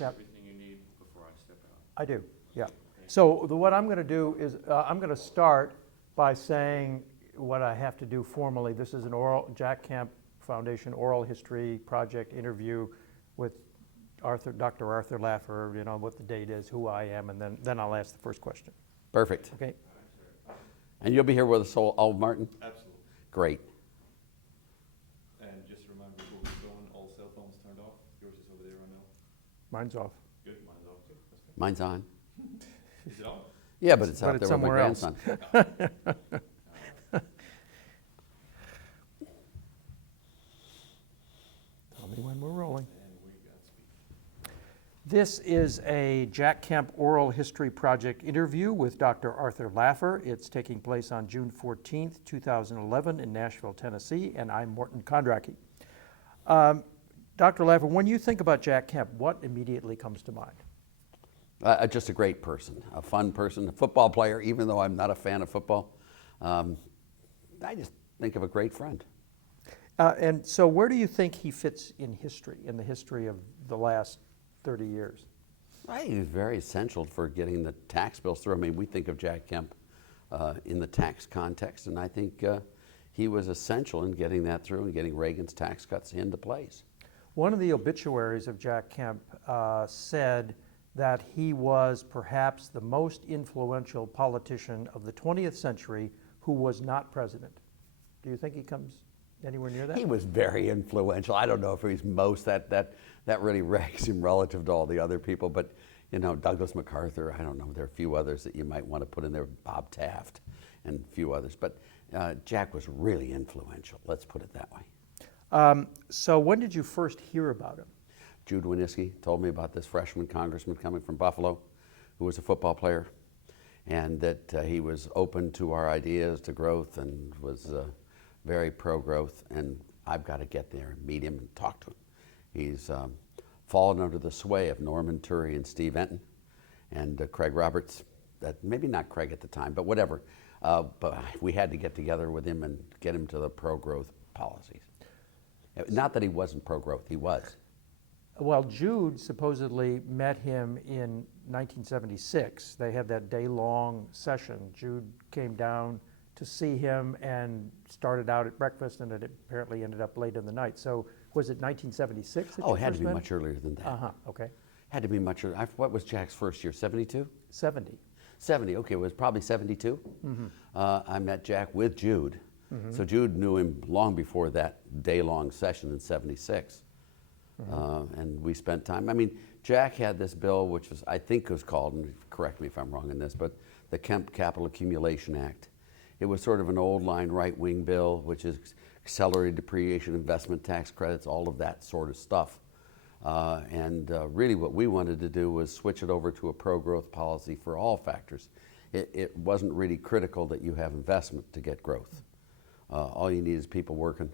Yep. everything you need before I step out? I do, yeah. Okay. So what I'm going to do is I'm going to start by saying what I have to do formally. This is an Jack Kemp Foundation oral history project interview with Dr. Arthur Laffer, what the date is, who I am, and then I'll ask the first question. Perfect. Okay? And you'll be here with us all, Martin? Absolutely. Great. And just remember, before we go on, all cell phones turned off. Yours is over there right now. Mine's off. Good, mine's off too. That's good. Mine's on. Is it on? Yeah, but it's But out it's there with my somewhere else. grandson. Tell me when we're rolling. And we got speed. This is a Jack Kemp Oral History Project interview with Dr. Arthur Laffer. It's taking place on June 14th, 2011 in Nashville, Tennessee, and I'm Morton Kondracki. Dr. Laffer, when you think about Jack Kemp, what immediately comes to mind? Just a great person, a fun person, a football player, even though I'm not a fan of football. I just think of a great friend. And so where do you think he fits in history, in the history of the last 30 years? He was very essential for getting the tax bills through. I mean, we think of Jack Kemp in the tax context, and I think he was essential in getting that through and getting Reagan's tax cuts into place. One of the obituaries of Jack Kemp said that he was perhaps the most influential politician of the 20th century who was not president. Do you think he comes anywhere near that? He was very influential. I don't know if he's most, that really ranks him relative to all the other people, but Douglas MacArthur, I don't know, there are a few others that you might want to put in there, Bob Taft and a few others, but Jack was really influential, let's put it that way. So when did you first hear about him? Jude Winniski told me about this freshman congressman coming from Buffalo who was a football player, and that he was open to our ideas, to growth, and was very pro-growth, and I've got to get there and meet him and talk to him. He's fallen under the sway of Norman Turry and Steve Enton and Craig Roberts, that maybe not Craig at the time, but whatever. But we had to get together with him and get him to the pro-growth policies. Not that he wasn't pro-growth, he was. Well, Jude supposedly met him in 1976. They had that day-long session. Jude came down to see him and started out at breakfast, and it apparently ended up late in the night. So was it 1976 that Oh, you it had to first be met much earlier than that. Uh-huh, okay. Had to be much earlier. What was Jack's first year, 72? 70. 70, okay, it was probably 72. Mm-hmm. I met Jack with Jude. Mm-hmm. So Jude knew him long before that day-long session in 76. And we spent time. I mean, Jack had this bill, which was, I think was called, and correct me if I'm wrong in this, but the Kemp Capital Accumulation Act. It was sort of an old line right-wing bill, which is accelerated depreciation, investment tax credits, all of that sort of stuff. And really what we wanted to do was switch it over to a pro-growth policy for all factors. It wasn't really critical that you have investment to get growth. All you need is people working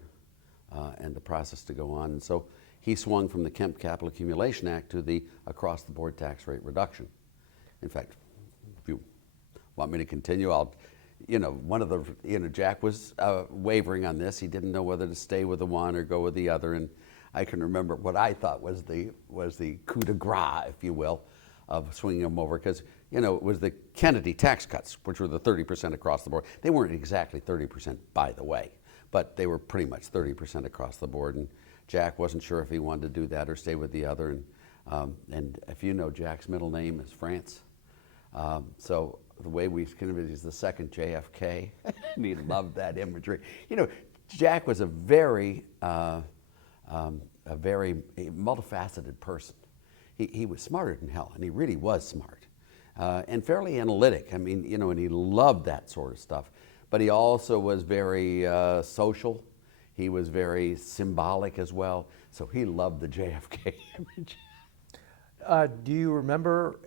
and the process to go on. And so he swung from the Kemp Capital Accumulation Act to the across-the-board tax rate reduction. In fact, if you want me to continue, Jack was wavering on this. He didn't know whether to stay with the one or go with the other. And I can remember what I thought was the coup de grace, if you will, of swinging him over, because it was the Kennedy tax cuts, which were the 30% across the board. They weren't exactly 30%, by the way, but they were pretty much 30% across the board. And Jack wasn't sure if he wanted to do that or stay with the other. And if you know, Jack's middle name is France. So the way we kind of, he's the second JFK, and he loved that imagery. Jack was a very multifaceted person. He was smarter than hell, and he really was smart, and fairly analytic. I mean, and he loved that sort of stuff. But he also was very social. He was very symbolic as well. So he loved the JFK image. Do you remember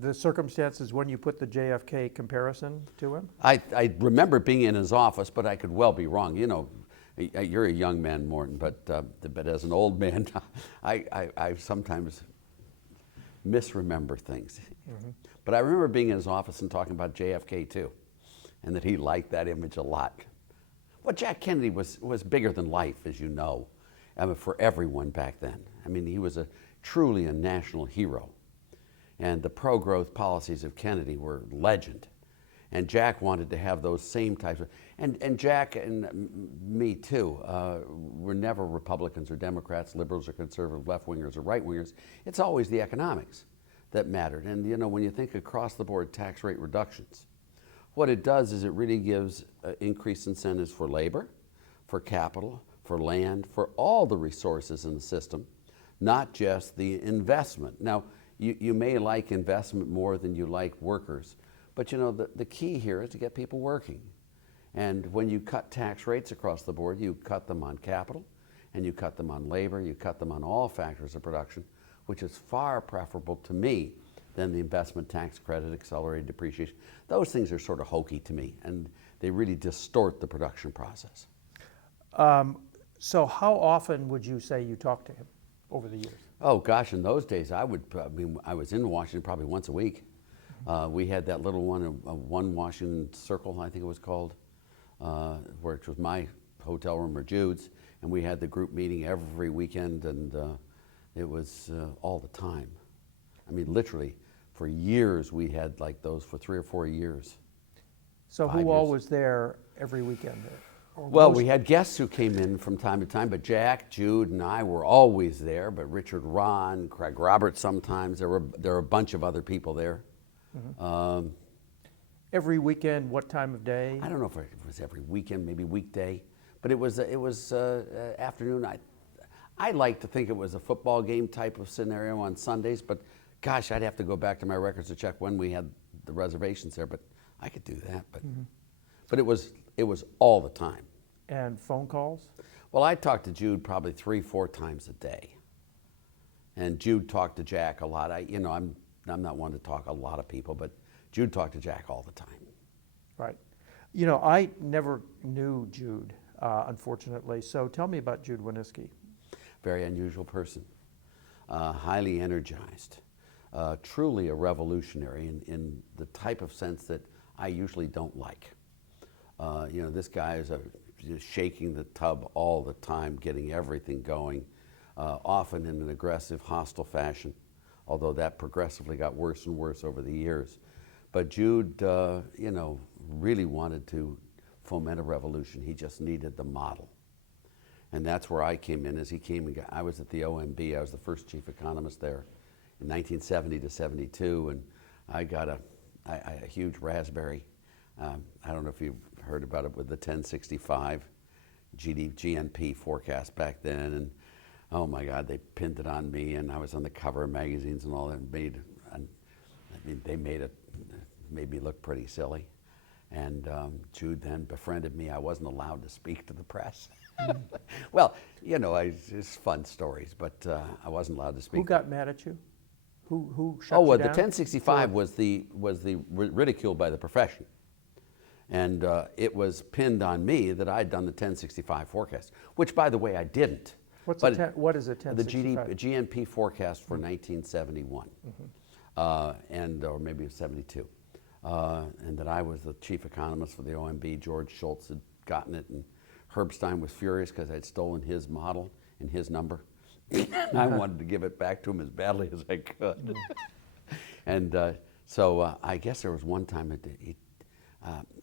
the circumstances when you put the JFK comparison to him? I remember being in his office, but I could well be wrong. You're a young man, Morton, but as an old man, I sometimes misremember things. Mm-hmm. But I remember being in his office and talking about JFK too, and that he liked that image a lot. Well, Jack Kennedy was bigger than life, as you know, for everyone back then. I mean, he was truly a national hero. And the pro-growth policies of Kennedy were legend. And Jack wanted to have those same types of, and Jack and me too, we're never Republicans or Democrats, liberals or conservative, left-wingers or right-wingers. It's always the economics that mattered. And you know, when you think across the board tax rate reductions, what it does is it really gives increased incentives for labor, for capital, for land, for all the resources in the system, not just the investment. Now, you may like investment more than you like workers, but you know, the key here is to get people working. And when you cut tax rates across the board, you cut them on capital, and you cut them on labor, you cut them on all factors of production, which is far preferable to me than the investment tax credit, accelerated depreciation. Those things are sort of hokey to me, and they really distort the production process. So how often would you say you talked to him over the years? Oh gosh, in those days, I was in Washington probably once a week. We had that little one, One Washington Circle, I think it was called, which was my hotel room or Jude's, and we had the group meeting every weekend, and it was all the time. I mean, literally, for years we had like those for 3 or 4 years. So 5 who all years. was there every weekend there? Or Well, most- we had guests who came in from time to time, but Jack, Jude, and I were always there. But Richard Rahn, Craig Roberts sometimes. There were a bunch of other people there. Every weekend, what time of day? I don't know if it was every weekend, maybe weekday, but it was afternoon. I like to think it was a football game type of scenario on Sundays, but gosh, I'd have to go back to my records to check when we had the reservations there. But I could do that. But it was all the time. And phone calls? Well, I talked to Jude probably 3, 4 times a day, and Jude talked to Jack a lot. I'm not one to talk a lot of people, but Jude talked to Jack all the time. Right. You know, I never knew Jude, unfortunately. So tell me about Jude Wanniski. Very unusual person, highly energized, truly a revolutionary in the type of sense that I usually don't like. You know, this guy is just shaking the tub all the time, getting everything going, often in an aggressive, hostile fashion, although that progressively got worse and worse over the years. But Jude, you know, really wanted to foment a revolution. He just needed the model. And that's where I came in. As he came, I was at the OMB. I was the first chief economist there in 1970 to 72, and I got a huge raspberry. I don't know if you've heard about it with the 1065 GNP forecast back then, and oh my God, they pinned it on me, and I was on the cover of magazines and all that. They made me look pretty silly. And Jude then befriended me. I wasn't allowed to speak to the press. Well, you know, it's fun stories, but I wasn't allowed to speak. Who got mad at you? Who shut Oh, you well, down? the 1065 was the ridiculed by the profession. And it was pinned on me that I'd done the 1065 forecast, which, by the way, I didn't. What is a 1065? The GNP forecast for 1971, or maybe it was 72. And that I was the chief economist for the OMB. George Shultz had gotten it, and Herbstein was furious because I'd stolen his model and his number. And I wanted to give it back to him as badly as I could. And so I guess there was one time,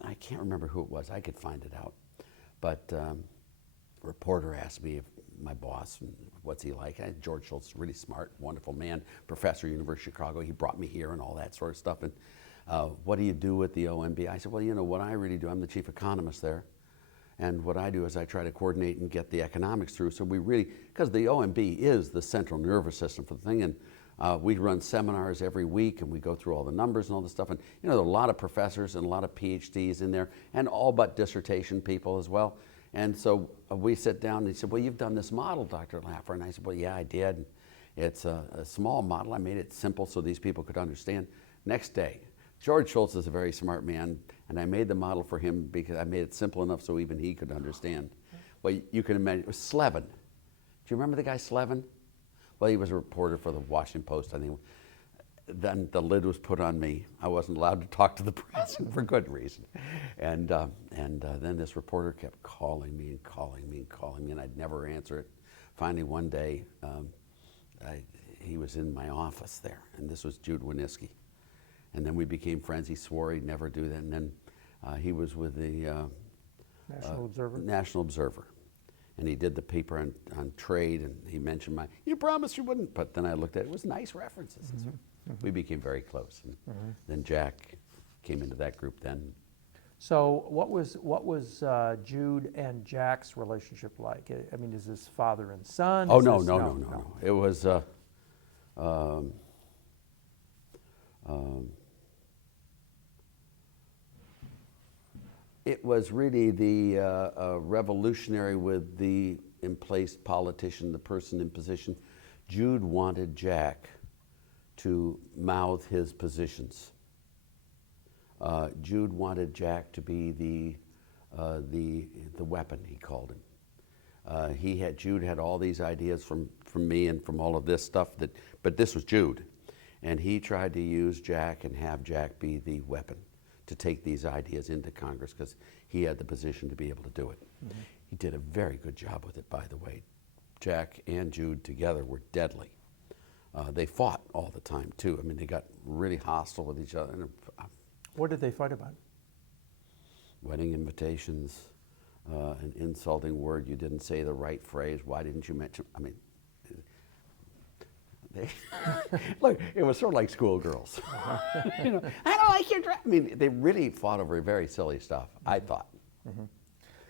I can't remember who it was. I could find it out. But a reporter asked me if my boss, what's he like? George Shultz, really smart, wonderful man, professor, University of Chicago. He brought me here and all that sort of stuff. And what do you do at the OMB? I said, well, you know, what I really do, I'm the chief economist there. And what I do is I try to coordinate and get the economics through. So we really, because the OMB is the central nervous system for the thing. And we run seminars every week, and we go through all the numbers and all this stuff. And, you know, there are a lot of professors and a lot of PhDs in there, and all but dissertation people as well. And so we sit down, and he said, well, you've done this model, Dr. Laffer. And I said, well, yeah, I did. And it's a small model. I made it simple so these people could understand. Next day, George Shultz is a very smart man, and I made the model for him because I made it simple enough so even he could understand. Well, you can imagine, it was Slevin. Do you remember the guy Slevin? Well, he was a reporter for the Washington Post, I think. Then the lid was put on me. I wasn't allowed to talk to the press for good reason. And then this reporter kept calling me and calling me and calling me, and I'd never answer it. Finally, one day, he was in my office there, and this was Jude Winniski. And then we became friends. He swore he'd never do that. And then he was with the National Observer? National Observer. And he did the paper on trade, and he mentioned you promised you wouldn't. But then I looked at it, it was nice references. We became very close. And then Jack came into that group then. So what was Jude and Jack's relationship like? I mean, is this father and son? Oh, Is no, this- no. It was, it was really the revolutionary with the in-place politician, the person in position. Jude wanted Jack to mouth his positions. Jude wanted Jack to be the weapon, he called him. Jude had all these ideas from me and from all of this stuff, but this was Jude. And he tried to use Jack and have Jack be the weapon to take these ideas into Congress because he had the position to be able to do it. He did a very good job with it, by the way. Jack and Jude together were deadly. They fought all the time, too. I mean, they got really hostile with each other. And, What did they fight about? wedding invitations, an insulting word, you didn't say the right phrase, why didn't you mention, I mean, look, it was sort of like schoolgirls. You know, I don't like your dress. I mean, they really fought over very silly stuff, I thought.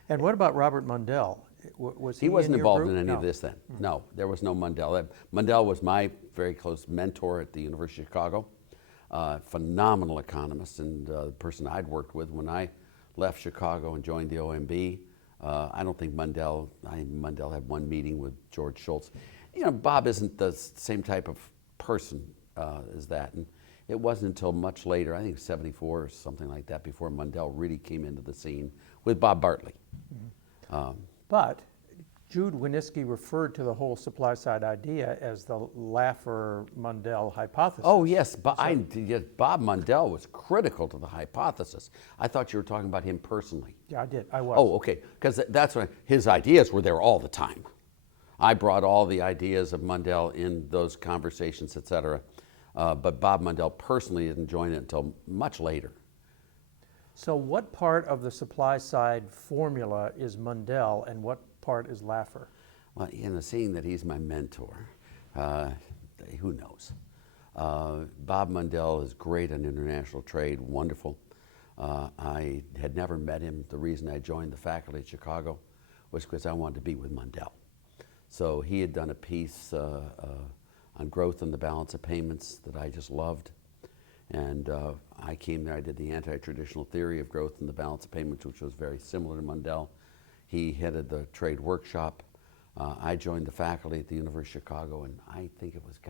And what about Robert Mundell? Was He wasn't in your involved group? in any No. of this then. No, there was no Mundell. Mundell was my very close mentor at the University of Chicago. Phenomenal economist and the person I'd worked with when I left Chicago and joined the OMB. I don't think Mundell had one meeting with George Shultz. You know, Bob isn't the same type of person as that. And it wasn't until much later, I think 74 or something like that, before Mundell really came into the scene with Bob Bartley. But Jude Winniski referred to the whole supply side idea as the Laffer-Mundell hypothesis. Oh yes, Bob Mundell was critical to the hypothesis. I thought you were talking about him personally. Yeah, I did. I was. Oh, okay, because that's when his ideas were there all the time. I brought all the ideas of Mundell in those conversations, et cetera. But Bob Mundell personally didn't join it until much later. So what part of the supply side formula is Mundell and what part is Laffer? Well, you know, seeing that he's my mentor, who knows? Bob Mundell is great on international trade, wonderful. I had never met him. The reason I joined the faculty at Chicago was because I wanted to be with Mundell. So he had done a piece on growth and the balance of payments that I just loved. And I came there, I did the anti-traditional theory of growth and the balance of payments, which was very similar to Mundell. He headed the trade workshop. I joined the faculty at the University of Chicago, and I think it was,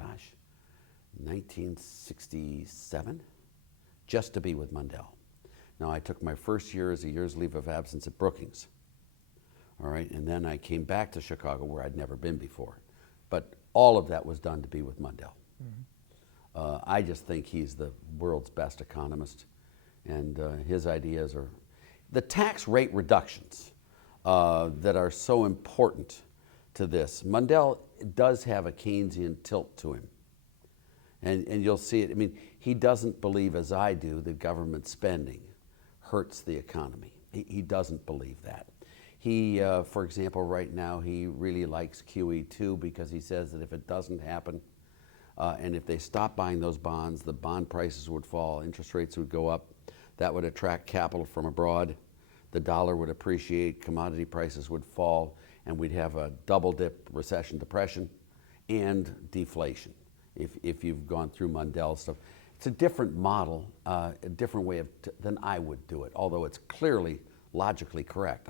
1967, just to be with Mundell. Now, I took my first year as a year's leave of absence at Brookings. All right, and then I came back to Chicago where I'd never been before. But all of that was done to be with Mundell. I just think he's the world's best economist, and his ideas are the tax rate reductions that are so important to this. Mundell does have a Keynesian tilt to him, and you'll see it. I mean, he doesn't believe, as I do, that government spending hurts the economy. He doesn't believe that. He, for example, right now, he really likes QE2 because he says that if it doesn't happen, and if they stop buying those bonds, the bond prices would fall, interest rates would go up. That would attract capital from abroad. The dollar would appreciate, commodity prices would fall, and we'd have a double dip recession, depression, and deflation if you've gone through Mundell stuff. It's a different model, a different way than I would do it, although it's clearly logically correct.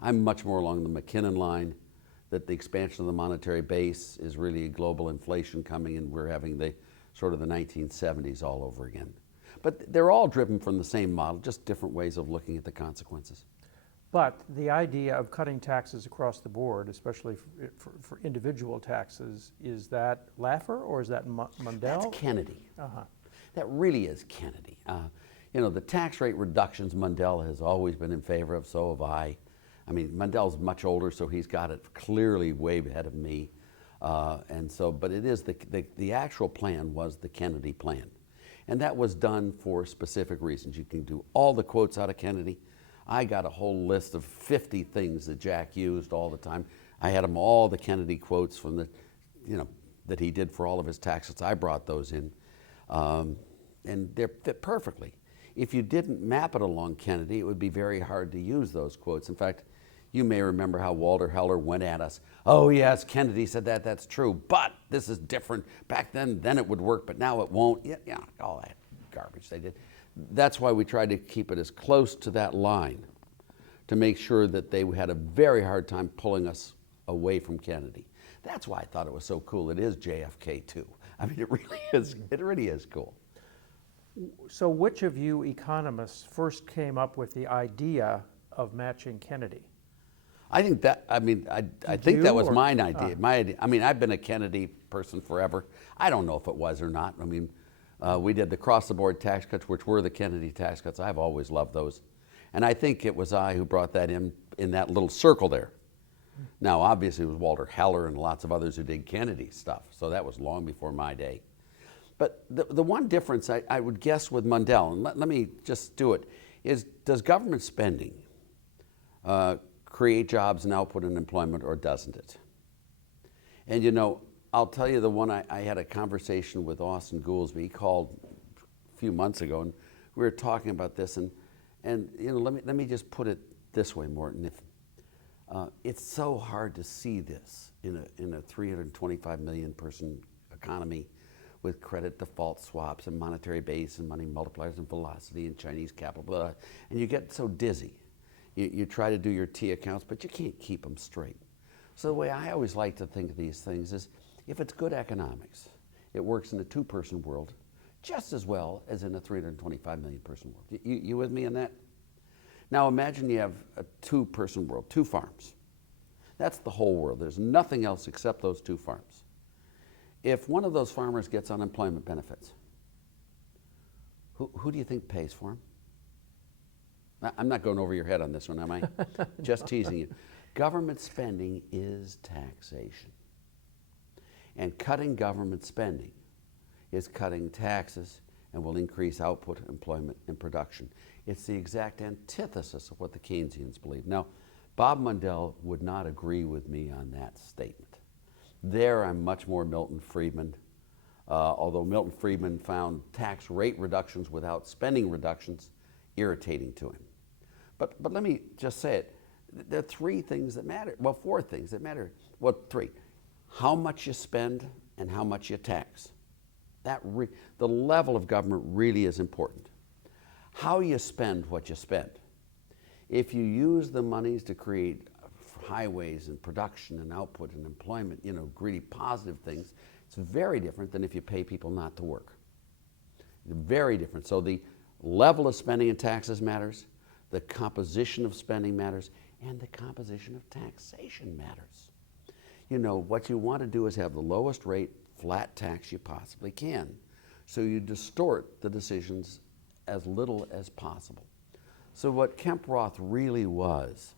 I'm much more along the McKinnon line, that the expansion of the monetary base is really global inflation coming, and we're having the sort of the 1970s all over again. But they're all driven from the same model, just different ways of looking at the consequences. But the idea of cutting taxes across the board, especially for individual taxes, is that Laffer or is that Mundell? That's Kennedy. Uh-huh. That really is Kennedy. You know, the tax rate reductions Mundell has always been in favor of, so have I. I mean, Mundell's much older, so he's got it clearly way ahead of me. And so, but it is the actual plan was the Kennedy plan. And that was done for specific reasons. You can do all the quotes out of Kennedy. I got a whole list of 50 things that Jack used all the time. I had them all the Kennedy quotes from the, that he did for all of his tax cuts. I brought those in. And they fit perfectly. If you didn't map it along Kennedy, it would be very hard to use those quotes. In fact, you may remember how Walter Heller went at us. Oh yes, Kennedy said that, that's true, but this is different. Back then it would work, but now it won't. Yeah, all that garbage they did. That's why we tried to keep it as close to that line to make sure that they had a very hard time pulling us away from Kennedy. That's why I thought it was so cool. It is JFK too. I mean, it really is cool. So which of you economists first came up with the idea of matching Kennedy? I think that, I think you that was or- my idea. My idea. I mean, I've been a Kennedy person forever. I don't know if it was or not. I mean, we did the cross-the-board tax cuts, which were the Kennedy tax cuts. I've always loved those. And I think it was I who brought that in that little circle there. Now, obviously, it was Walter Heller and lots of others who did Kennedy stuff. So that was long before my day. But the one difference I would guess with Mundell, and let me just do it, is does government spending create jobs and output and employment, or doesn't it? And I'll tell you the one I had a conversation with Austin Goolsby. He called a few months ago, and we were talking about this. And let me just put it this way, Morton. If it's so hard to see this in a 325 million person economy with credit default swaps and monetary base and money multipliers and velocity and Chinese capital, blah, and you get so dizzy. You try to do your T accounts, but you can't keep them straight. So the way I always like to think of these things is, if it's good economics, it works in a two-person world just as well as in a 325 million person world. You with me on that? Now imagine you have a two-person world, two farms. That's the whole world. There's nothing else except those two farms. If one of those farmers gets unemployment benefits, who do you think pays for him? I'm not going over your head on this one, am I? Just teasing you. Government spending is taxation. And cutting government spending is cutting taxes and will increase output, employment, and production. It's the exact antithesis of what the Keynesians believe. Now, Bob Mundell would not agree with me on that statement. There, I'm much more Milton Friedman, although Milton Friedman found tax rate reductions without spending reductions irritating to him. But let me just say it. There are three things that matter. Well, four things that matter. Well, three. How much you spend and how much you tax. The level of government really is important. How you spend what you spend. If you use the monies to create highways and production and output and employment, really positive things, it's very different than if you pay people not to work. Very different. So the level of spending and taxes matters, the composition of spending matters, and the composition of taxation matters. What you want to do is have the lowest rate flat tax you possibly can. So you distort the decisions as little as possible. So what Kemp-Roth really was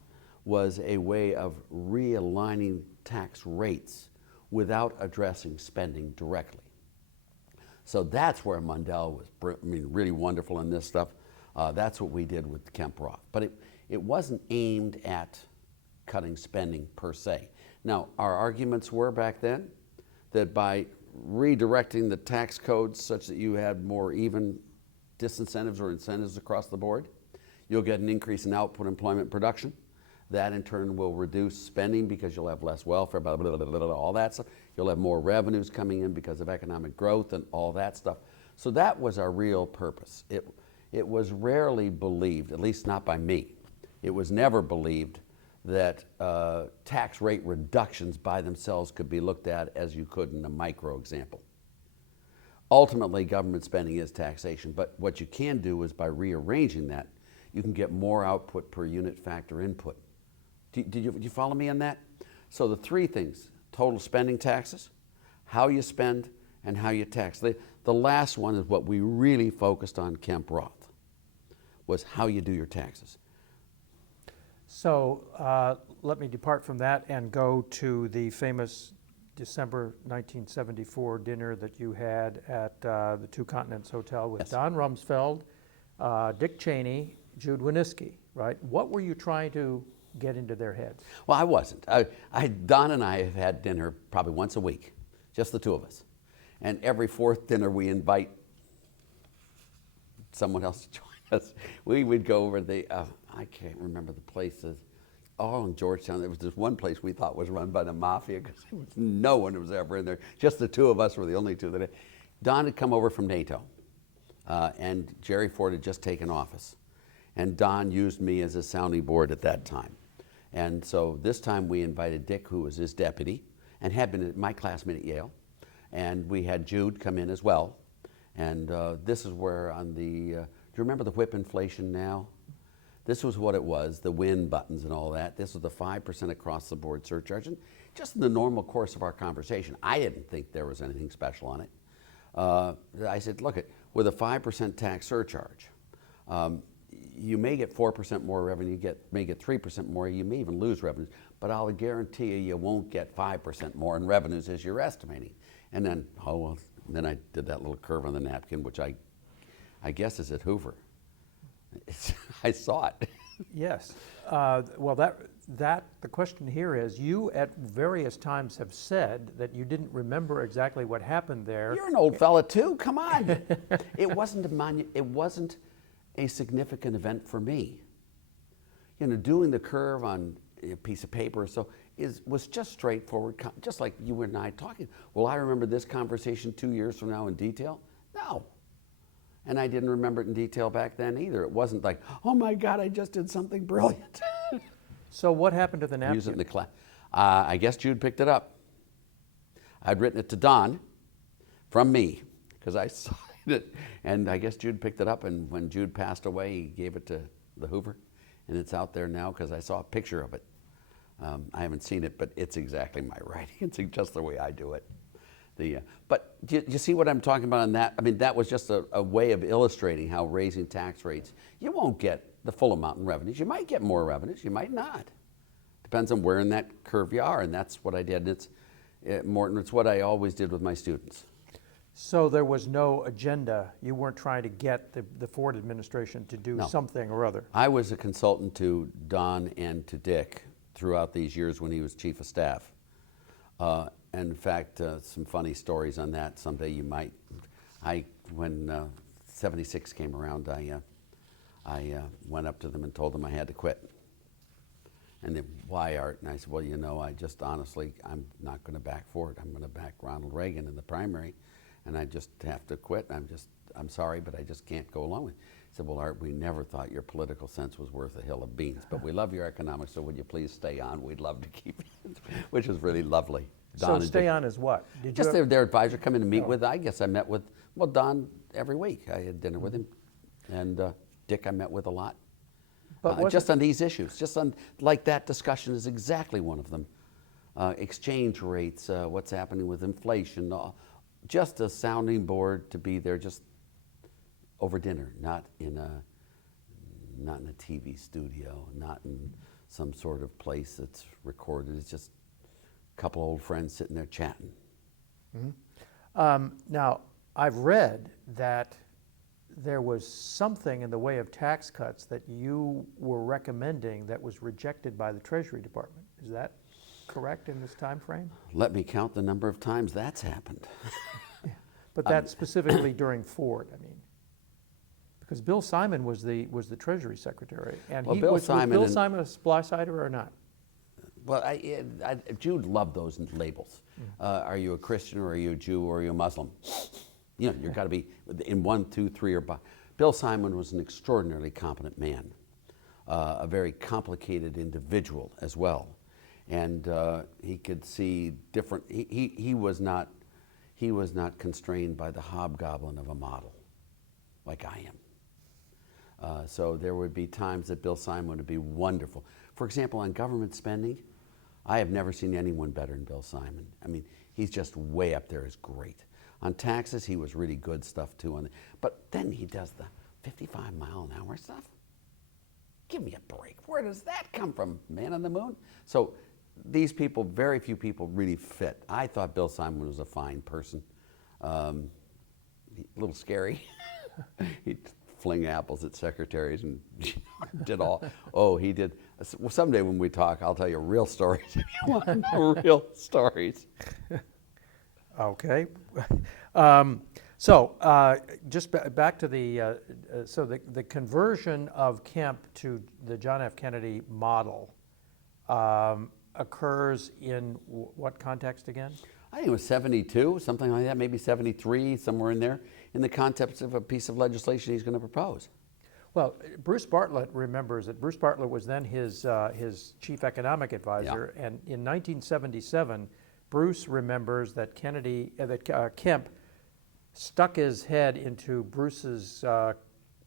a way of realigning tax rates without addressing spending directly. So that's where Mundell was really wonderful in this stuff. That's what we did with Kemp-Roth. But it wasn't aimed at cutting spending per se. Now, our arguments were back then that by redirecting the tax codes such that you had more even disincentives or incentives across the board, you'll get an increase in output, employment, production. That in turn will reduce spending because you'll have less welfare, blah, blah, blah, blah, blah, all that stuff. You'll have more revenues coming in because of economic growth and all that stuff. So that was our real purpose. It was rarely believed, at least not by me, it was never believed that tax rate reductions by themselves could be looked at as you could in a micro example. Ultimately, government spending is taxation, but what you can do is by rearranging that, you can get more output per unit factor input. Did you follow me on that? So the three things: total spending taxes, how you spend, and how you tax. The last one is what we really focused on Kemp-Roth, was how you do your taxes. So let me depart from that and go to the famous December 1974 dinner that you had at the Two Continents Hotel with Yes. Don Rumsfeld, Dick Cheney, Jude Winniski, right? What were you trying to get into their heads? Well, I wasn't. Don and I have had dinner probably once a week, just the two of us. And every fourth dinner we invite someone else to join us. We would go over I can't remember the places. Oh, in Georgetown, there was this one place we thought was run by the mafia because no one was ever in there. Just the two of us were the only two that. Don had come over from NATO, and Jerry Ford had just taken office. And Don used me as a sounding board at that time. And so this time we invited Dick, who was his deputy, and had been my classmate at Yale. And we had Jude come in as well. And this is where on the, do you remember the whip inflation now? This was what it was, the win buttons and all that. This was the 5% across the board surcharge. And just in the normal course of our conversation, I didn't think there was anything special on it. I said, look, with a 5% tax surcharge, you may get 4% more revenue, may get 3% more, you may even lose revenues, but I'll guarantee you won't get 5% more in revenues as you're estimating. And then, then I did that little curve on the napkin, which I guess is at Hoover. I saw it. Yes. Well, the question here is, you at various times have said that you didn't remember exactly what happened there. You're an old fella too. Come on. It wasn't a significant event for me. You know, doing the curve on a piece of paper was just straightforward, just like you and I talking. Well, I remember this conversation 2 years from now in detail. No. And I didn't remember it in detail back then either. It wasn't like, oh my God, I just did something brilliant. So what happened to the napkin? Use it in the class. I guess Jude picked it up. I'd written it to Don from me because I saw it. And I guess Jude picked it up, and when Jude passed away, he gave it to the Hoover. And it's out there now because I saw a picture of it. I haven't seen it, but it's exactly my writing. It's just the way I do it. But do you see what I'm talking about on that? I mean, that was just a way of illustrating how raising tax rates, you won't get the full amount in revenues. You might get more revenues, you might not. Depends on where in that curve you are, and that's what I did. Morton, it's what I always did with my students. So there was no agenda. You weren't trying to get the Ford administration to do something or other. I was a consultant to Don and to Dick throughout these years when he was chief of staff. And in fact, some funny stories on that. Someday you might. When 76 came around, I went up to them and told them I had to quit. And they, why, Art? And I said, well, you know, I just honestly, I'm not going to back Ford. I'm going to back Ronald Reagan in the primary, and I just have to quit. I'm sorry, but I just can't go along with it. He said, well, Art, we never thought your political sense was worth a hill of beans, but we love your economics, so would you please stay on? We'd love to keep you, which was really lovely. Don so stay on as what? Did just their advisor come in to meet with. I guess I met with, well, Don every week. I had dinner with him. And Dick I met with a lot. But just on these issues, just on like that discussion is exactly one of them. Exchange rates, what's happening with inflation, just a sounding board to be there just over dinner, not in a TV studio, not in some sort of place that's recorded. It's just a couple old friends sitting there chatting. Mm-hmm. Now, I've read that there was something in the way of tax cuts that you were recommending that was rejected by the Treasury Department. Is that correct in this time frame? Let me count the number of times that's happened. But that's specifically during Ford, I mean. Because Bill Simon was the Treasury Secretary. And well, was Bill Simon a supply-sider or not? Well, Jude loved those labels. Are you a Christian, or are you a Jew, or are you a Muslim? You know, you've got to be in 1, 2, 3, or by. Bill Simon was an extraordinarily competent man, a very complicated individual as well, and he could see different. He was not constrained by the hobgoblin of a model, like I am. So there would be times that Bill Simon would be wonderful. For example, on government spending, I have never seen anyone better than Bill Simon. I mean, he's just way up there as great. On taxes, he was really good stuff too. But then he does the 55-mile-an-hour stuff. Give me a break. Where does that come from? Man on the moon? So these people, very few people really fit. I thought Bill Simon was a fine person. A little scary. He'd fling apples at secretaries and did all. Oh, he did. Well, someday when we talk, I'll tell you real stories if you want real stories. Okay. Just back to the conversion of Kemp to the John F. Kennedy model occurs in what context again? I think it was 72, something like that, maybe 73, somewhere in there, in the context of a piece of legislation he's going to propose. Well, Bruce Bartlett remembers that Bruce Bartlett was then his chief economic advisor, and in 1977, Bruce remembers that Kemp stuck his head into Bruce's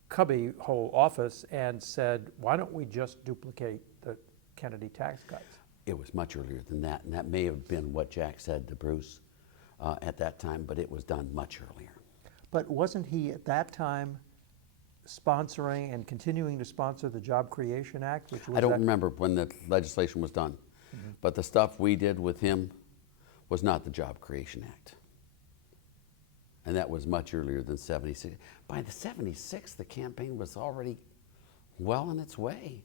cubbyhole office and said, "Why don't we just duplicate the Kennedy tax cuts?" It was much earlier than that, and that may have been what Jack said to Bruce at that time, but it was done much earlier. But wasn't he at that time sponsoring and continuing to sponsor the Job Creation Act? Which was I don't remember when the legislation was done, but the stuff we did with him was not the Job Creation Act. And that was much earlier than 76. By the 76, the campaign was already well on its way.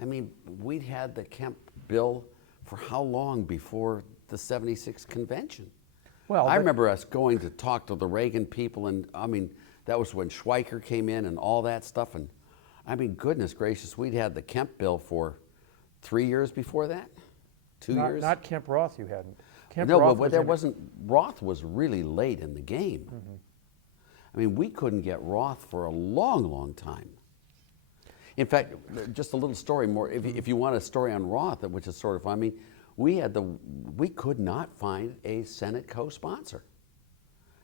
I mean, we'd had the Kemp bill for how long before the 76 convention? Well, I remember us going to talk to the Reagan people, and I mean, that was when Schweiker came in and all that stuff. And I mean, goodness gracious, we'd had the Kemp bill for 3 years before that? 2 years? Not Kemp Roth, you hadn't. Kemp No, Roth but there wasn't, Roth was really late in the game. I mean, we couldn't get Roth for a long, long time. In fact, just a little story more, if you want a story on Roth, which is sort of, I mean, we could not find a Senate co-sponsor.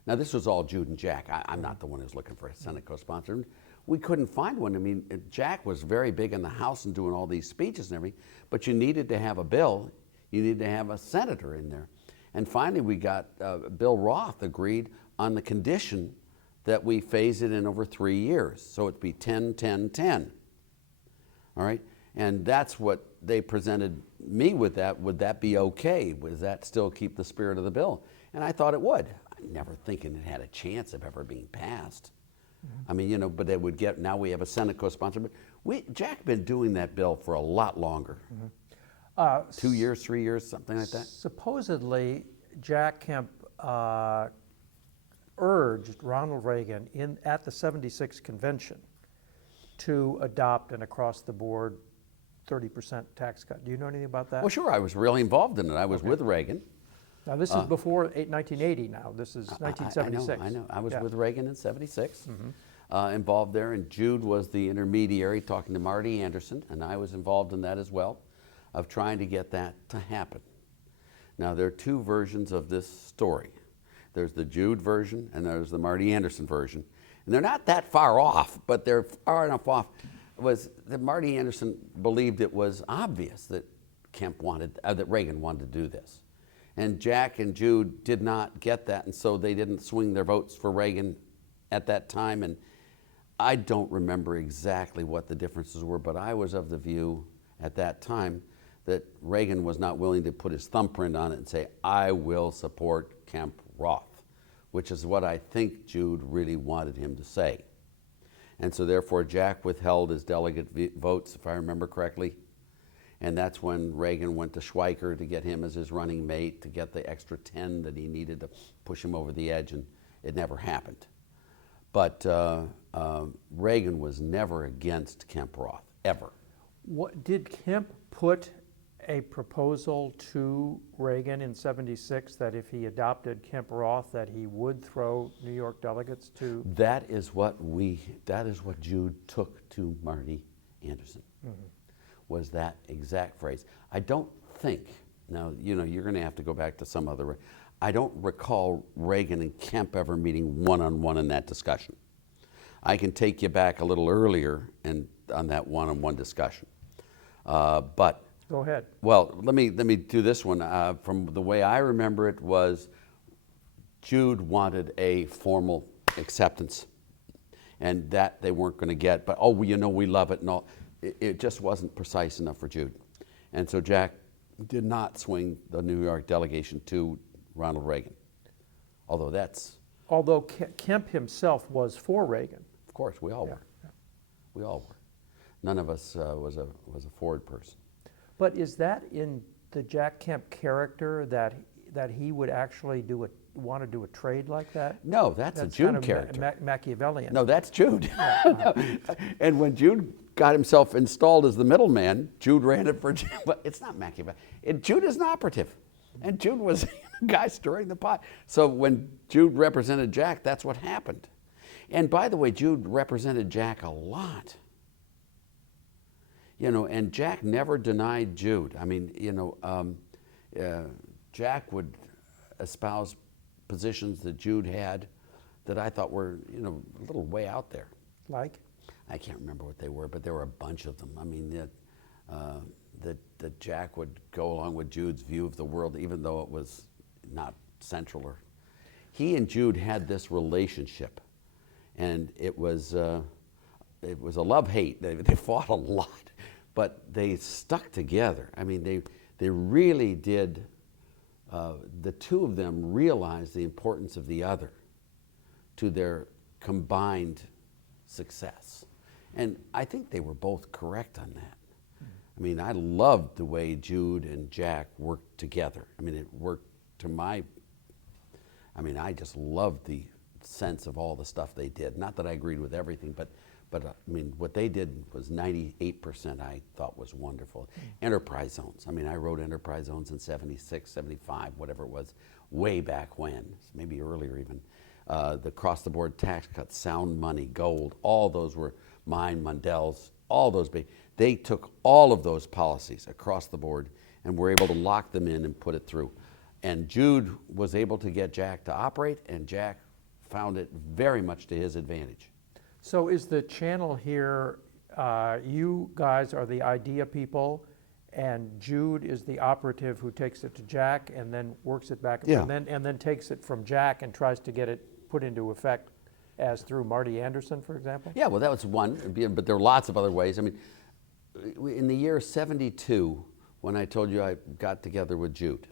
Now, this was all Jude and Jack. I'm not the one who's looking for a Senate co-sponsor. We couldn't find one. I mean, Jack was very big in the House and doing all these speeches and everything, but you needed to have a bill. You needed to have a senator in there. And finally, we got Bill Roth agreed on the condition that we phase it in over 3 years. So it'd be 10, 10, 10. All right? And that's what they presented me with that. Would that be okay? Would that still keep the spirit of the bill? And I thought it would. I'm never thinking it had a chance of ever being passed. I mean, you know, but they would get, now we have a Senate co-sponsor. But Jack been doing that bill for a lot longer. 2 years, 3 years, something like that. Supposedly, Jack Kemp urged Ronald Reagan at the 76 convention to adopt an across-the-board 30% tax cut. Do you know anything about that? Well, sure, I was really involved in it. I was with Reagan. Now, this is before 1980 now. This is 1976. I know. I was Yeah. with Reagan in 76, involved there, and Jude was the intermediary talking to Marty Anderson, and I was involved in that as well, of trying to get that to happen. Now, there are two versions of this story. There's the Jude version, and there's the Marty Anderson version. And they're not that far off, but they're far enough off. Was that Marty Anderson believed it was obvious that that Reagan wanted to do this. And Jack and Jude did not get that, and so they didn't swing their votes for Reagan at that time. And I don't remember exactly what the differences were, but I was of the view at that time that Reagan was not willing to put his thumbprint on it and say, I will support Kemp Roth, which is what I think Jude really wanted him to say. And so therefore Jack withheld his delegate votes, if I remember correctly. And that's when Reagan went to Schweiker to get him as his running mate, to get the extra 10 that he needed to push him over the edge, and it never happened. But Reagan was never against Kemp Roth, ever. What, did Kemp put a proposal to Reagan in 76 that if he adopted Kemp Roth that he would throw New York delegates to? That is what Jude took to Marty Anderson. Was that exact phrase. I don't think, now, you know, you're going to have to go back to some other, I don't recall Reagan and Kemp ever meeting one-on-one in that discussion. I can take you back a little earlier on that one-on-one discussion. But go ahead. Well, let me do this one. From the way I remember it was Jude wanted a formal acceptance, and that they weren't going to get, but, oh, well, you know, we love it and all. It just wasn't precise enough for Jude. And so Jack did not swing the New York delegation to Ronald Reagan. Although that's, Although Kemp himself was for Reagan. of course, we all were. We all were. None of us was a Ford person. But is that in the Jack Kemp character that he would actually want to do a trade like that? No, that's a Jude character. Machiavellian. No, that's Jude. No. And when Jude got himself installed as the middleman, Jude ran it for Jude. But it's not Machiavelli. Jude is an operative. And Jude was the guy stirring the pot. So when Jude represented Jack, that's what happened. And by the way, Jude represented Jack a lot. You know, and Jack never denied Jude. I mean, you know, Jack would espouse positions that Jude had that I thought were, you know, a little way out there. Like? I can't remember what they were, but there were a bunch of them. I mean, that Jack would go along with Jude's view of the world, even though it was not central. He and Jude had this relationship, and it was a love-hate. They fought a lot, but they stuck together. I mean, they really did. The two of them realized the importance of the other to their combined success. And I think they were both correct on that. I mean, I loved the way Jude and Jack worked together. I mean, it worked to my, I mean, I just loved the sense of all the stuff they did. Not that I agreed with everything, but I mean, what they did was 98% I thought was wonderful. Enterprise zones. I mean, I wrote enterprise zones in 76, 75, whatever it was, way back when, maybe earlier even. The across-the-board tax cuts, sound money, gold, all those were mine, Mundell's, all those. They took all of those policies across the board and were able to lock them in and put it through. And Jude was able to get Jack to operate, and Jack found it very much to his advantage. So is the channel here, you guys are the idea people, and Jude is the operative who takes it to Jack and then works it back, Yeah. and then takes it from Jack and tries to get it put into effect as through Marty Anderson, for example? Yeah, well, that was one, but there are lots of other ways. I mean, in the year 72, when I told you I got together with Jude,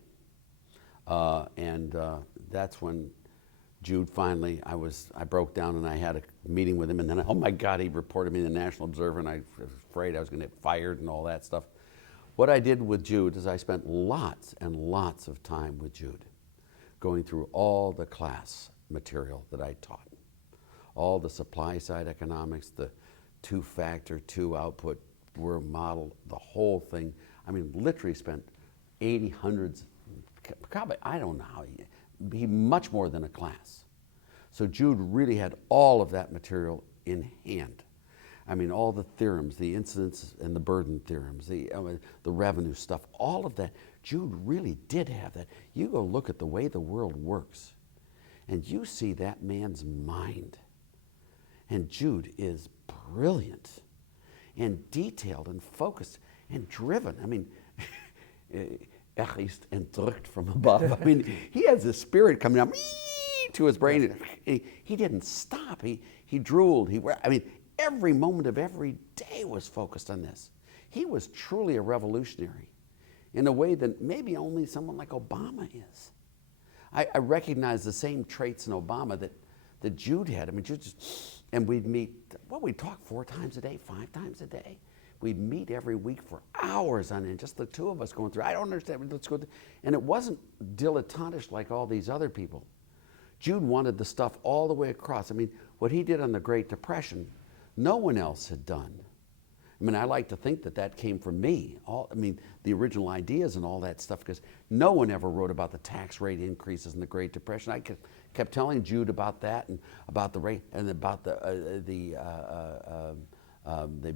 and that's when Jude finally, I broke down and I had a meeting with him, and then, oh my God, he reported me in the National Observer, and I was afraid I was going to get fired and all that stuff. What I did with Jude is I spent lots and lots of time with Jude, going through all the class material that I taught, all the supply side economics, the two-factor, two-output model, the whole thing. I mean, literally spent 80, hundreds, probably, I don't know how, he much more than a class. So Jude really had all of that material in hand. I mean, all the theorems, the incidence and the burden theorems, the revenue stuff, all of that. Jude really did have that. You go look at the way the world works, and you see that man's mind. And Jude is brilliant and detailed and focused and driven. I mean, er ist entrückt from above. I mean, he has this spirit coming up to his brain. He didn't stop. He drooled. I mean, every moment of every day was focused on this. He was truly a revolutionary in a way that maybe only someone like Obama is. I recognize the same traits in Obama that Jude had. I mean, and we'd meet, we'd talk 4 times a day, 5 times a day. We'd meet every week for hours on end, just the two of us going through. I don't understand, let's go through. And it wasn't dilettantish like all these other people. Jude wanted the stuff all the way across. I mean, what he did on the Great Depression, no one else had done. I mean, I like to think that came from me. I mean, the original ideas and all that stuff, because no one ever wrote about the tax rate increases in the Great Depression. I kept telling Jude about that and about the rate and about the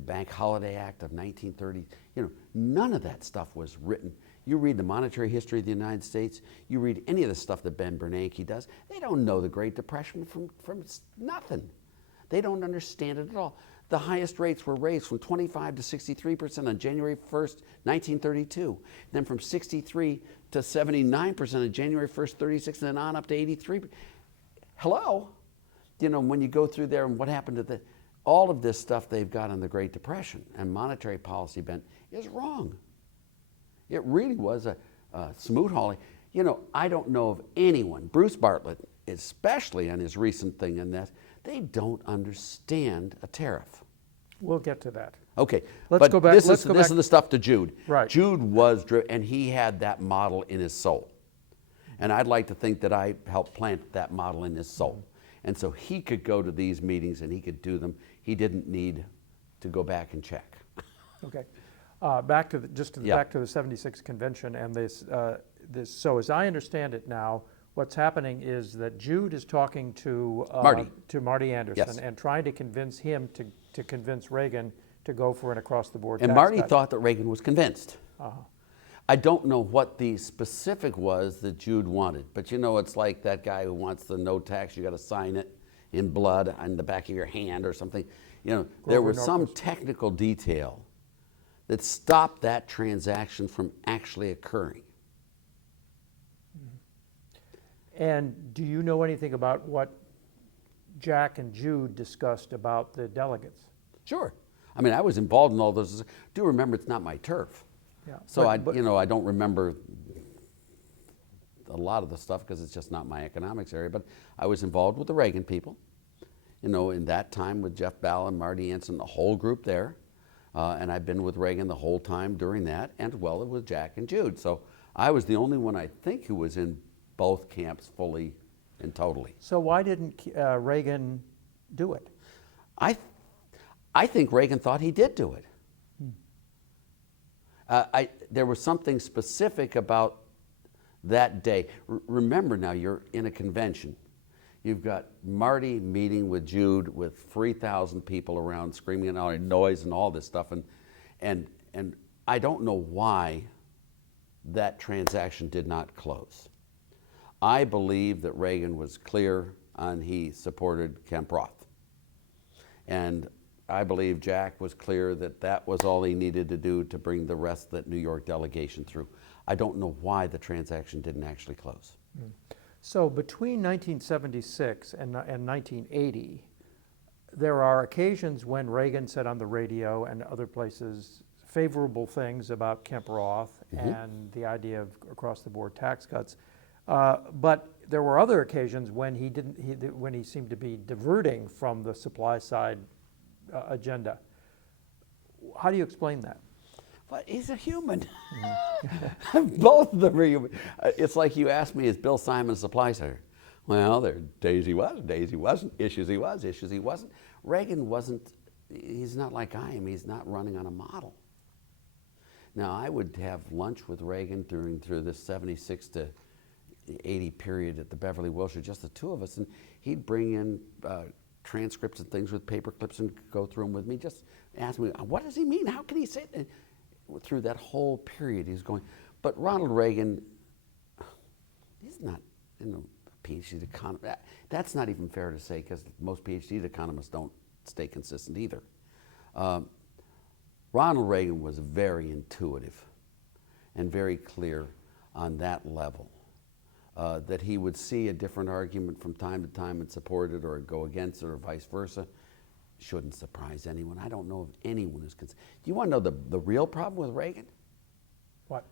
Bank Holiday Act of 1930. You know, none of that stuff was written. You read the monetary history of the United States, you read any of the stuff that Ben Bernanke does, they don't know the Great Depression from nothing. They don't understand it at all. The highest rates were raised from 25 to 63% on January 1st, 1932. Then from 63 to 79% on January 1st, 36, and then on up to 83. Hello? You know, when you go through there and what happened to all of this stuff they've got on the Great Depression and monetary policy bent is wrong. It really was a smoot hauling. You know, I don't know of anyone, Bruce Bartlett, especially on his recent thing in that, they don't understand a tariff. We'll get to that. Okay, Let's but go back- This let's is go this back- is the stuff to Jude. Right. Jude was driven, and he had that model in his soul, and I'd like to think that I helped plant that model in his soul, and so he could go to these meetings and he could do them. He didn't need to go back and check. Okay. Back to Yeah. back to the 76 convention and this. So as I understand it now, what's happening is that Jude is talking to Marty Anderson Yes. and trying to convince him to convince Reagan to go for an across-the-board And tax Marty cut. thought that Reagan was convinced. Uh-huh. I don't know what the specific was that Jude wanted, but you know, it's like that guy who wants the no tax, you got to sign it in blood on the back of your hand or something. You know, there was some Norquist. technical detail that stopped that transaction from actually occurring. And do you know anything about what Jack and Jude discussed about the delegates? Sure. I mean, I was involved in all those. Do remember, it's not my turf. Yeah. So But- I don't remember a lot of the stuff because it's just not my economics area. But I was involved with the Reagan people, you know, in that time with Jeff Ballin, Marty Anson, the whole group there. And I've been with Reagan the whole time during that, and well, it was Jack and Jude. So I was the only one, I think, who was in both camps fully and totally. So why didn't Reagan do it? I think Reagan thought he did do it. There was something specific about that day. Remember now, you're in a convention. You've got Marty meeting with Jude with 3,000 people around screaming and all noise and all this stuff. And I don't know why that transaction did not close. I believe that Reagan was clear on he supported Kemp Roth. And I believe Jack was clear that that was all he needed to do to bring the rest of that New York delegation through. I don't know why the transaction didn't actually close. So between 1976 and 1980, there are occasions when Reagan said on the radio and other places favorable things about Kemp Roth and the idea of across-the-board tax cuts. But there were other occasions when when he seemed to be diverting from the supply side agenda. How do you explain that? But he's a human. Both of them are human. It's like you asked me, is Bill Simon a supply side? Well, there are days he was, days he wasn't, issues he was, issues he wasn't. Reagan wasn't, he's not like I am, he's not running on a model. Now, I would have lunch with Reagan through this 76 to 80 period at the Beverly Wilshire, just the two of us, and he'd bring in transcripts and things with paper clips and go through them with me. Just ask me, what does he mean? How can he say it? And through that whole period, he's going. But Ronald Reagan, he's not a PhD economist. That's not even fair to say because most PhD economists don't stay consistent either. Ronald Reagan was very intuitive and very clear on that level. That he would see a different argument from time to time and support it or go against it or vice versa shouldn't surprise anyone. I don't know of anyone who's concerned. Do you want to know the real problem with Reagan? What?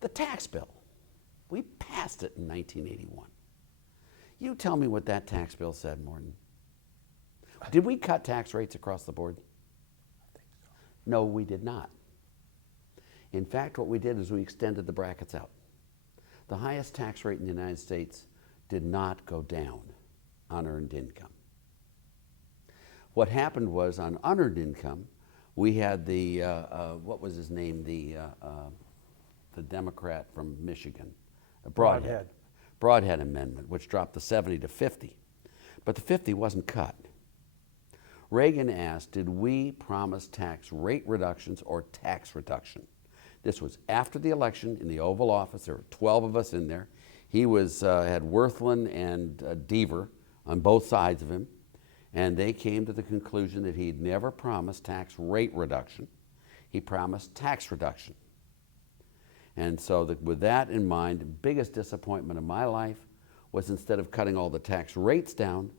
The tax bill. We passed it in 1981. You tell me what that tax bill said, Morton. Did we cut tax rates across the board? I think so. No, we did not. In fact, what we did is we extended the brackets out. The highest tax rate in the United States did not go down on earned income. What happened was on unearned income, we had the, what was his name, the Democrat from Michigan, Broadhead Amendment, which dropped the 70 to 50. But the 50 wasn't cut. Reagan asked, did we promise tax rate reductions or tax reduction? This was after the election in the Oval Office. There were 12 of us in there. He had Wirthlin and Deaver on both sides of him, and they came to the conclusion that he'd never promised tax rate reduction. He promised tax reduction. And so with that in mind, the biggest disappointment of my life was instead of cutting all the tax rates down,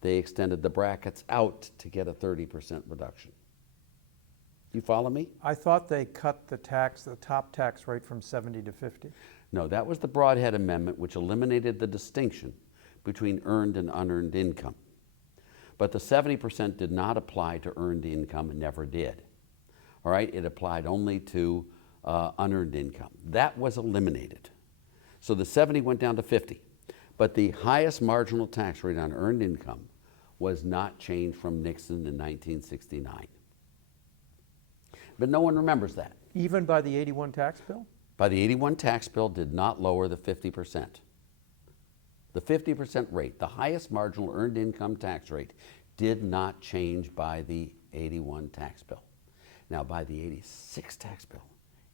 they extended the brackets out to get a 30% reduction. You follow me? I thought they cut the top tax rate from 70 to 50. No, that was the Broadhead Amendment, which eliminated the distinction between earned and unearned income. But the 70% did not apply to earned income and never did. All right, it applied only to unearned income. That was eliminated. So the 70 went down to 50. But the highest marginal tax rate on earned income was not changed from Nixon in 1969. But no one remembers that. Even by the 81 tax bill? By the 81 tax bill did not lower the 50%. The 50% rate, the highest marginal earned income tax rate, did not change by the 81 tax bill. Now by the 86 tax bill,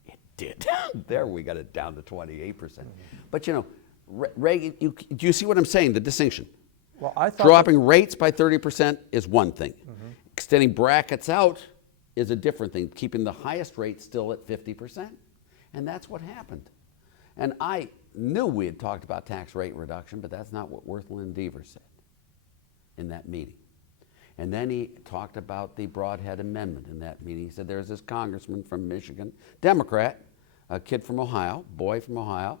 it did. There we got it down to 28%. Mm-hmm. But you know, Reagan, do you see what I'm saying, the distinction? Well, I thought dropping rates by 30% is one thing. Mm-hmm. Extending brackets out is a different thing. Keeping the highest rate still at 50%. And that's what happened. And I knew we had talked about tax rate reduction, but that's not what Wirthlin and Deaver said in that meeting. And then he talked about the Broadhead Amendment in that meeting. He said there's this congressman from Michigan, Democrat, a kid from Ohio, boy from Ohio,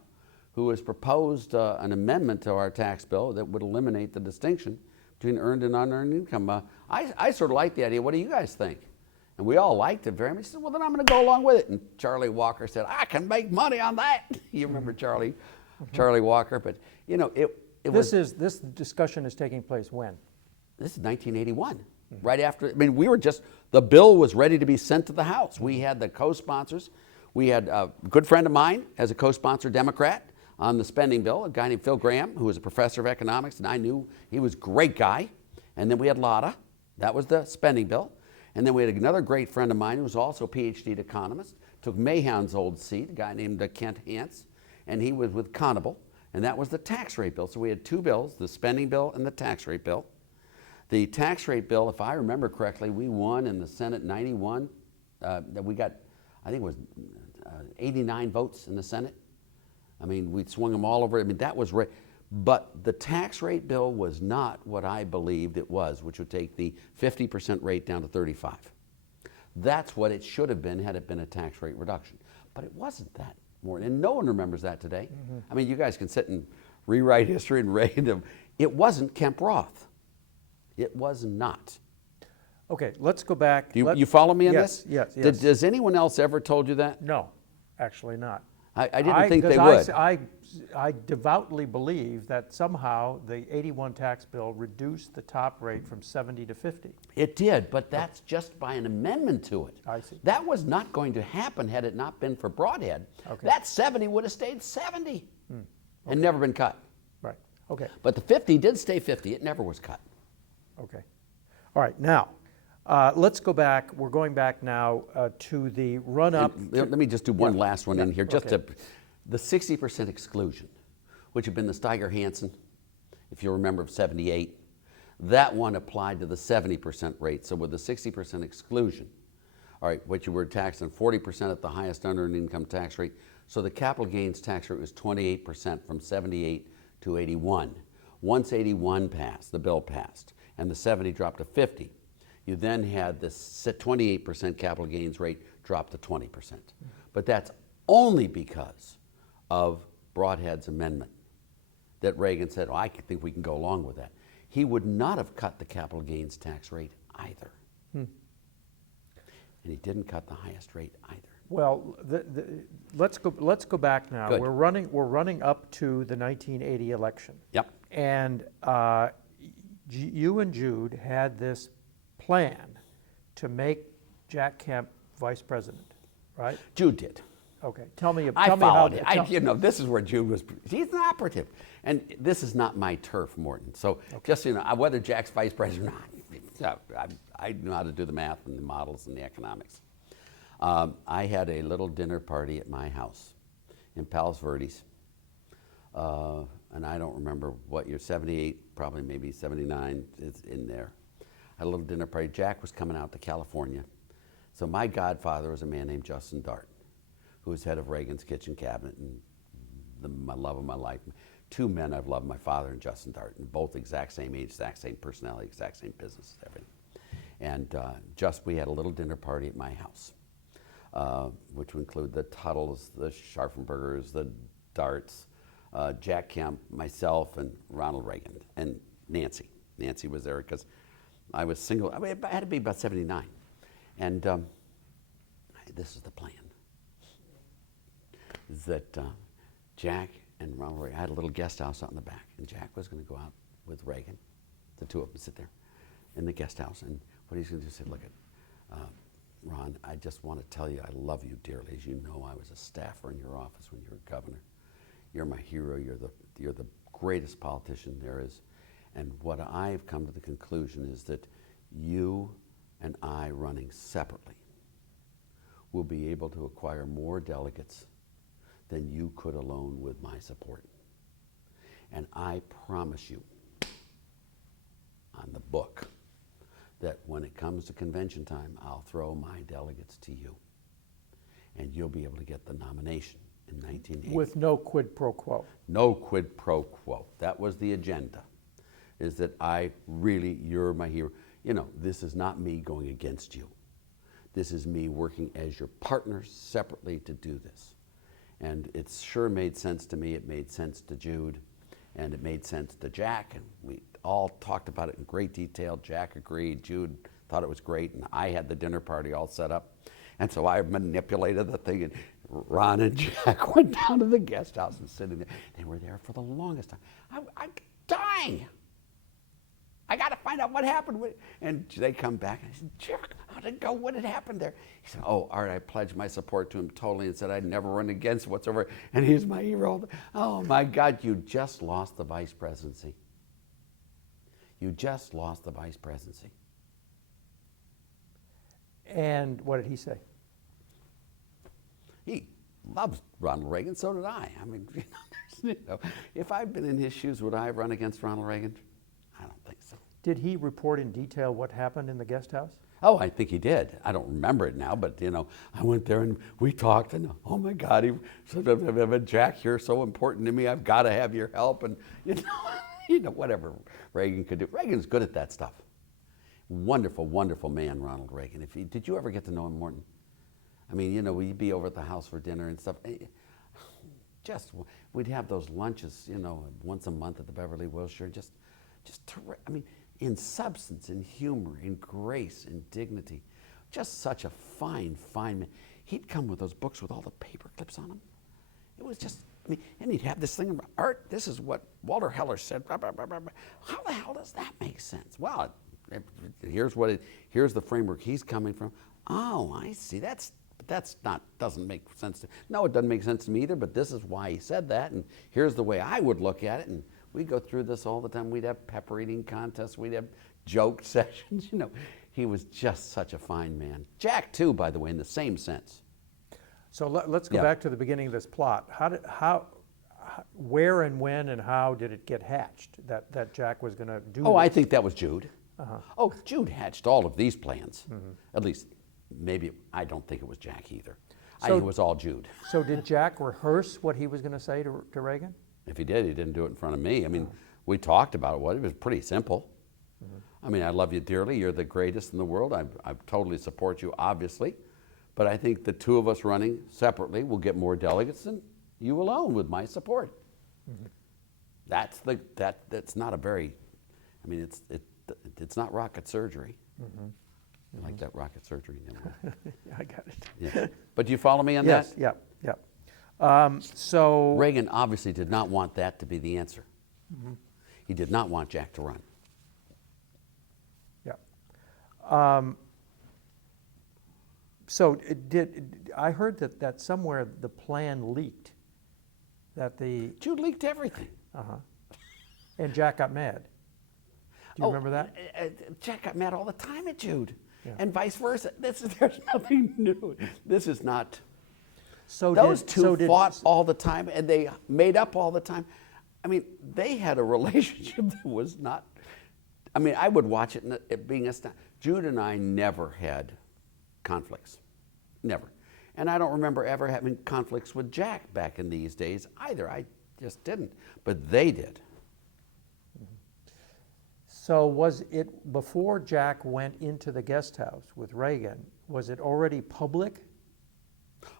who has proposed an amendment to our tax bill that would eliminate the distinction between earned and unearned income. I sort of like the idea. What do you guys think? And we all liked it very much. He said, well, then I'm going to go along with it. And Charlie Walker said, I can make money on that. You remember Charlie Walker? But, you know, this discussion is taking place when? This is 1981, right after, I mean, the bill was ready to be sent to the House. We had the co-sponsors. We had a good friend of mine as a co-sponsor Democrat on the spending bill, a guy named Phil Graham, who was a professor of economics, and I knew he was a great guy. And then we had Lotta, that was the spending bill. And then we had another great friend of mine who was also a PhD economist, took Mahon's old seat, a guy named Kent Hance, and he was with Conable, and that was the tax rate bill. So we had two bills, the spending bill and the tax rate bill. The tax rate bill, if I remember correctly, we won in the Senate 91. We got, I think it was 89 votes in the Senate. I mean, we swung them all over. I mean, that was right. But the tax rate bill was not what I believed it was, which would take the 50% rate down to 35. That's what it should have been had it been a tax rate reduction. But it wasn't that more, and no one remembers that today. Mm-hmm. I mean, you guys can sit and rewrite history and rate them. It wasn't Kemp Roth. It was not. Okay, let's go back. You follow me on this? Yes. Does anyone else ever told you that? No, actually not. I didn't think they would. I devoutly believe that somehow the 81 tax bill reduced the top rate from 70 to 50. It did, but that's just by an amendment to it. I see. That was not going to happen had it not been for Broadhead. Okay. That 70 would have stayed 70 and never been cut. Right, okay. But the 50 did stay 50. It never was cut. Okay. All right, now, let's go back. We're going back now to the run-up. Let me just do one last one in here. Just okay. to the 60% exclusion, which had been the Steiger-Hansen, if you remember, of 78. That one applied to the 70% rate. So with the 60% exclusion, all right, what you were taxed on 40% at the highest unearned income tax rate. So the capital gains tax rate was 28% from 78 to 81. Once 81 passed, the bill passed, and the 70 dropped to 50, you then had the 28% capital gains rate drop to 20%. But that's only because of Broadhead's amendment that Reagan said, oh, I think we can go along with that. He would not have cut the capital gains tax rate either. And he didn't cut the highest rate either. Well, let's go back now. Good. We're running up to the 1980 election. Yep. And you and Jude had this plan to make Jack Kemp vice president, right? Jude did. Okay, tell me I how. followed it. This is where Jude was. He's an operative, and this is not my turf, Morton. So just whether Jack's vice president or not, I know how to do the math and the models and the economics. I had a little dinner party at my house in Palos Verdes, and I don't remember what year, 78, probably maybe 79. It's in there. I had a little dinner party. Jack was coming out to California, so my godfather was a man named Justin Dart, who was head of Reagan's kitchen cabinet and my love of my life. Two men I've loved, my father and Justin Dart, and both exact same age, exact same personality, exact same business, everything. And we had a little dinner party at my house, which would include the Tuttles, the Scharfenbergers, the Darts, Jack Kemp, myself, and Ronald Reagan, and Nancy. Nancy was there because I was single. I mean, I had to be about 79. And this is the plan. Is that Jack and Ronald Reagan, I had a little guest house out in the back, and Jack was going to go out with Reagan. The two of them sit there in the guest house, and what he's going to do is say, look, Ron, I just want to tell you I love you dearly. As you know, I was a staffer in your office when you were governor. You're my hero. You're the greatest politician there is. And what I've come to the conclusion is that you and I running separately will be able to acquire more delegates than you could alone with my support. And I promise you on the book that when it comes to convention time, I'll throw my delegates to you. And you'll be able to get the nomination in 1980. With no quid pro quo. No quid pro quo. That was the agenda, is that you're my hero. You know, this is not me going against you. This is me working as your partners separately to do this. And it sure made sense to me. It made sense to Jude, and it made sense to Jack. And we all talked about it in great detail. Jack agreed. Jude thought it was great, and I had the dinner party all set up. And so I manipulated the thing, and Ron and Jack went down to the guest house and sitting there. They were there for the longest time. I'm dying. I got to find out what happened. And they come back and I said, Jack, how did it go? What had happened there? He said, oh, Art, I pledged my support to him totally and said I'd never run against whatsoever. And he's my hero. Oh, my God, you just lost the vice presidency. You just lost the vice presidency. And what did he say? He loves Ronald Reagan, so did I. I mean, if I'd been in his shoes, would I have run against Ronald Reagan? I don't think so. Did he report in detail what happened in the guest house? Oh, I think he did. I don't remember it now, but I went there and we talked, and oh my God, he said, Jack, you're so important to me. I've got to have your help, and whatever Reagan could do. Reagan's good at that stuff. Wonderful, wonderful man, Ronald Reagan. Did you ever get to know him, Morton? I mean, we'd be over at the house for dinner and stuff. We'd have those lunches, once a month at the Beverly Wilshire. I mean, in substance, in humor, in grace, in dignity. Just such a fine, fine man. He'd come with those books with all the paper clips on them. It was just, and he'd have this thing about, Art, this is what Walter Heller said. Blah, blah, blah, blah. How the hell does that make sense? Well, here's the framework he's coming from. Oh, I see. Doesn't make sense to, no, it doesn't make sense to me either, but this is why he said that, and here's the way I would look at it, and we go through this all the time. We'd have pepper eating contests, we'd have joke sessions, He was just such a fine man. Jack, too, by the way, in the same sense. So let's go back to the beginning of this plot. Where and when and how did it get hatched that Jack was going to do Oh, this? I think that was Jude. Oh, Jude hatched all of these plans. At least, maybe, I don't think it was Jack either. I think it was all Jude. So did Jack rehearse what he was going to say to Reagan? If he did, he didn't do it in front of me. I mean, we talked about it. It was pretty simple. I mean, I love you dearly. You're the greatest in the world. I totally support you, obviously. But I think the two of us running separately will get more delegates than you alone with my support. That's not a very, it's not rocket surgery. You like that rocket surgery? I got it. Yeah. But do you follow me on that? Yes, yeah. So Reagan obviously did not want that to be the answer. He did not want Jack to run. Yeah. So I heard that somewhere the plan leaked, that Jude leaked everything. and Jack got mad. Do you remember that? Jack got mad all the time at Jude, Yeah. and vice versa. There's nothing new. This is not. So Those two fought did, all the time, and they made up all the time. I mean, they had a relationship that was not. I mean, I would watch it and it being astounding. Jude and I never had conflicts, never. And I don't remember ever having conflicts with Jack back in these days either. I just didn't, but they did. So was it, before Jack went into the guest house with Reagan, was it already public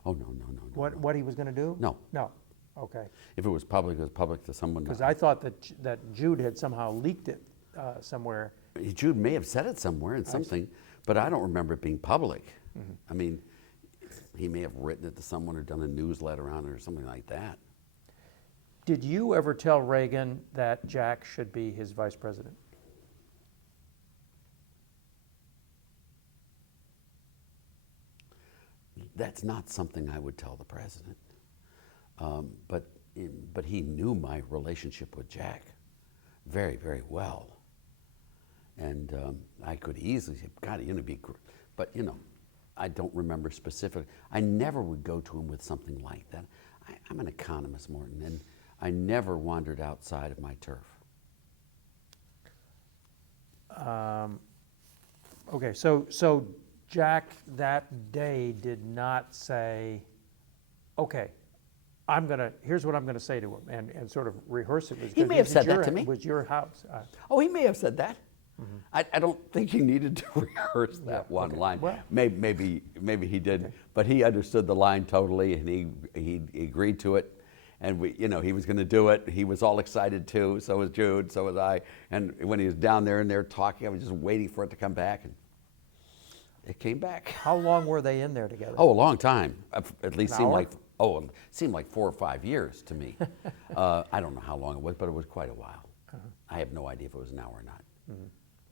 Oh, no, no, no, no. what he was going to do? No. No, okay. If it was public to someone. Because I thought that Jude had somehow leaked it somewhere. Jude may have said it somewhere in something, but I don't remember it being public. I mean, he may have written it to someone or done a newsletter on it or something like that. Did you ever tell Reagan that Jack should be his vice president? That's not something I would tell the president. But he knew my relationship with Jack very, very well. And I could easily say, God, you're going to be, but I don't remember specific. I never would go to him with something like that. I'm an economist, Morton, and I never wandered outside of my turf. Okay, so Jack that day did not say, okay, here's what I'm gonna say to him, and sort of rehearse it. He may have said that to me. It was your house. Oh, he may have said that. I don't think he needed to rehearse that one okay. line. Well, maybe he did, but he understood the line totally, and he agreed to it. And he was going to do it. He was all excited too. So was Jude. So was I. And when he was down there and they're talking, I was just waiting for it to come back, and it came back. how long were they in there together? Oh, a long time. At least An seemed hour? like it seemed like 4 or 5 years to me. I don't know how long it was, but it was quite a while. I have no idea if it was an hour or not.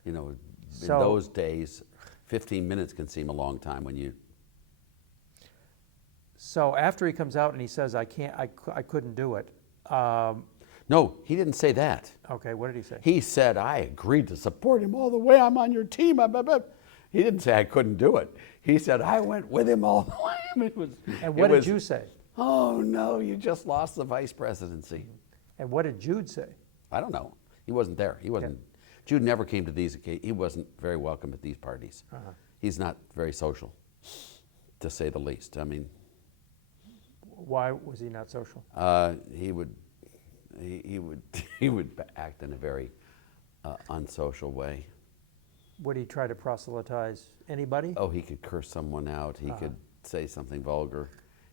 In So- those days, 15 minutes can seem a long time when you. So after he comes out and he says, I couldn't do it. No, he didn't say that. Okay, what did he say? He said, I agreed to support him all the way. I'm on your team. He didn't say I couldn't do it. He said, I went with him all the way. And what did you say? Oh, no, you just lost the vice presidency. And what did Jude say? I don't know. He wasn't there. He wasn't. Jude never came to these occasions. He wasn't very welcome at these parties. He's not very social, to say the least. I mean, Why was he not social? he would act in a very unsocial way. Would he try to proselytize anybody? Oh, he could curse someone out. He could say something vulgar.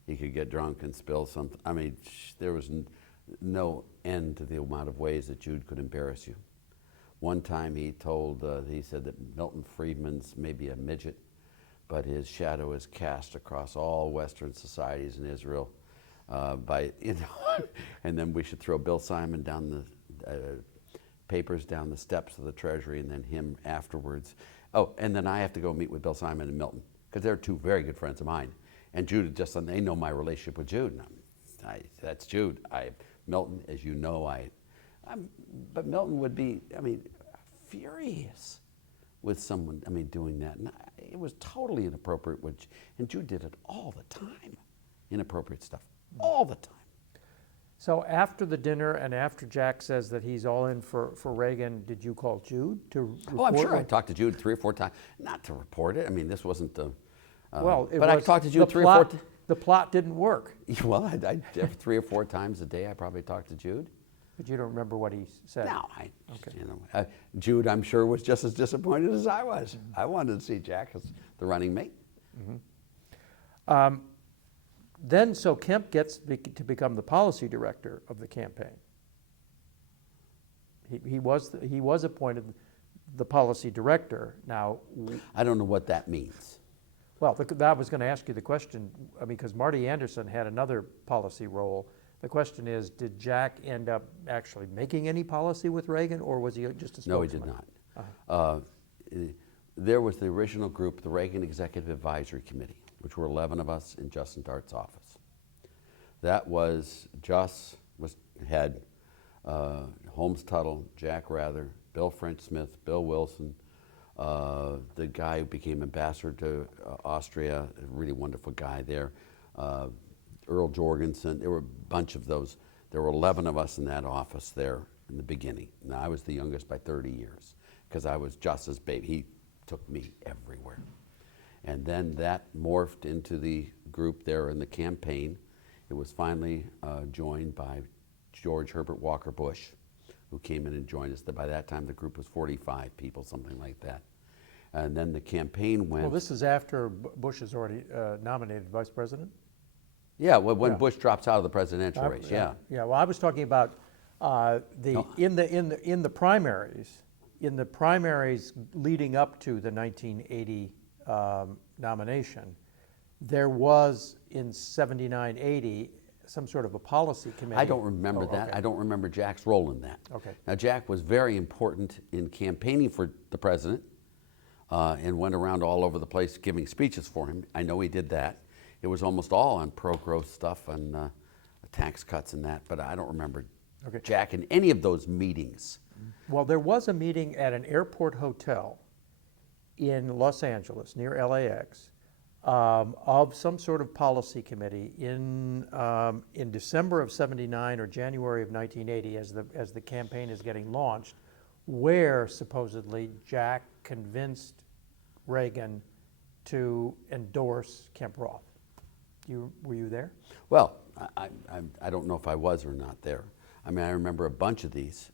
He could get drunk and spill something. I mean, there was no end to the amount of ways that Jude could embarrass you. One time he said that Milton Friedman's maybe a midget, but his shadow is cast across all Western societies in Israel and then we should throw Bill Simon down the papers down the steps of the Treasury, and then him afterwards. Oh, and then I have to go meet with Bill Simon and Milton, because they're two very good friends of mine. And Jude, they know my relationship with Jude. That's Jude. Milton, as you know, but Milton would be, furious with someone, doing that. And it was totally inappropriate, and Jude did it all the time. Inappropriate stuff, all the time. So after the dinner and after Jack says that he's all in for Reagan, did you call Jude to report? Oh, I'm sure I talked to Jude 3 or 4 times, not to report it. This wasn't the. I talked to Jude 3 or 4 times. The plot didn't work. Well, I 3 or 4 times a day I probably talked to Jude. But you don't remember what he said? No, Jude, I'm sure, was just as disappointed as I was. I wanted to see Jack as the running mate. Then, so Kemp gets to become the policy director of the campaign. He was appointed the policy director. Now, I don't know what that means. well, I was going to ask you the question, because Marty Anderson had another policy role. The question is, did Jack end up actually making any policy with Reagan, or was he just a spokesman? No, he did not. There was the original group, the Reagan Executive Advisory Committee, which were 11 of us in Justin Dart's office. That was had Holmes Tuttle, Jack Rather, Bill French Smith, Bill Wilson, the guy who became ambassador to Austria, a really wonderful guy there, Earl Jorgensen. There were a bunch of those. There were 11 of us in that office there in the beginning. Now, I was the youngest by 30 years because I was just his baby. He took me everywhere. And then that morphed into the group there in the campaign. It was finally joined by George Herbert Walker Bush, who came in and joined us. By that time, the group was 45 people, something like that. And then the campaign went. Well, this is after Bush is already nominated vice president? Yeah, when Yeah. Bush drops out of the presidential race, yeah. Yeah, well, I was talking about in the primaries leading up to the 1980 nomination, there was in 79, 80 some sort of a policy committee. I don't remember that. Okay. I don't remember Jack's role in that. Okay. Now, Jack was very important in campaigning for the president and went around all over the place giving speeches for him. I know he did that. It was almost all on pro-growth stuff and tax cuts and that, but I don't remember Okay. Jack in any of those meetings. Well, there was a meeting at an airport hotel in Los Angeles, near LAX, of some sort of policy committee in December of '79 or January of 1980, as the campaign is getting launched, where supposedly Jack convinced Reagan to endorse Kemp Roth. Were you there? Well, I don't know if I was or not there. I mean, I remember a bunch of these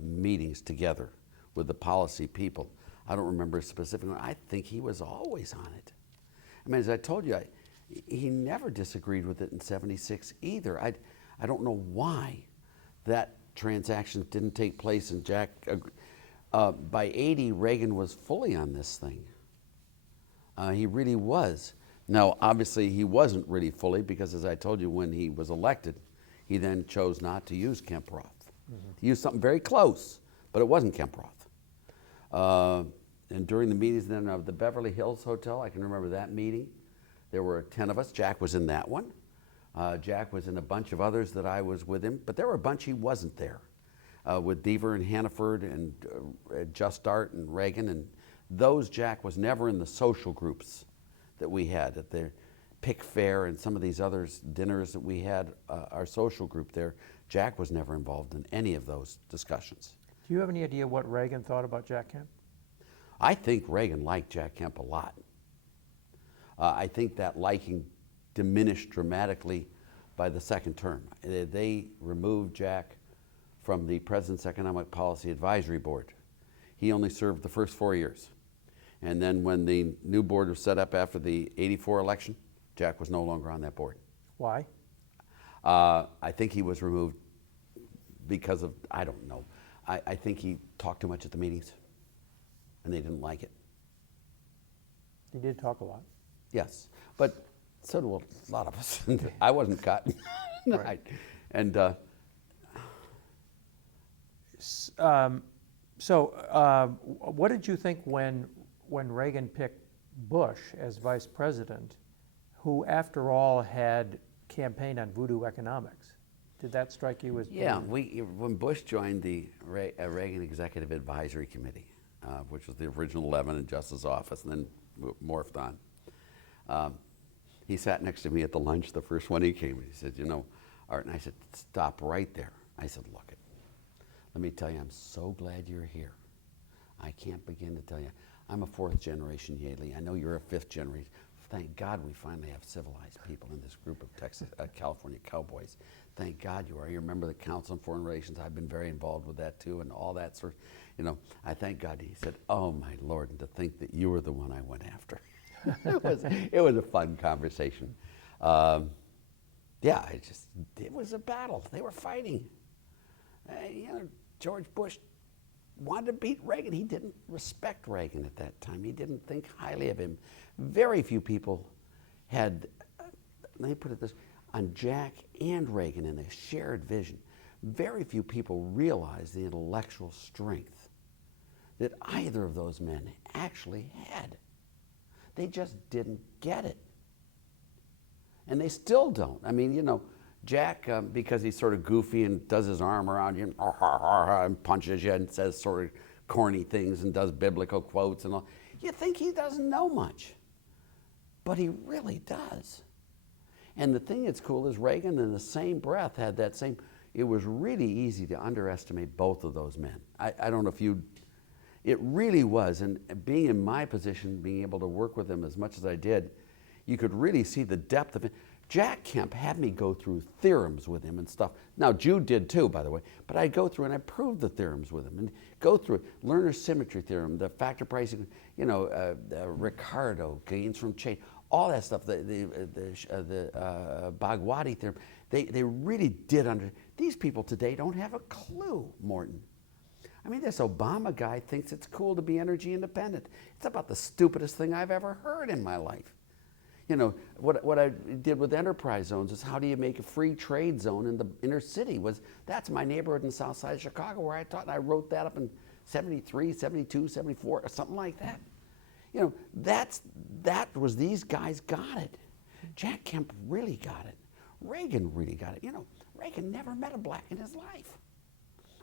meetings together with the policy people. I don't remember specifically. I think he was always on it. I mean, as I told you, he never disagreed with it in '76 either. I don't know why that transaction didn't take place, and Jack, by '80, Reagan was fully on this thing. He really was. Now, obviously, he wasn't really fully because, as I told you, when he was elected, he then chose not to use Kemp Roth. He used something very close, but it wasn't Kemp Roth. And during the meetings then of the Beverly Hills Hotel, I can remember that meeting. There were 10 of us. Jack was in that one. Jack was in a bunch of others that I was with him, but there were a bunch he wasn't there. With Deaver and Hannaford and Just Art and Reagan, and those Jack was never in the social groups that we had at the Pick Fair and some of these other dinners that we had, our social group there. Jack was never involved in any of those discussions. Do you have any idea what Reagan thought about Jack Kemp? I think Reagan liked Jack Kemp a lot. I think that liking diminished dramatically by the second term. They removed Jack from the President's Economic Policy Advisory Board. He only served the first 4 years. And then when the new board was set up after the '84 election, Jack was no longer on that board. Why? I think he was removed because of, I don't know. I think he talked too much at the meetings, and they didn't like it. He did talk a lot. Yes, but so do a lot of us. I wasn't cut. Right. And what did you think when Reagan picked Bush as vice president, who, after all, had campaigned on voodoo economics? Did that strike you as being... yeah, when Bush joined the Reagan Executive Advisory Committee, which was the original 11 in Justice's office, and then morphed on, he sat next to me at the lunch the first one he came. He said, "You know, Art," and I said, "Stop right there." I said, "Look, let me tell you, I'm so glad you're here. I can't begin to tell you. I'm a 4th generation Yaley. I know you're a 5th generation. Thank God we finally have civilized people in this group of California cowboys. Thank God you are. You're a member of the Council on Foreign Relations. I've been very involved with that too, and all that sort of, you know, I thank God." He said, "Oh my Lord, and to think that you were the one I went after." It was a fun conversation. Yeah, it was a battle. They were fighting. You know, George Bush wanted to beat Reagan. He didn't respect Reagan at that time. He didn't think highly of him. Very few people had, let me put it this, on Jack and Reagan in a shared vision, very few people realized the intellectual strength that either of those men actually had. They just didn't get it. And they still don't. I mean, you know, Jack, because he's sort of goofy and does his arm around you and punches you and says sort of corny things and does biblical quotes and all, you think he doesn't know much. But he really does. And the thing that's cool is Reagan, in the same breath, had that same, it was really easy to underestimate both of those men. I don't know if you, it really was. And being in my position, being able to work with them as much as I did, you could really see the depth of it. Jack Kemp had me go through theorems with him and stuff. Now, Jude did too, by the way, but I'd go through and I'd prove the theorems with him and go through it. Lerner's symmetry theorem, the factor pricing, Ricardo, gains from change, all that stuff, the Bhagwati theorem. They really did these people today don't have a clue, Morton. I mean, this Obama guy thinks it's cool to be energy independent. It's about the stupidest thing I've ever heard in my life. You know, what I did with enterprise zones is how do you make a free trade zone in the inner city? That's my neighborhood in the south side of Chicago where I taught, and I wrote that up in 73, 72, 74, or something like that. You know, that was these guys got it. Jack Kemp really got it. Reagan really got it. You know, Reagan never met a black in his life.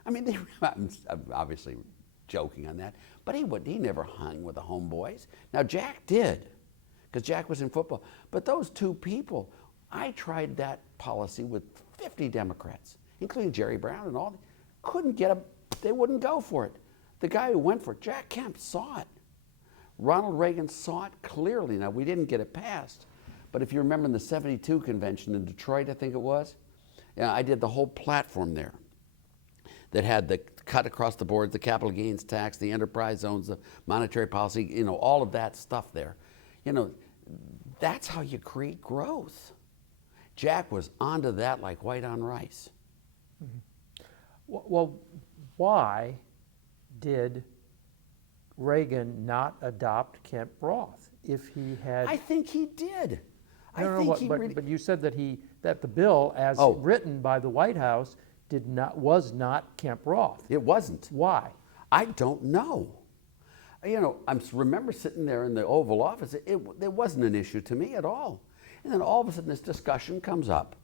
I mean, I'm obviously joking on that, but he never hung with the homeboys. Now, Jack did, because Jack was in football. But those two people, I tried that policy with 50 Democrats, including Jerry Brown and all. Couldn't get they wouldn't go for it. The guy who went for it, Jack Kemp, saw it. Ronald Reagan saw it clearly. Now, we didn't get it passed, but if you remember in the 72 convention in Detroit, I think it was, I did the whole platform there that had the cut across the board, the capital gains tax, the enterprise zones, the monetary policy, you know, all of that stuff there. You know, that's how you create growth. Jack was onto that like white on rice. Mm-hmm. Well, why did Reagan not adopt Kemp Roth if he had? I think he did. But you said that the bill, as written by the White House, was not Kemp Roth. It wasn't. Why? I don't know. You know, I remember sitting there in the Oval Office. It wasn't an issue to me at all. And then all of a sudden this discussion comes up.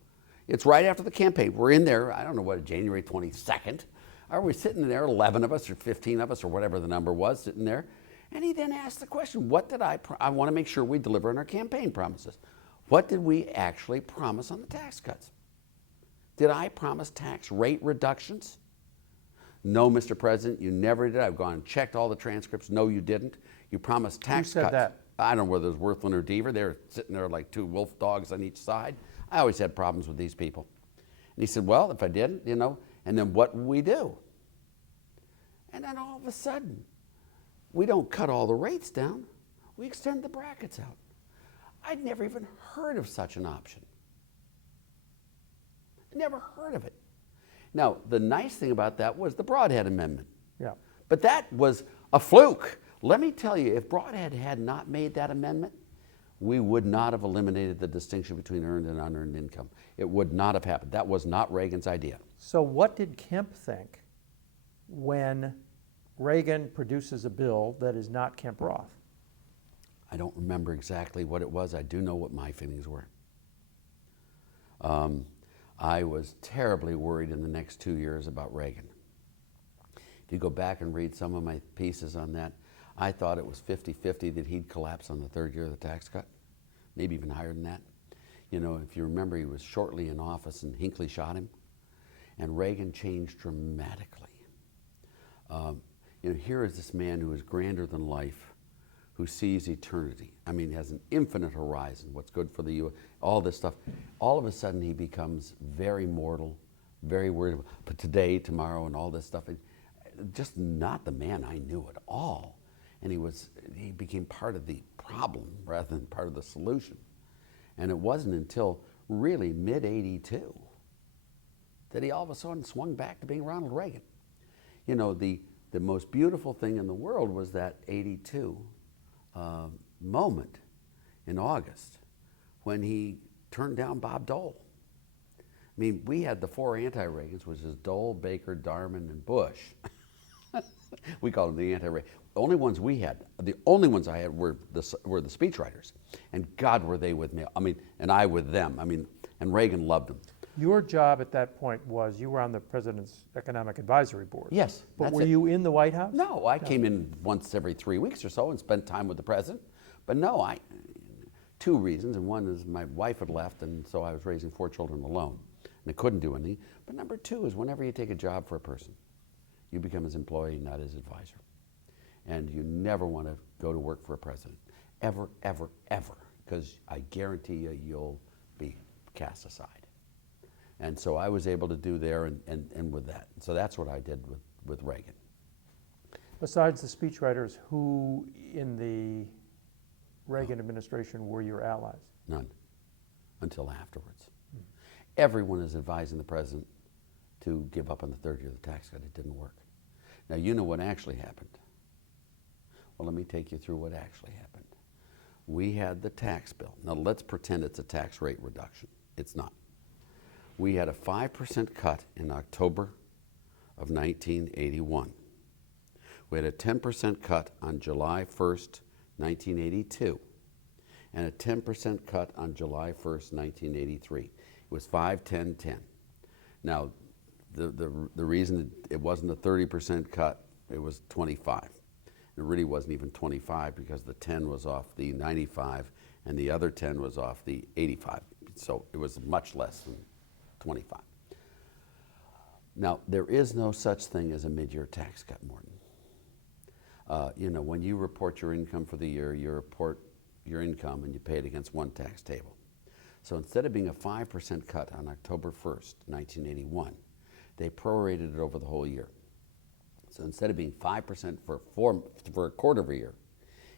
It's right after the campaign. We're in there, I don't know what, January 22nd. Are we sitting there, 11 of us or 15 of us or whatever the number was sitting there? And he then asked the question, what did I want to make sure we deliver on our campaign promises. What did we actually promise on the tax cuts? Did I promise tax rate reductions? No, Mr. President, you never did. I've gone and checked all the transcripts. No, you didn't. You promised tax cuts. Who said that? I don't know whether it was Wirthlin or Deaver. They were sitting there like two wolf dogs on each side. I always had problems with these people. And he said, well, if I didn't, you know, and then what would we do? And then all of a sudden, we don't cut all the rates down. We extend the brackets out. I'd never even heard of such an option. Never heard of it. Now, the nice thing about that was the Broadhead Amendment. Yeah. But that was a fluke. Let me tell you, if Broadhead had not made that amendment, we would not have eliminated the distinction between earned and unearned income. It would not have happened. That was not Reagan's idea. So what did Kemp think when Reagan produces a bill that is not Kemp Roth? I don't remember exactly what it was. I do know what my feelings were. I was terribly worried in the next 2 years about Reagan. If you go back and read some of my pieces on that, I thought it was 50-50 that he'd collapse on the third year of the tax cut, maybe even higher than that. You know, if you remember, he was shortly in office and Hinckley shot him, and Reagan changed dramatically. You know, here is this man who is grander than life, who sees eternity. I mean, has an infinite horizon, what's good for the U.S., all this stuff. All of a sudden, he becomes very mortal, very worried about today, tomorrow, and all this stuff. Just not the man I knew at all. And he became part of the problem rather than part of the solution. And it wasn't until really mid-82 that he all of a sudden swung back to being Ronald Reagan. You know, the most beautiful thing in the world was that 82 moment in August when he turned down Bob Dole. I mean, we had the four anti-Reagans, which is Dole, Baker, Darman, and Bush. We called them the anti-Reagan. The only ones we had, the only ones I had were the speechwriters. And God, were they with me. I mean, and I with them. I mean, and Reagan loved them. Your job at that point was you were on the President's Economic Advisory Board. Yes. But were you in the White House? No, I came in once every 3 weeks or so and spent time with the president. But no, two reasons. And one is my wife had left, and so I was raising 4 children alone. And I couldn't do anything. But number two is whenever you take a job for a person, you become his employee, not his advisor. And you never want to go to work for a president. Ever, ever, ever. Because I guarantee you, you'll be cast aside. And so I was able to do there and with that. So that's what I did with Reagan. Besides the speechwriters, who in the Reagan administration were your allies? None, until afterwards. Everyone is advising the president to give up on the third year of the tax cut. It didn't work. Now, you know what actually happened. Well, let me take you through what actually happened. We had the tax bill. Now, let's pretend it's a tax rate reduction. It's not. We had a 5% cut in October of 1981. We had a 10% cut on July 1st, 1982, and a 10% cut on July 1st, 1983. It was 5, 10, 10. Now, the reason it wasn't a 30% cut, it was 25. It really wasn't even 25 because the 10 was off the 95 and the other 10 was off the 85. So it was much less than 25. Now, there is no such thing as a mid-year tax cut, Morton. You know, when you report your income for the year, you report your income and you pay it against one tax table. So instead of being a 5% cut on October 1st, 1981, they prorated it over the whole year. So instead of being 5% for a quarter of a year,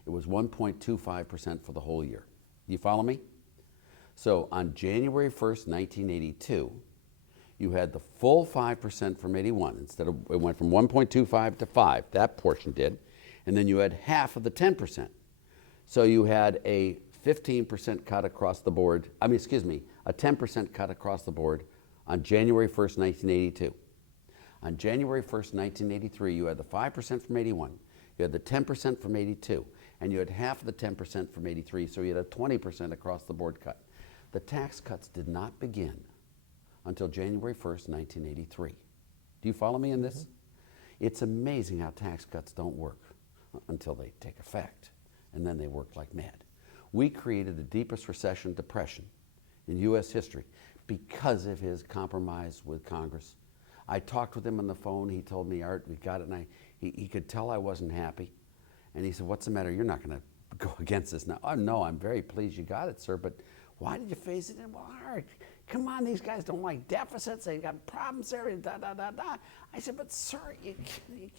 it was 1.25% for the whole year. You follow me? So on January 1st, 1982, you had the full 5% from 81. Instead of, it went from 1.25 to 5, that portion did. And then you had half of the 10%. So you had a 15% cut across the board, a 10% cut across the board on January 1st, 1982. On January 1st, 1983, you had the 5% from 81, you had the 10% from 82, and you had half of the 10% from 83, so you had a 20% across the board cut. The tax cuts did not begin until January 1st, 1983. Do you follow me in this? It's amazing how tax cuts don't work until they take effect, and then they work like mad. We created the deepest recession, depression in U.S. history because of his compromise with Congress. I talked with him on the phone. He told me, Art, we got it. And he could tell I wasn't happy. And he said, what's the matter? You're not going to go against this now. Oh, no, I'm very pleased you got it, sir. But why did you phase it in? Well, Art, come on, these guys don't like deficits. They got problems there. Da, da, da, da. I said, but sir, you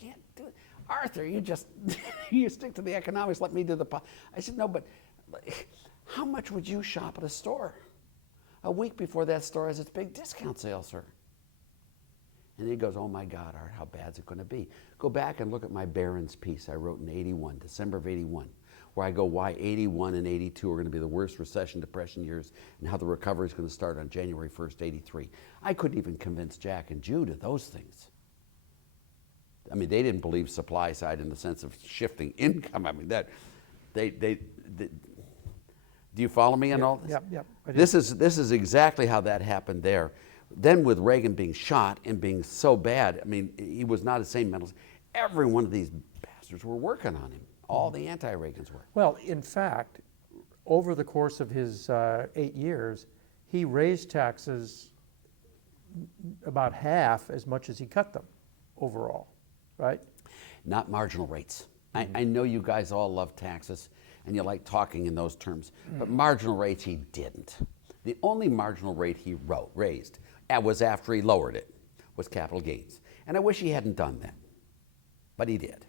can't do it. Arthur, you just, you stick to the economics. Let me do the, I said, no, but how much would you shop at a store a week before that store has its big discount sale, sir? And he goes, oh my God, Art, how bad's it going to be? Go back and look at my Barron's piece I wrote in 81, December of 81, where I go why 81 and 82 are going to be the worst recession, depression years, and how the recovery is going to start on January 1st, 83. I couldn't even convince Jack and Jude of those things. I mean, they didn't believe supply side in the sense of shifting income. I mean, that, do you follow me on all this? Yep. This is exactly how that happened there. Then with Reagan being shot and being so bad, I mean, he was not the same mental. Every one of these bastards were working on him. All the anti-Reagans were. Well, in fact, over the course of his 8 years, he raised taxes about half as much as he cut them overall, right? Not marginal rates. I know you guys all love taxes and you like talking in those terms, but marginal rates he didn't. The only marginal rate he raised was after he lowered it, was capital gains. And I wish he hadn't done that, but he did.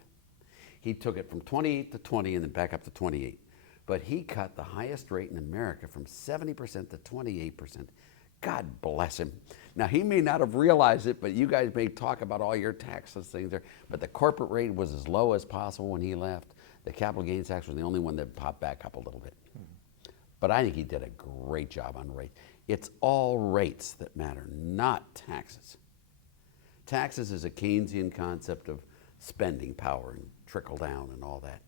He took it from 28 to 20 and then back up to 28. But he cut the highest rate in America from 70% to 28%. God bless him. Now, he may not have realized it, but you guys may talk about all your taxes things there, but the corporate rate was as low as possible when he left. The capital gains tax was the only one that popped back up a little bit. But I think he did a great job on rates. It's all rates that matter, not taxes. Taxes is a Keynesian concept of spending power and trickle down and all that.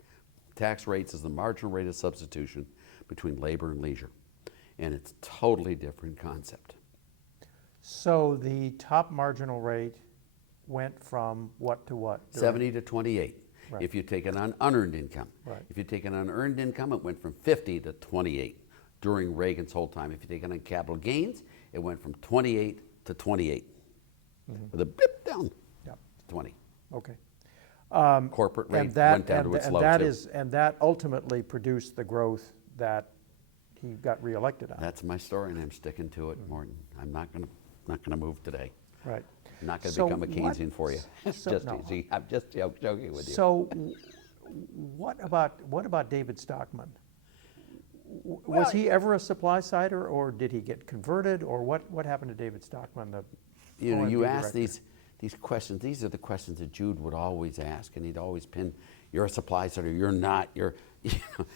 Tax rates is the marginal rate of substitution between labor and leisure. And it's a totally different concept. So the top marginal rate went from what to what? 70 to 28. Right. If you take an unearned income. Right. If you take an unearned income, it went from 50 to 28 during Reagan's whole time. If you take it on capital gains, it went from 28 to 28. With a blip down to 20. Okay. Corporate rate And that, went down to its low too. And that ultimately produced the growth that he got reelected on. That's my story, and I'm sticking to it, Morton. I'm not gonna move today. Right. I'm not gonna So become a Keynesian for you. so- Just no. easy. I'm just joking with you. So what about David Stockman? Was he ever a supply sider, or did he get converted, or what happened to David Stockman, the You know, OMB you ask director? these questions. These are the questions that Jude would always ask, and he'd always pin, "You're a supply sider. You're not. You're." You know,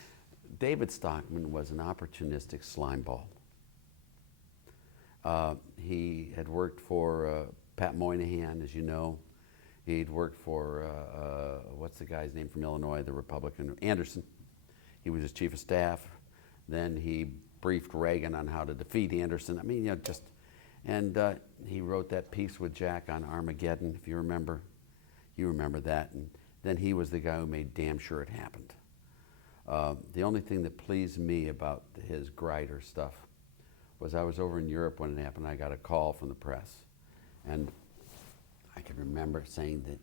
David Stockman was an opportunistic slimeball. He had worked for Pat Moynihan, as you know. He'd worked for what's the guy's name from Illinois, the Republican, Anderson. He was his chief of staff. Then he briefed Reagan on how to defeat Anderson. I mean, you know, just, and he wrote that piece with Jack on Armageddon, if you remember. You remember that. And then he was the guy who made damn sure it happened. The only thing that pleased me about his Grider stuff was I was over in Europe when it happened. I got a call from the press, and I can remember saying that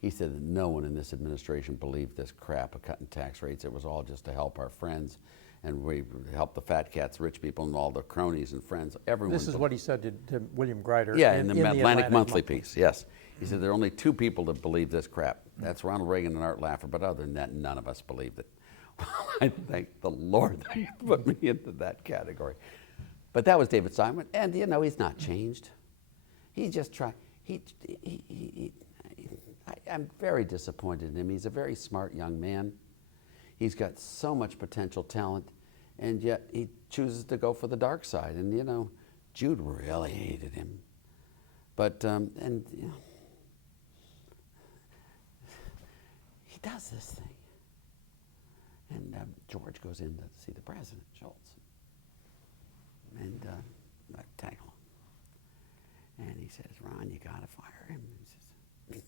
he said that no one in this administration believed this crap of cutting tax rates. It was all just to help our friends, and we help the fat cats, rich people, and all the cronies and friends. Everyone. This is what he said to William Grider. Yeah, in the Atlantic Monthly piece. Yes, he said there are only two people that believe this crap. That's Ronald Reagan and Art Laffer. But other than that, none of us believed it. Well, I thank the Lord that he put me into that category. But that was David Simon, and you know he's not changed. He just tried. I'm very disappointed in him. He's a very smart young man. He's got so much potential talent, and yet he chooses to go for the dark side. And you know, Jude really hated him. But and you know, he does this thing, and George goes in to see the president, Schultz, and I tag along. And he says, "Ron, you got to fire him." He says,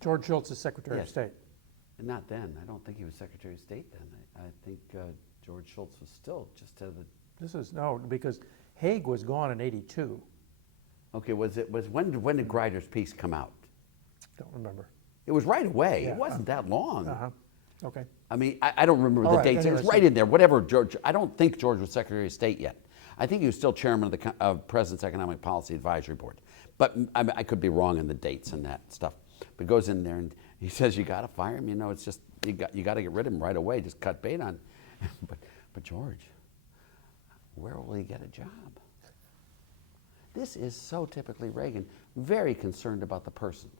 George Shultz is Secretary of Yes. State. And not then. I don't think he was Secretary of State then. I think George Shultz was still just to the. This is, no, because Haig was gone in '82. Okay, when did Grider's piece come out? Don't remember. It was right away. Yeah, It wasn't that long. Uh-huh. Okay. I mean, I don't remember All the right, dates. It was anyways, right in there. Whatever George. I don't think George was Secretary of State yet. I think he was still chairman of the President's Economic Policy Advisory Board. But I could be wrong in the dates and that stuff. But goes in there and he says, "You got to fire him. You know, it's just you got to get rid of him right away. Just cut bait on." but George, where will he get a job? This is so typically Reagan. Very concerned about the person.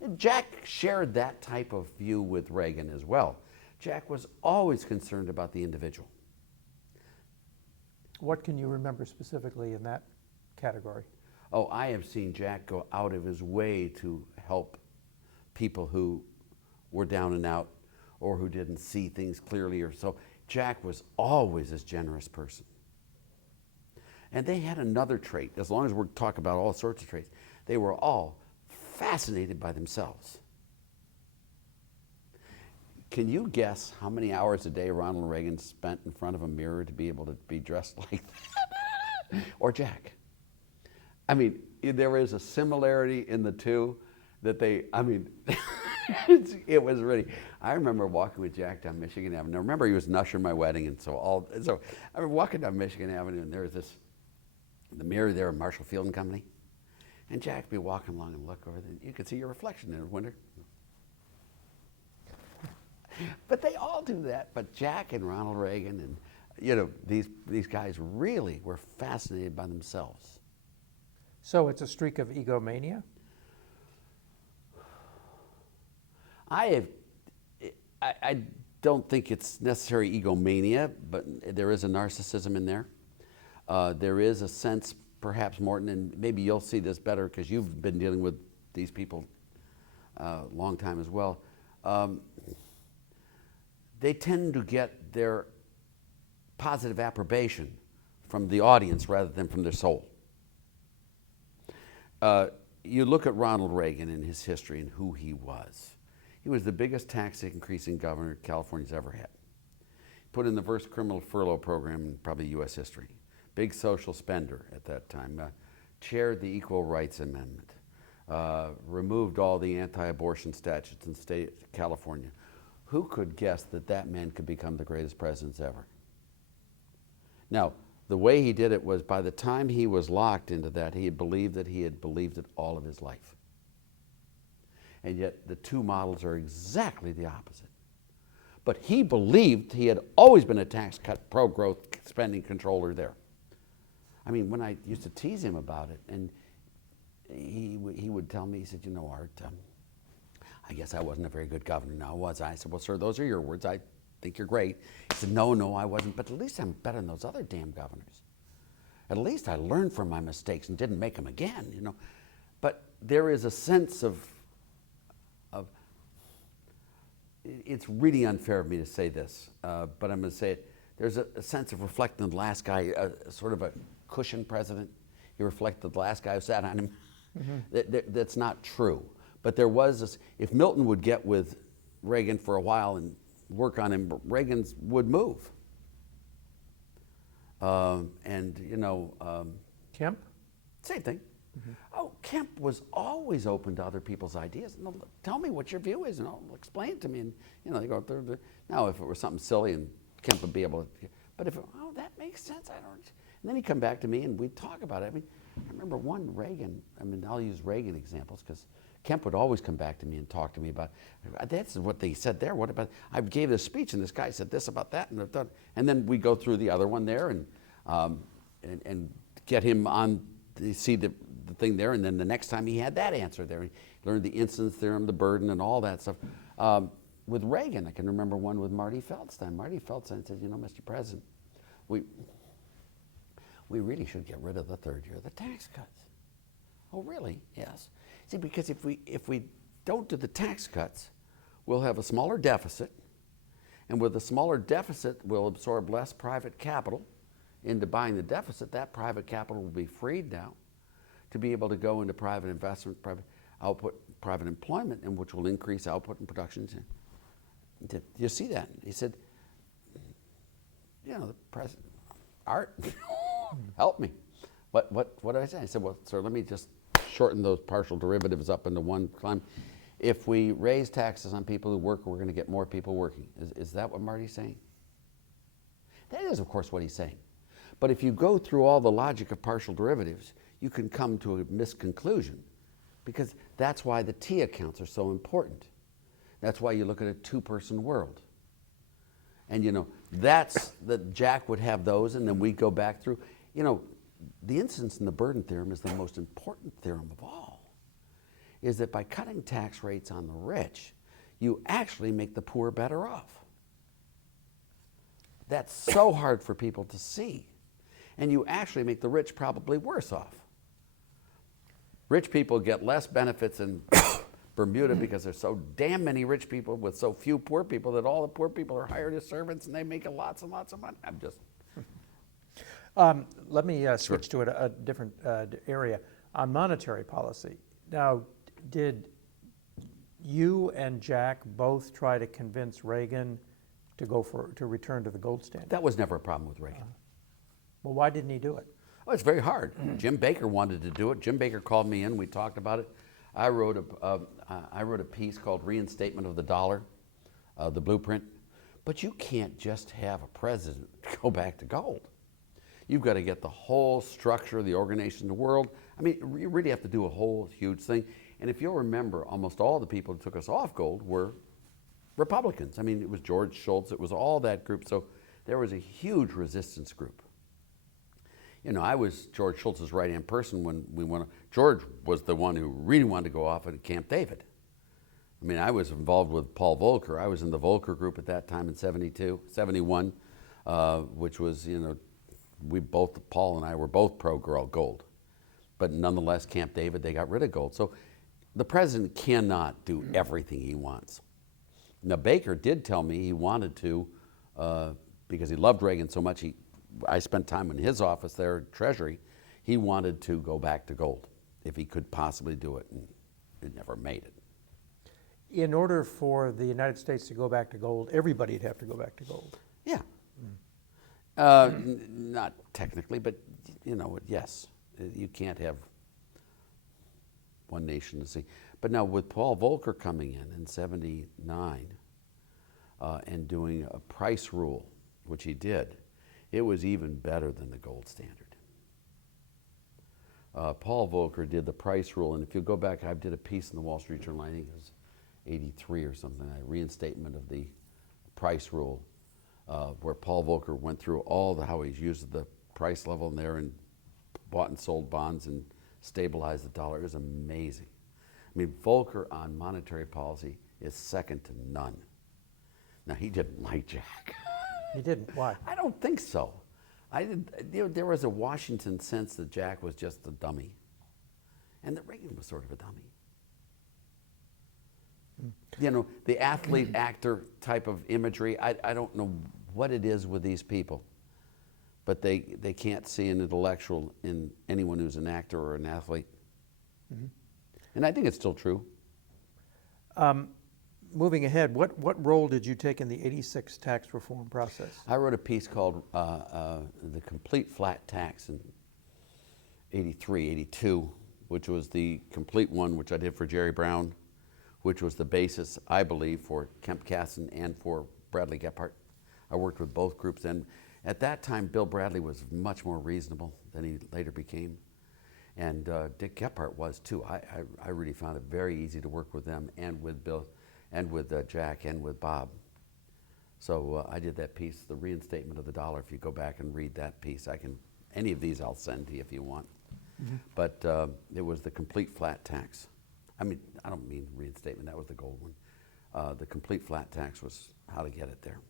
And Jack shared that type of view with Reagan as well. Jack was always concerned about the individual. What can you remember specifically in that category? Oh, I have seen Jack go out of his way to help people who were down and out or who didn't see things clearly or so. Jack was always this generous person. And they had another trait. As long as we're talking about all sorts of traits, they were all fascinated by themselves. Can you guess how many hours a day Ronald Reagan spent in front of a mirror to be able to be dressed like that? Or Jack? I mean, there is a similarity in the two that it was really, I remember walking with Jack down Michigan Avenue. Now, remember, he was an usher in my wedding, and so I remember walking down Michigan Avenue, and there was the mirror there of Marshall Field and Company, and Jack would be walking along and look over there, and you could see your reflection in the window. But they all do that. But Jack and Ronald Reagan and, you know, these guys really were fascinated by themselves. So it's a streak of egomania? I don't think it's necessary egomania, but there is a narcissism in there. There is a sense, perhaps, Morton, and maybe you'll see this better because you've been dealing with these people a long time as well. They tend to get their positive approbation from the audience rather than from their soul. You look at Ronald Reagan and his history and who he was. He was the biggest tax increasing governor California's ever had. Put in the first criminal furlough program in probably U.S. history. Big social spender at that time. Chaired the Equal Rights Amendment. Removed all the anti-abortion statutes in the state of California. Who could guess that that man could become the greatest president ever? Now, the way he did it was by the time he was locked into that, he had believed it all of his life. And yet the two models are exactly the opposite. But he believed he had always been a tax cut, pro-growth, spending controller there. I mean, when I used to tease him about it, and he would tell me, he said, you know, Art, I guess I wasn't a very good governor. Now, was I? I said, well, sir, those are your words. I think you're great. He said, no, I wasn't. But at least I'm better than those other damn governors. At least I learned from my mistakes and didn't make them again, you know. But there is a sense of it's really unfair of me to say this, but I'm going to say it. There's a sense of reflecting the last guy, sort of a cushion president. He reflected the last guy who sat on him. That's not true. But there was this, if Milton would get with Reagan for a while and work on him, Reagan would move. And, you know. Kemp? Same thing. Oh, Kemp was always open to other people's ideas. No, tell me what your view is, and I'll explain it to me. And, you know, they go through. Now, if it was something silly, and Kemp would be able to, but if, that makes sense, I don't. And then he'd come back to me, and we'd talk about it. I mean, I remember one Reagan, I'll use Reagan examples, because Kemp would always come back to me and talk to me about, that's what they said there, what about, I gave this speech, and this guy said this about that, and then we go through the other one there, and get him on, see the thing there, and then the next time he had that answer there. He learned the incidence theorem, the burden, and all that stuff. With Reagan, I can remember one with Marty Feldstein. Marty Feldstein said, you know, Mr. President, we really should get rid of the third year of the tax cuts. Oh, really? Yes. See, because if we don't do the tax cuts, we'll have a smaller deficit, and with a smaller deficit, we'll absorb less private capital into buying the deficit. That private capital will be freed now to be able to go into private investment, private output, private employment, and which will increase output and production. Do you see that? He said, you know, the president, Art, help me. What did I say? I said, well, sir, let me just shorten those partial derivatives up into one climb. If we raise taxes on people who work, we're going to get more people working. Is that what Marty's saying? That is, of course, what he's saying. But if you go through all the logic of partial derivatives, you can come to a misconclusion, because that's why the T accounts are so important. That's why you look at a two-person world. And, you know, that's that Jack would have those, and then we go back through. You know, the incidence in the burden theorem is the most important theorem of all, is that by cutting tax rates on the rich, you actually make the poor better off. That's so hard for people to see. And you actually make the rich probably worse off. Rich people get less benefits in Bermuda because there's so damn many rich people with so few poor people that all the poor people are hired as servants and they make lots and lots of money. I'm just... Let me switch to a different area on monetary policy. Now, did you and Jack both try to convince Reagan to return to the gold standard? That was never a problem with Reagan. Well, why didn't he do it? Well, it's very hard. Jim Baker wanted to do it. Jim Baker called me in. We talked about it. I wrote a piece called Reinstatement of the Dollar, the blueprint. But you can't just have a president go back to gold. You've got to get the whole structure of the organization of the world. I mean, you really have to do a whole huge thing. And if you'll remember, almost all the people who took us off gold were Republicans. I mean, it was George Shultz. It was all that group. So there was a huge resistance group. You know, I was George Shultz's right-hand person when we went. George was the one who really wanted to go off at Camp David. I mean, I was involved with Paul Volcker. I was in the Volcker group at that time in 71, which was, you know, Paul and I were both pro-gold. But nonetheless, Camp David, they got rid of gold. So the president cannot do everything he wants. Now, Baker did tell me he wanted to, because he loved Reagan so much, I spent time in his office there at Treasury. He wanted to go back to gold if he could possibly do it, and it never made it. In order for the United States to go back to gold, everybody'd have to go back to gold. Yeah. Not technically, but, you know, yes. You can't have one nation to see. But now with Paul Volcker coming in 79 and doing a price rule, which he did, It was even better than the gold standard. Paul Volcker did the price rule, and if you go back, I did a piece in the Wall Street Journal, I think it was 83 or something, a reinstatement of the price rule, where Paul Volcker went through how he's used the price level in there and bought and sold bonds and stabilized the dollar. It was amazing. I mean, Volcker on monetary policy is second to none. Now, he didn't like Jack. He didn't. Why? I don't think so. There was a Washington sense that Jack was just a dummy, and that Reagan was sort of a dummy. You know, the athlete actor type of imagery, I don't know what it is with these people, but they can't see an intellectual in anyone who's an actor or an athlete. Mm-hmm. And I think it's still true. Moving ahead, what role did you take in the '86 tax reform process? I wrote a piece called The Complete Flat Tax in '83, '82, which was the complete one, which I did for Jerry Brown, which was the basis, I believe, for Kemp Casson and for Bradley Gephardt. I worked with both groups, and at that time, Bill Bradley was much more reasonable than he later became. And Dick Gephardt was too. I really found it very easy to work with them and with Bill and with Jack and with Bob. So I did that piece, The Reinstatement of the Dollar. If you go back and read that piece, any of these I'll send to you if you want. Mm-hmm. But it was the complete flat tax. I mean, I don't mean reinstatement, that was the gold one. The complete flat tax was how to get it there.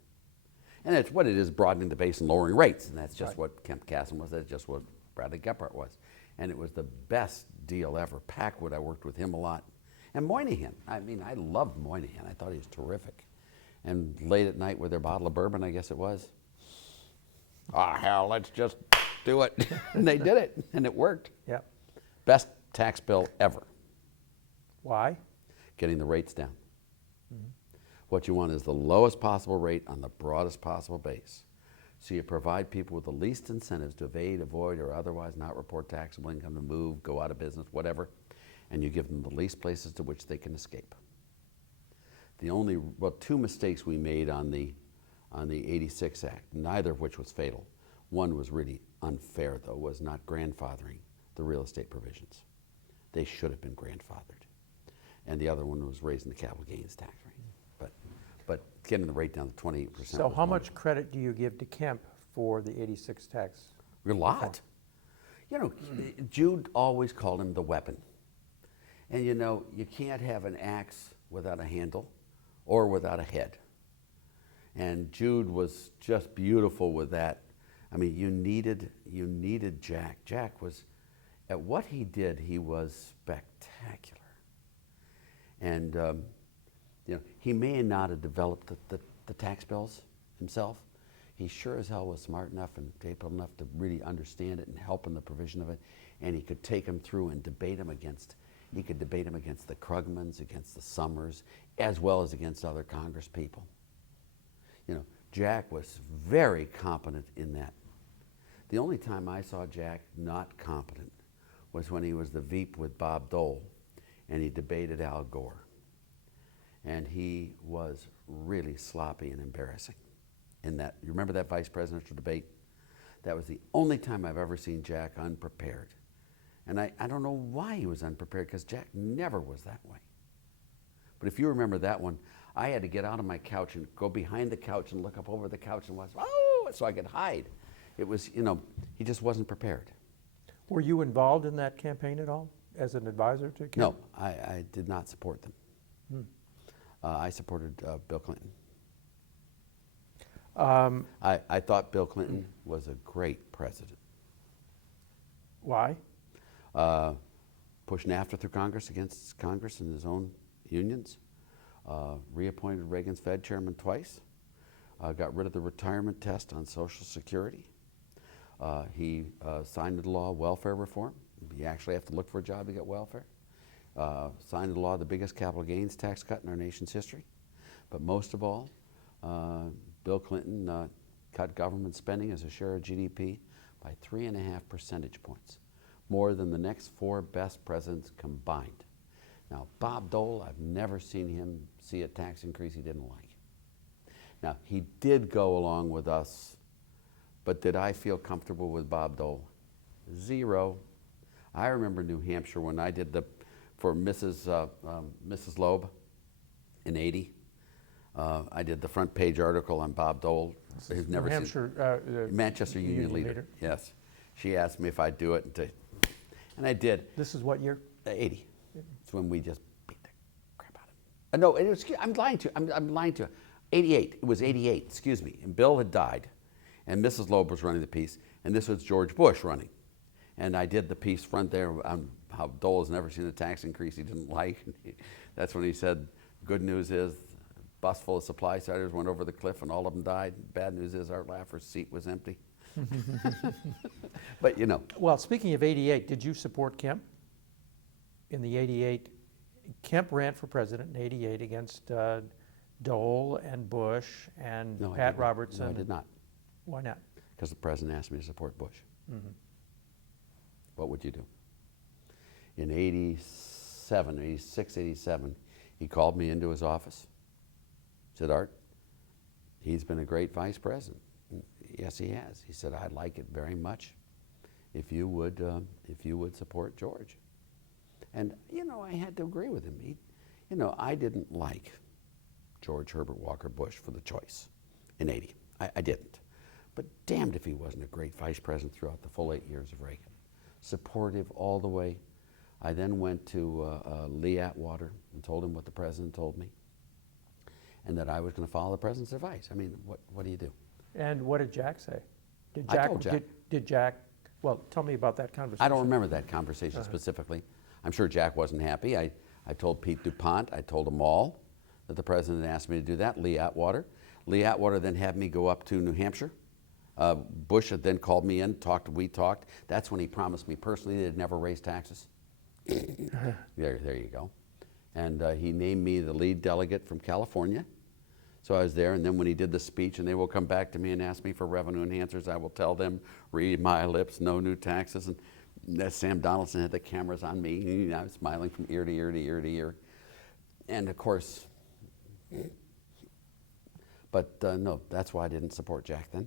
And it's what it is, broadening the base and lowering rates. And that's just right. What Kemp Casson was, that's just what Bradley Gephardt was. And it was the best deal ever. Packwood, I worked with him a lot. And Moynihan, I mean, I loved Moynihan. I thought he was terrific. And late at night with their bottle of bourbon, I guess it was. Hell, let's just do it. And they did it, and it worked. Yep. Best tax bill ever. Why? Getting the rates down. Mm-hmm. What you want is the lowest possible rate on the broadest possible base. So you provide people with the least incentives to evade, avoid, or otherwise not report taxable income, to move, go out of business, whatever, and you give them the least places to which they can escape. Two mistakes we made on the '86 Act, neither of which was fatal. One was really unfair, though, was not grandfathering the real estate provisions. They should have been grandfathered. And the other one was raising the capital gains tax rate. But getting the rate down to 28%. So how much credit do you give to Kemp for the '86 tax? A lot. You know, Jude always called him the weapon. And you know, you can't have an axe without a handle or without a head. And Jude was just beautiful with that. I mean, you needed Jack. Jack was, at what he did, he was spectacular. And you know, he may not have developed the tax bills himself. He sure as hell was smart enough and capable enough to really understand it and help in the provision of it. And he could take them through and debate them against the Krugmans, against the Summers, as well as against other Congress people. You know, Jack was very competent in that. The only time I saw Jack not competent was when he was the Veep with Bob Dole and he debated Al Gore. And he was really sloppy and embarrassing in that. You remember that vice presidential debate? That was the only time I've ever seen Jack unprepared. And I don't know why he was unprepared, because Jack never was that way. But if you remember that one, I had to get out of my couch and go behind the couch and look up over the couch and watch, so I could hide. It was, you know, he just wasn't prepared. Were you involved in that campaign at all as an advisor to Kemp? No, I did not support them. I supported Bill Clinton. I thought Bill Clinton was a great president. Why? Pushed NAFTA through Congress against Congress and his own unions. Reappointed Reagan's Fed chairman twice. Got rid of the retirement test on Social Security. He signed into law welfare reform. You actually have to look for a job to get welfare. Signed into law the biggest capital gains tax cut in our nation's history. But most of all, Bill Clinton cut government spending as a share of GDP by 3.5 percentage points, more than the next 4 best presidents combined. Now, Bob Dole, I've never seen him see a tax increase he didn't like. Now, he did go along with us But did I feel comfortable with Bob Dole? Zero. I remember New Hampshire when I did for Mrs. Loeb in '80. I did the front page article on Bob Dole. Who's never New seen Hampshire, Manchester Union leader. Yes, she asked me if I'd do it, and I did. This is what year? 80. It's when we just beat the crap out of him. No, it was, I'm lying to you. I'm lying to you. 88. It was 88. Excuse me. And Bill had died, and Mrs. Loeb was running the piece, and this was George Bush running. And I did the piece front there on how Dole has never seen a tax increase he didn't like. That's when he said, good news is, bus full of supply siders went over the cliff and all of them died. Bad news is our Laffer's seat was empty. But you know. Well, speaking of 88, did you support Kemp? In the 88, Kemp ran for president in 88 against Dole and Bush and No, Pat Robertson. No, I did not. Why not? Because the president asked me to support Bush. Mm-hmm. What would you do? In 87, 86, 87, he called me into his office. Said, Art, he's been a great vice president. Yes, he has. He said, I'd like it very much if you would support George. And, you know, I had to agree with him. You know, I didn't like George Herbert Walker Bush for the choice in 80. I didn't. But damned if he wasn't a great vice president throughout the full 8 years of Reagan. Supportive all the way. I then went to Lee Atwater and told him what the president told me, and that I was going to follow the president's advice. I mean, what do you do? And what did Jack say? Did I told Jack. Did Jack, well, tell me about that conversation. I don't remember that conversation specifically. I'm sure Jack wasn't happy. I told Pete DuPont, I told them all that the president asked me to do that, Lee Atwater. Lee Atwater then had me go up to New Hampshire. Bush had then called me in, we talked. That's when he promised me personally that he'd never raise taxes. There you go. And he named me the lead delegate from California. So I was there, and then when he did the speech, and they will come back to me and ask me for revenue enhancers, I will tell them, read my lips, no new taxes. And Sam Donaldson had the cameras on me, I was smiling from ear to ear to ear to ear. And of course, but no, that's why I didn't support Jack then.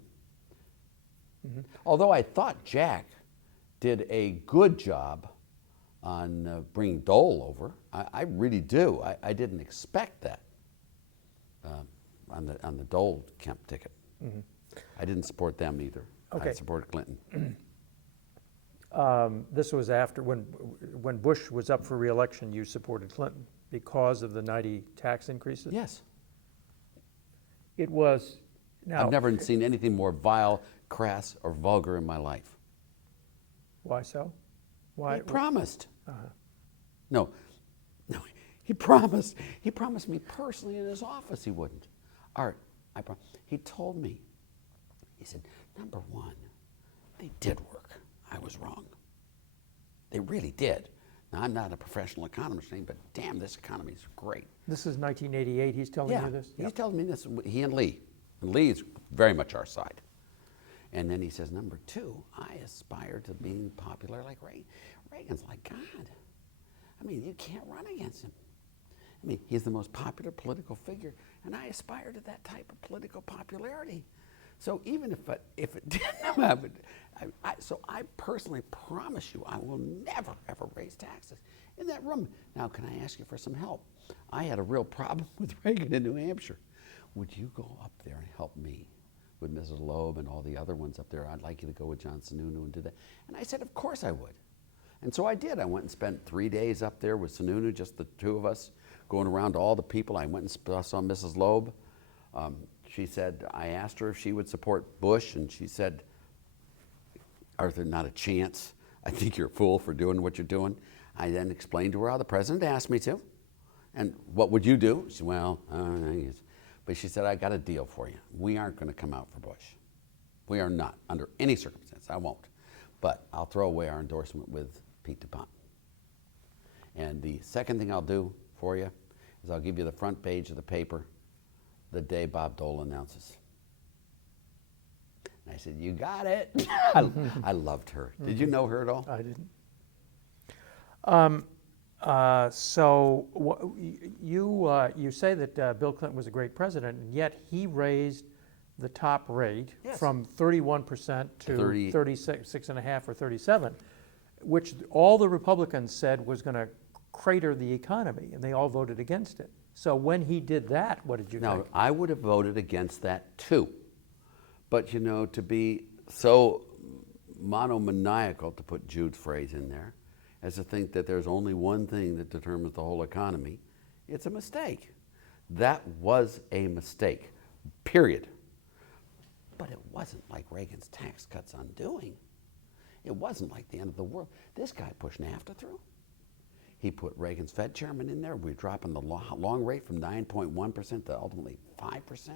Mm-hmm. Although I thought Jack did a good job on bringing Dole over. I really do. I didn't expect that on the Dole Kemp ticket. Mm-hmm. I didn't support them either. Okay. I supported Clinton. This was after, when Bush was up for re-election, you supported Clinton because of the 90 tax increases? Yes. It was, now. I've never seen anything more vile, crass, or vulgar in my life. Why so? Why? He promised. Uh-huh. No, he promised. He promised me personally in his office he wouldn't. Art, he told me, he said, number one, they did work. I was wrong. They really did. Now, I'm not a professional economist, but damn, this economy is great. This is 1988, he's telling you this? He's telling me this, he and Lee. And Lee is very much our side. And then he says, number two, I aspire to being popular like Reagan. Reagan's like God. I mean, you can't run against him. I mean, he's the most popular political figure, and I aspire to that type of political popularity. So even if it didn't happen, so I personally promise you I will never, ever raise taxes in that room. Now, can I ask you for some help? I had a real problem with Reagan in New Hampshire. Would you go up there and help me with Mrs. Loeb and all the other ones up there? I'd like you to go with John Sununu and do that. And I said, of course I would. And so I did. I went and spent 3 days up there with Sununu, just the two of us, going around to all the people. I went and saw Mrs. Loeb. She said, I asked her if she would support Bush, and she said, Arthur, not a chance. I think you're a fool for doing what you're doing. I then explained to her how the president asked me to. And what would you do? She said, well, but she said, I got a deal for you. We aren't going to come out for Bush. We are not, under any circumstance. I won't. But I'll throw away our endorsement with Pete DuPont. And the second thing I'll do for you is I'll give you the front page of the paper the day Bob Dole announces. And I said, you got it. I loved her. Did you know her at all? I didn't. So you say that Bill Clinton was a great president, and yet he raised the top rate Yes. from 31% to 30. 36.5 or 37, which all the Republicans said was going to crater the economy, and they all voted against it. So when he did that, what did you Now, think? I would have voted against that too. But, you know, to be so monomaniacal, to put Jude's phrase in there, as to think that there's only one thing that determines the whole economy, it's a mistake. That was a mistake, period. But it wasn't like Reagan's tax cuts undoing. It wasn't like the end of the world. This guy pushed NAFTA through. He put Reagan's Fed chairman in there. We're dropping the long rate from 9.1% to ultimately 5%.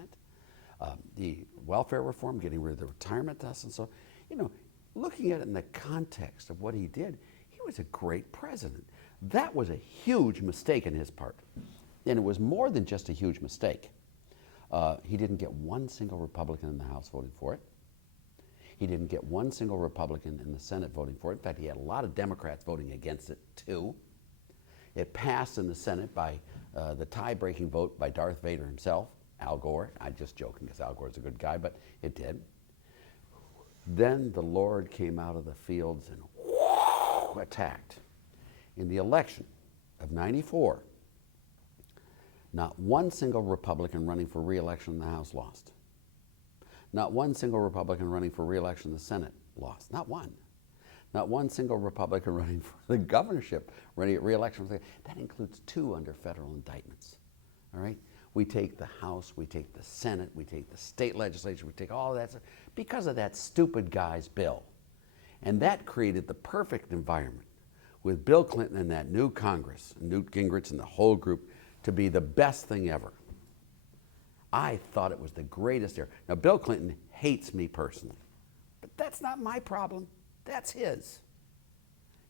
The welfare reform, getting rid of the retirement test, and so, you know, looking at it in the context of what he did, he was a great president. That was a huge mistake on his part. And it was more than just a huge mistake. He didn't get one single Republican in the House voting for it. He didn't get one single Republican in the Senate voting for it. In fact, he had a lot of Democrats voting against it, too. It passed in the Senate by the tie-breaking vote by Darth Vader himself, Al Gore. I'm just joking because Al Gore's a good guy, but it did. Then the Lord came out of the fields and attacked. In the election of '94, not one single Republican running for re-election in the House lost. Not one single Republican running for re-election in the Senate lost. Not one. Not one single Republican running for the governorship, running at re-election. That includes 2 under federal indictments. All right? We take the House, we take the Senate, we take the state legislature, we take all of that stuff because of that stupid guy's bill. And that created the perfect environment with Bill Clinton and that new Congress, Newt Gingrich and the whole group, to be the best thing ever. I thought it was the greatest era. Now, Bill Clinton hates me personally, but that's not my problem. That's his.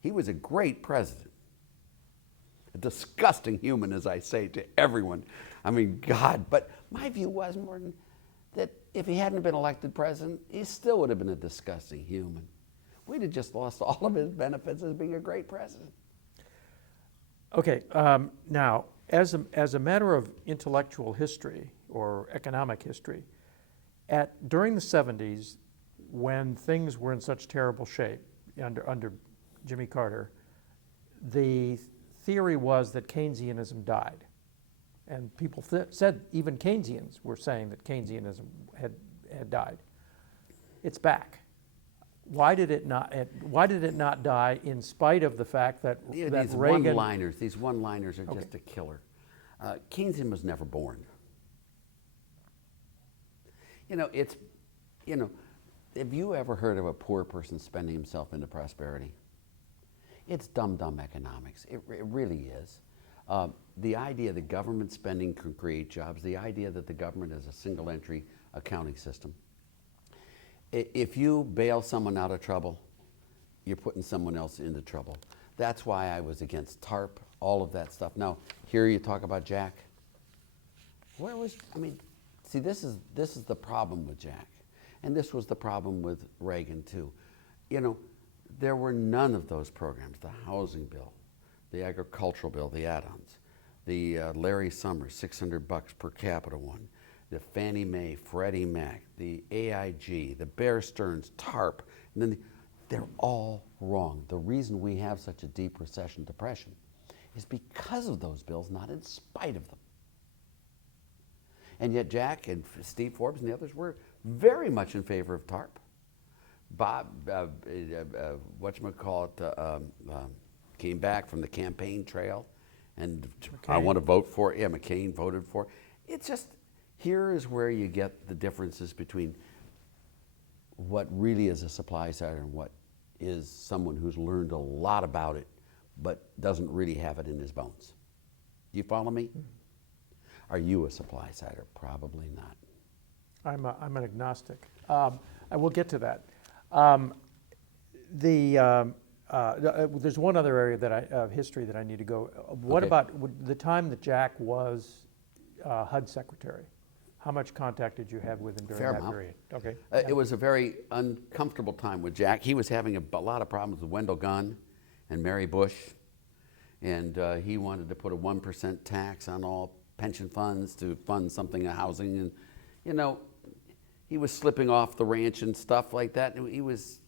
He was a great president. A disgusting human, as I say to everyone. I mean, God, but my view was, Morton, that if he hadn't been elected president, he still would have been a disgusting human. We'd have just lost all of his benefits as being a great president. Okay, now, as a matter of intellectual history or economic history, during the 70s, when things were in such terrible shape under Jimmy Carter, the theory was that Keynesianism died. And people said, even Keynesians were saying that Keynesianism had died. It's back. Why did it not die in spite of the fact that, Yeah, that these Reagan... these one-liners are just a killer. Keynesian was never born. You know, have you ever heard of a poor person spending himself into prosperity? It's dumb economics. It really is. The idea that government spending can create jobs, the idea that the government is a single entry accounting system. If you bail someone out of trouble, you're putting someone else into trouble. That's why I was against TARP, all of that stuff. Now, here you talk about Jack. See, this is the problem with Jack. And this was the problem with Reagan, too. You know, there were none of those programs. The housing bill, the agricultural bill, the add-ons, the Larry Summers, $600 per capita one, the Fannie Mae, Freddie Mac, the AIG, the Bear Stearns, TARP, and then they're all wrong. The reason we have such a deep recession, depression, is because of those bills, not in spite of them. And yet Jack and Steve Forbes and the others were very much in favor of TARP. Bob, came back from the campaign trail and I want to vote for it. Yeah, McCain voted for it. It's just, here is where you get the differences between what really is a supply side and what is someone who's learned a lot about it but doesn't really have it in his bones. Do you follow me? Are you a supply sider? Probably not. I'm an agnostic. I will get to that. There's one other area of history that I need to go. What about the time that Jack was HUD secretary? How much contact did you have with him during that period? Okay. It was a very uncomfortable time with Jack. He was having a lot of problems with Wendell Gunn and Mary Bush, and he wanted to put a 1% tax on all pension funds to fund something in housing. And, you know, he was slipping off the ranch and stuff like that. He was,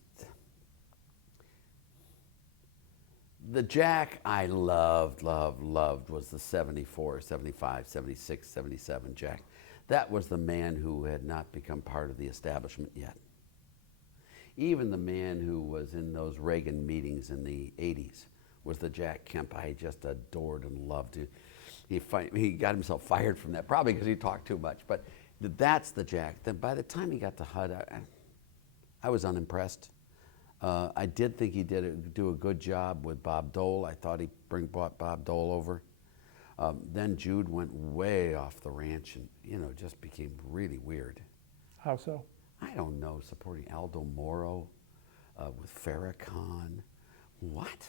the Jack I loved was the 74, 75, 76, 77 Jack. That was the man who had not become part of the establishment yet. Even the man who was in those Reagan meetings in the 80s was the Jack Kemp I just adored and loved. He got himself fired from that, probably because he talked too much. But that's the Jack. Then by the time he got to HUD, I was unimpressed. I did think he did do a good job with Bob Dole. I thought he brought Bob Dole over. Then Jude went way off the ranch and, just became really weird. How so? I don't know, supporting Aldo Moro with Farrakhan. What?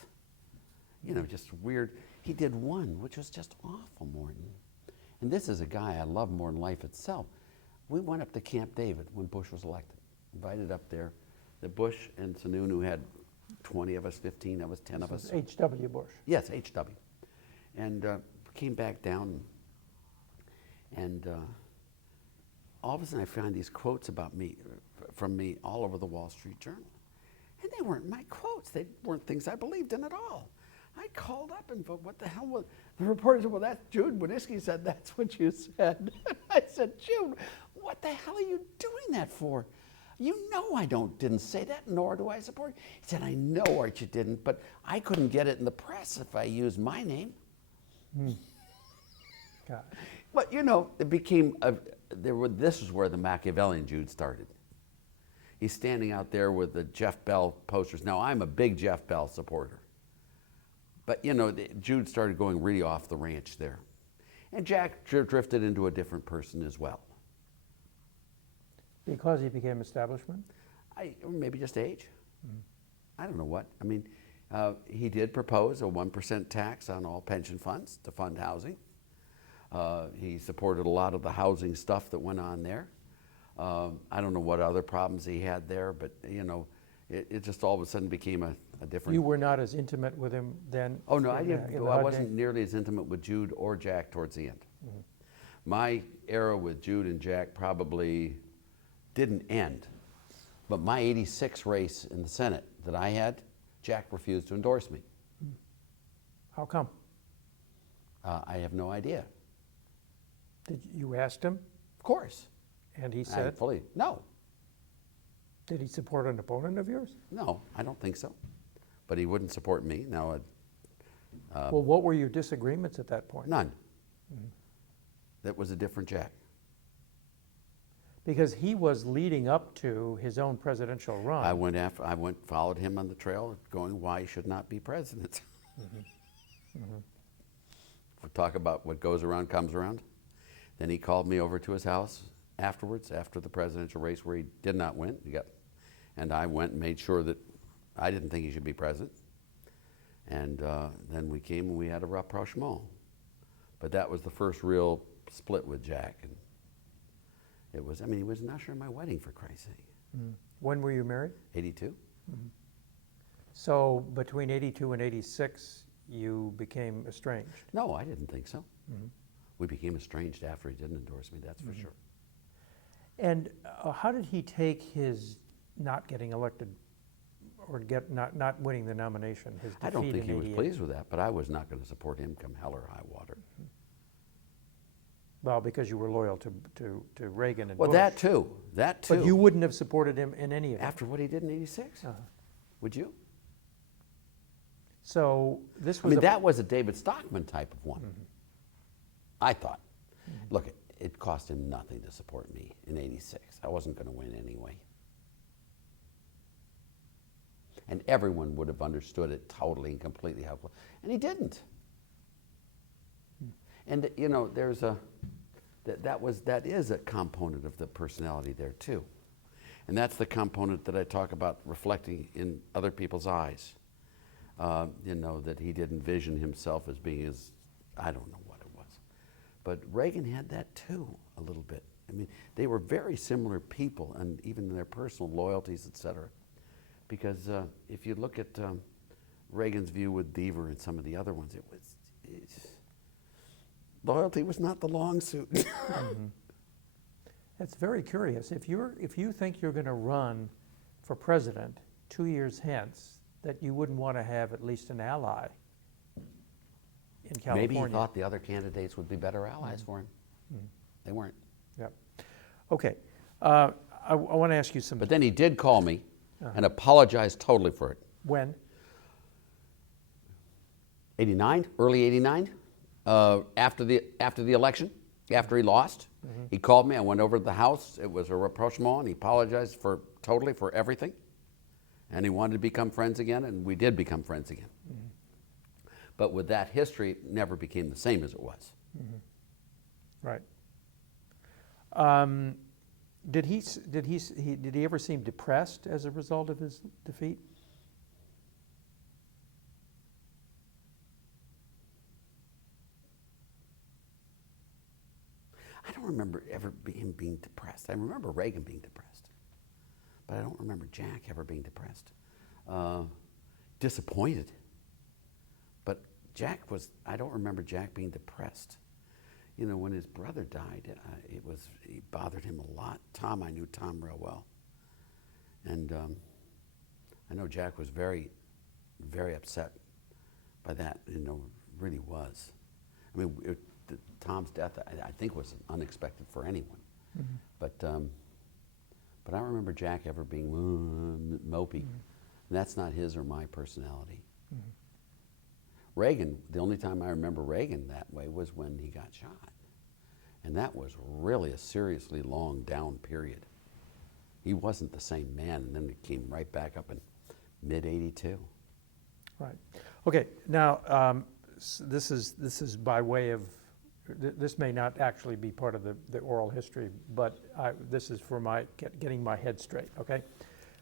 Just weird. He did one, which was just awful, Morton. And this is a guy I love more than life itself. We went up to Camp David when Bush was elected. Invited up there. The Bush and Sununu had 20 of us, 15 of us, 10 of us. H.W. Bush. Yes, H.W. And came back down, and all of a sudden I found these quotes about me, from me, all over the Wall Street Journal. And they weren't my quotes. They weren't things I believed in at all. I called up and thought, what the hell was, the reporter said, well, that's Jude Winiski said that's what you said. I said, Jude, what the hell are you doing that for? You know I didn't say that, nor do I support it. He said, I know, Art, you didn't, but I couldn't get it in the press if I used my name. God. But, it became, this is where the Machiavellian Jude started. He's standing out there with the Jeff Bell posters. Now, I'm a big Jeff Bell supporter. But, Jude started going really off the ranch there. And Jack drifted into a different person as well. Because he became establishment? Maybe just age. I don't know what. I mean, he did propose a 1% tax on all pension funds to fund housing. He supported a lot of the housing stuff that went on there. I don't know what other problems he had there, but, it just all of a sudden became a different... You were not as intimate with him then? Oh, no, I HUD wasn't days? nearly as intimate with Jude or Jack towards the end. My era with Jude and Jack probably didn't end, but my 86 race in the Senate that I had, Jack refused to endorse me. How come? I have no idea. Did you ask him? Of course. And he said? No. Did he support an opponent of yours? No, I don't think so. But he wouldn't support me. Now, Well, what were your disagreements at that point? none. That was a different Jack. Because he was leading up to his own presidential run. Followed him on the trail, going why he should not be president. We'll talk about what goes around comes around. Then he called me over to his house afterwards, after the presidential race where he did not win. And I went and made sure that I didn't think he should be president. And then we came and we had a rapprochement. But that was the first real split with Jack. And it was, he was an usher in my wedding, for Christ's sake. When were you married? 82. So between 82 and 86, you became estranged. No, I didn't think so. We became estranged after he didn't endorse me, that's for sure. And how did he take his not getting elected or not winning the nomination, his defeat I don't think in he was 88? pleased with that, but I was not going to support him come hell or high water. Well, because you were loyal to Reagan and Well, Bush. that too. But you wouldn't have supported him in any event. After what he did in 86? Would you? So this was that was a David Stockman type of one. I thought. Look, it cost him nothing to support me in 86. I wasn't going to win anyway. And everyone would have understood it totally and completely helpful. And he didn't. And there's that is a component of the personality there too. And that's the component that I talk about reflecting in other people's eyes. That he didn't envision himself as being I don't know what it was. But Reagan had that too, a little bit. They were very similar people, and even in their personal loyalties, et cetera. Because if you look at Reagan's view with Deaver and some of the other ones, loyalty was not the long suit. It's very curious. If you think you're going to run for president 2 years hence, that you wouldn't want to have at least an ally in California. Maybe he thought the other candidates would be better allies for him. They weren't. Yep. Okay. I want to ask you some. But then he did call me and apologized totally for it. When? 89, early 89, after the election, after he lost. He called me. I went over to the house. It was a rapprochement, and he apologized totally for everything. And he wanted to become friends again, and we did become friends again. But with that history, it never became the same as it was. Right. Did he ever seem depressed as a result of his defeat? I don't remember him being depressed. I remember Reagan being depressed, but I don't remember Jack ever being depressed. Disappointed, but I don't remember Jack being depressed. You know, when his brother died, it bothered him a lot. I knew Tom real well, and I know Jack was very, very upset by that. You know, really was. I mean, Tom's death, I think, was unexpected for anyone. But I don't remember Jack ever being mopey. And that's not his or my personality. Reagan, the only time I remember Reagan that way was when he got shot. And that was really a seriously long down period. He wasn't the same man, and then it came right back up in mid-82. Right. Okay, now this is by way of, this may not actually be part of the oral history, but this is for getting my head straight, okay?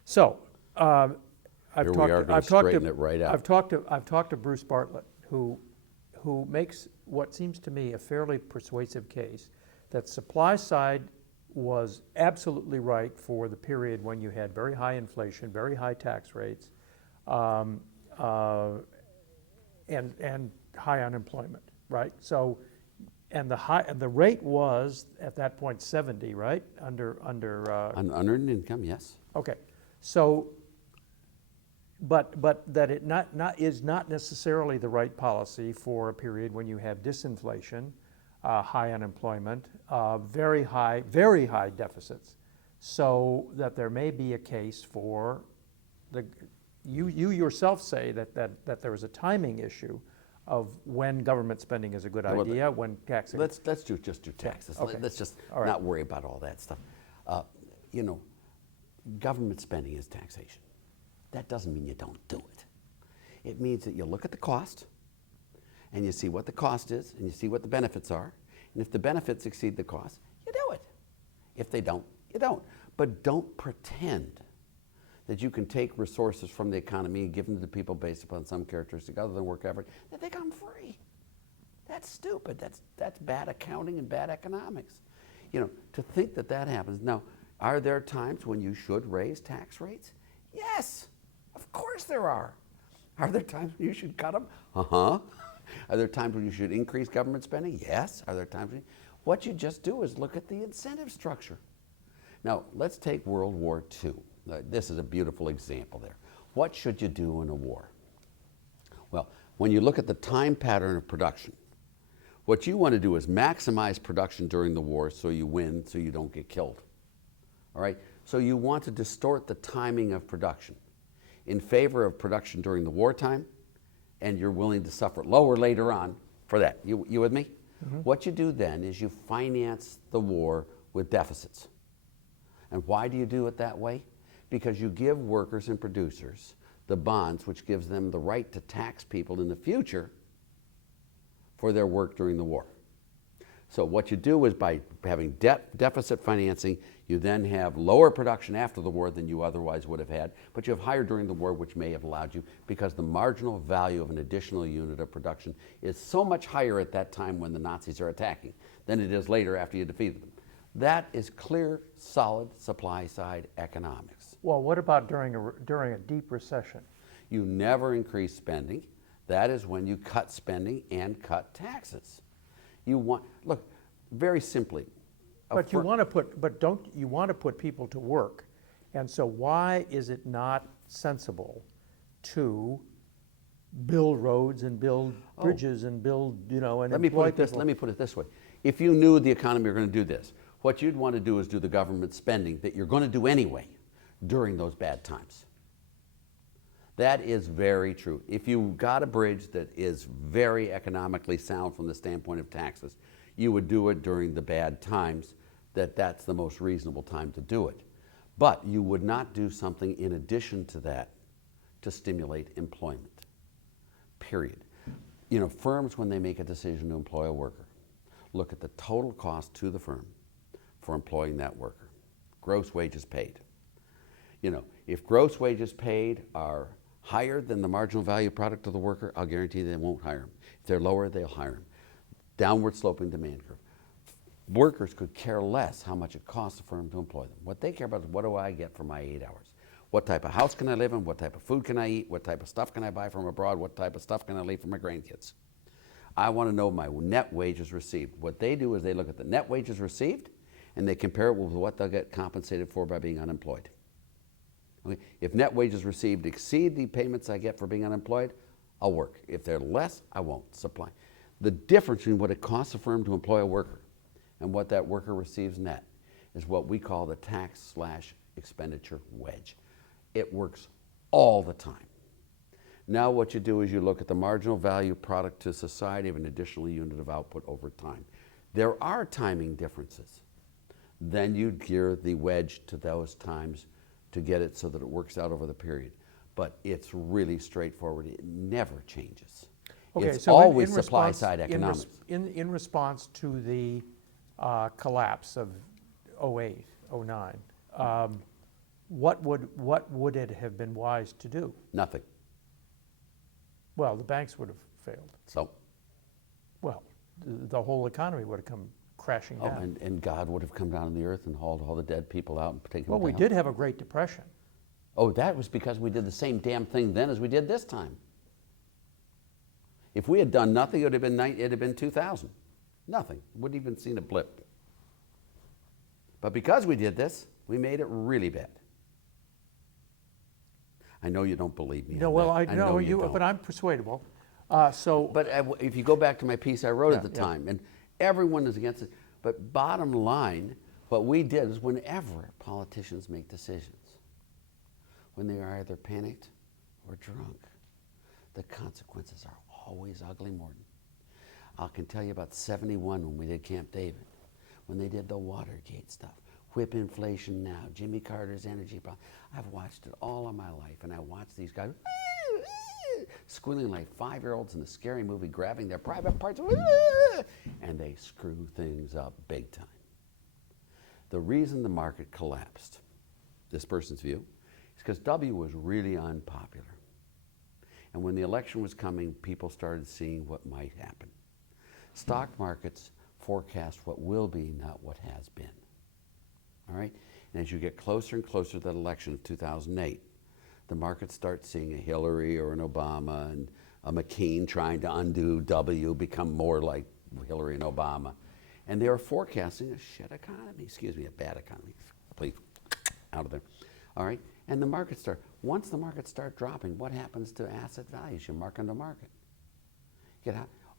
So, I've talked to Bruce Bartlett, who makes what seems to me a fairly persuasive case that supply side was absolutely right for the period when you had very high inflation, very high tax rates, and high unemployment, right? So, and the rate was at that point 70, right? Unearned income, yes. Okay, so, but that it is not necessarily the right policy for a period when you have disinflation, high unemployment, very high deficits. So that there may be a case for you yourself say that there is a timing issue of when government spending is a good idea, when taxing. Let's just do taxes. Okay. Let's just All right. not worry about all that stuff. You know, government spending is taxation. That doesn't mean you don't do it. It means that you look at the cost, and you see what the cost is, and you see what the benefits are. And if the benefits exceed the cost, you do it. If they don't, you don't. But don't pretend that you can take resources from the economy and give them to people based upon some characteristic other than work effort, that they come free. That's stupid. That's bad accounting and bad economics. You know, to think that that happens. Now, are there times when you should raise tax rates? Yes, of course there are. Are there times when you should cut them? Uh-huh. Are there times when you should increase government spending? Yes. Are there times when what you just do is look at the incentive structure. Now, let's take World War II. This is a beautiful example there. What should you do in a war? Well, when you look at the time pattern of production, what you want to do is maximize production during the war so you win, so you don't get killed. All right? So you want to distort the timing of production in favor of production during the wartime, and you're willing to suffer lower later on for that. You with me? Mm-hmm. What you do then is you finance the war with deficits. And why do you do it that way? Because you give workers and producers the bonds, which gives them the right to tax people in the future for their work during the war. So what you do is by having deficit financing, you then have lower production after the war than you otherwise would have had, but you have higher during the war, which may have allowed you, because the marginal value of an additional unit of production is so much higher at that time when the Nazis are attacking than it is later after you defeated them. That is clear, solid supply-side economics. Well, what about during a deep recession? You never increase spending. That is when you cut spending and cut taxes. You want, look, very simply, But you want to put, but don't, you want to put people to work. And so why is it not sensible to build roads and build bridges and build, and Let me employ put it this. people? Let me put it this way: if you knew the economy were going to do this, what you'd want to do is do the government spending that you're going to do anyway during those bad times. That is very true. If you got a bridge that is very economically sound from the standpoint of taxes, you would do it during the bad times. That's the most reasonable time to do it. But you would not do something in addition to that to stimulate employment. Period. Firms, when they make a decision to employ a worker, look at the total cost to the firm for employing that worker. Gross wages paid. If gross wages paid are higher than the marginal value product of the worker, I'll guarantee they won't hire him. If they're lower, they'll hire him. Downward sloping demand curve. Workers could care less how much it costs the firm to employ them. What they care about is, what do I get for my 8 hours? What type of house can I live in? What type of food can I eat? What type of stuff can I buy from abroad? What type of stuff can I leave for my grandkids? I want to know my net wages received. What they do is they look at the net wages received and they compare it with what they'll get compensated for by being unemployed. Okay? If net wages received exceed the payments I get for being unemployed, I'll work. If they're less, I won't supply. The difference between what it costs a firm to employ a worker and what that worker receives net is what we call the tax/expenditure wedge. It works all the time. Now what you do is you look at the marginal value product to society of an additional unit of output over time. There are timing differences. Then you gear the wedge to those times to get it so that it works out over the period. But it's really straightforward. It never changes. Okay, It's so always in supply response- side economics. In response to the collapse of 08, 09, what would it have been wise to do? Nothing. Well, the banks would have failed. So, Well, the whole economy would have come crashing down. and God would have come down to the earth and hauled all the dead people out and taken Well, them we to did hell. have a Great Depression. Oh, that was because we did the same damn thing then as we did this time. If we had done nothing, it'd have been 2000. Nothing. Wouldn't even seen a blip. But because we did this, we made it really bad. I know you don't believe me. No, on well, that. I know you, don't. but I'm persuadable. But if you go back to my piece I wrote at the Yeah, yeah. time, and everyone is against it, but bottom line, what we did is whenever politicians make decisions, when they are either panicked or drunk, the consequences are always ugly, Morton. I can tell you about 71 when we did Camp David, when they did the Watergate stuff, whip inflation now, Jimmy Carter's energy problem. I've watched it all of my life, and I watched these guys squealing like 5-year-olds in a scary movie, grabbing their private parts, and they screw things up big time. The reason the market collapsed, this person's view, is because W was really unpopular. And when the election was coming, people started seeing what might happen. Stock markets forecast what will be, not what has been. All right? And as you get closer and closer to that election of 2008, the markets start seeing a Hillary or an Obama and a McCain trying to undo W, become more like Hillary and Obama. And they are forecasting a shit economy, a bad economy. Please, out of there. All right? And the markets once the markets start dropping, what happens to asset values? You mark them to market.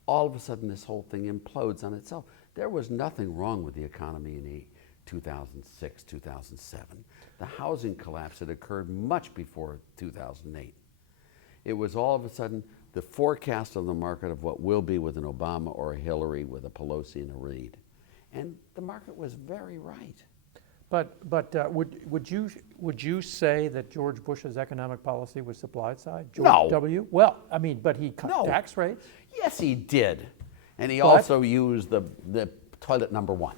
All of a sudden, this whole thing implodes on itself. There was nothing wrong with the economy in 2006, 2007. The housing collapse had occurred much before 2008. It was all of a sudden the forecast of the market of what will be with an Obama or a Hillary, with a Pelosi and a Reid. And the market was very right. But would you say that George Bush's economic policy was supply side? George No. W. Well, I mean, but he cut No. tax rates. Yes, he did. And he But- also used the toilet number one.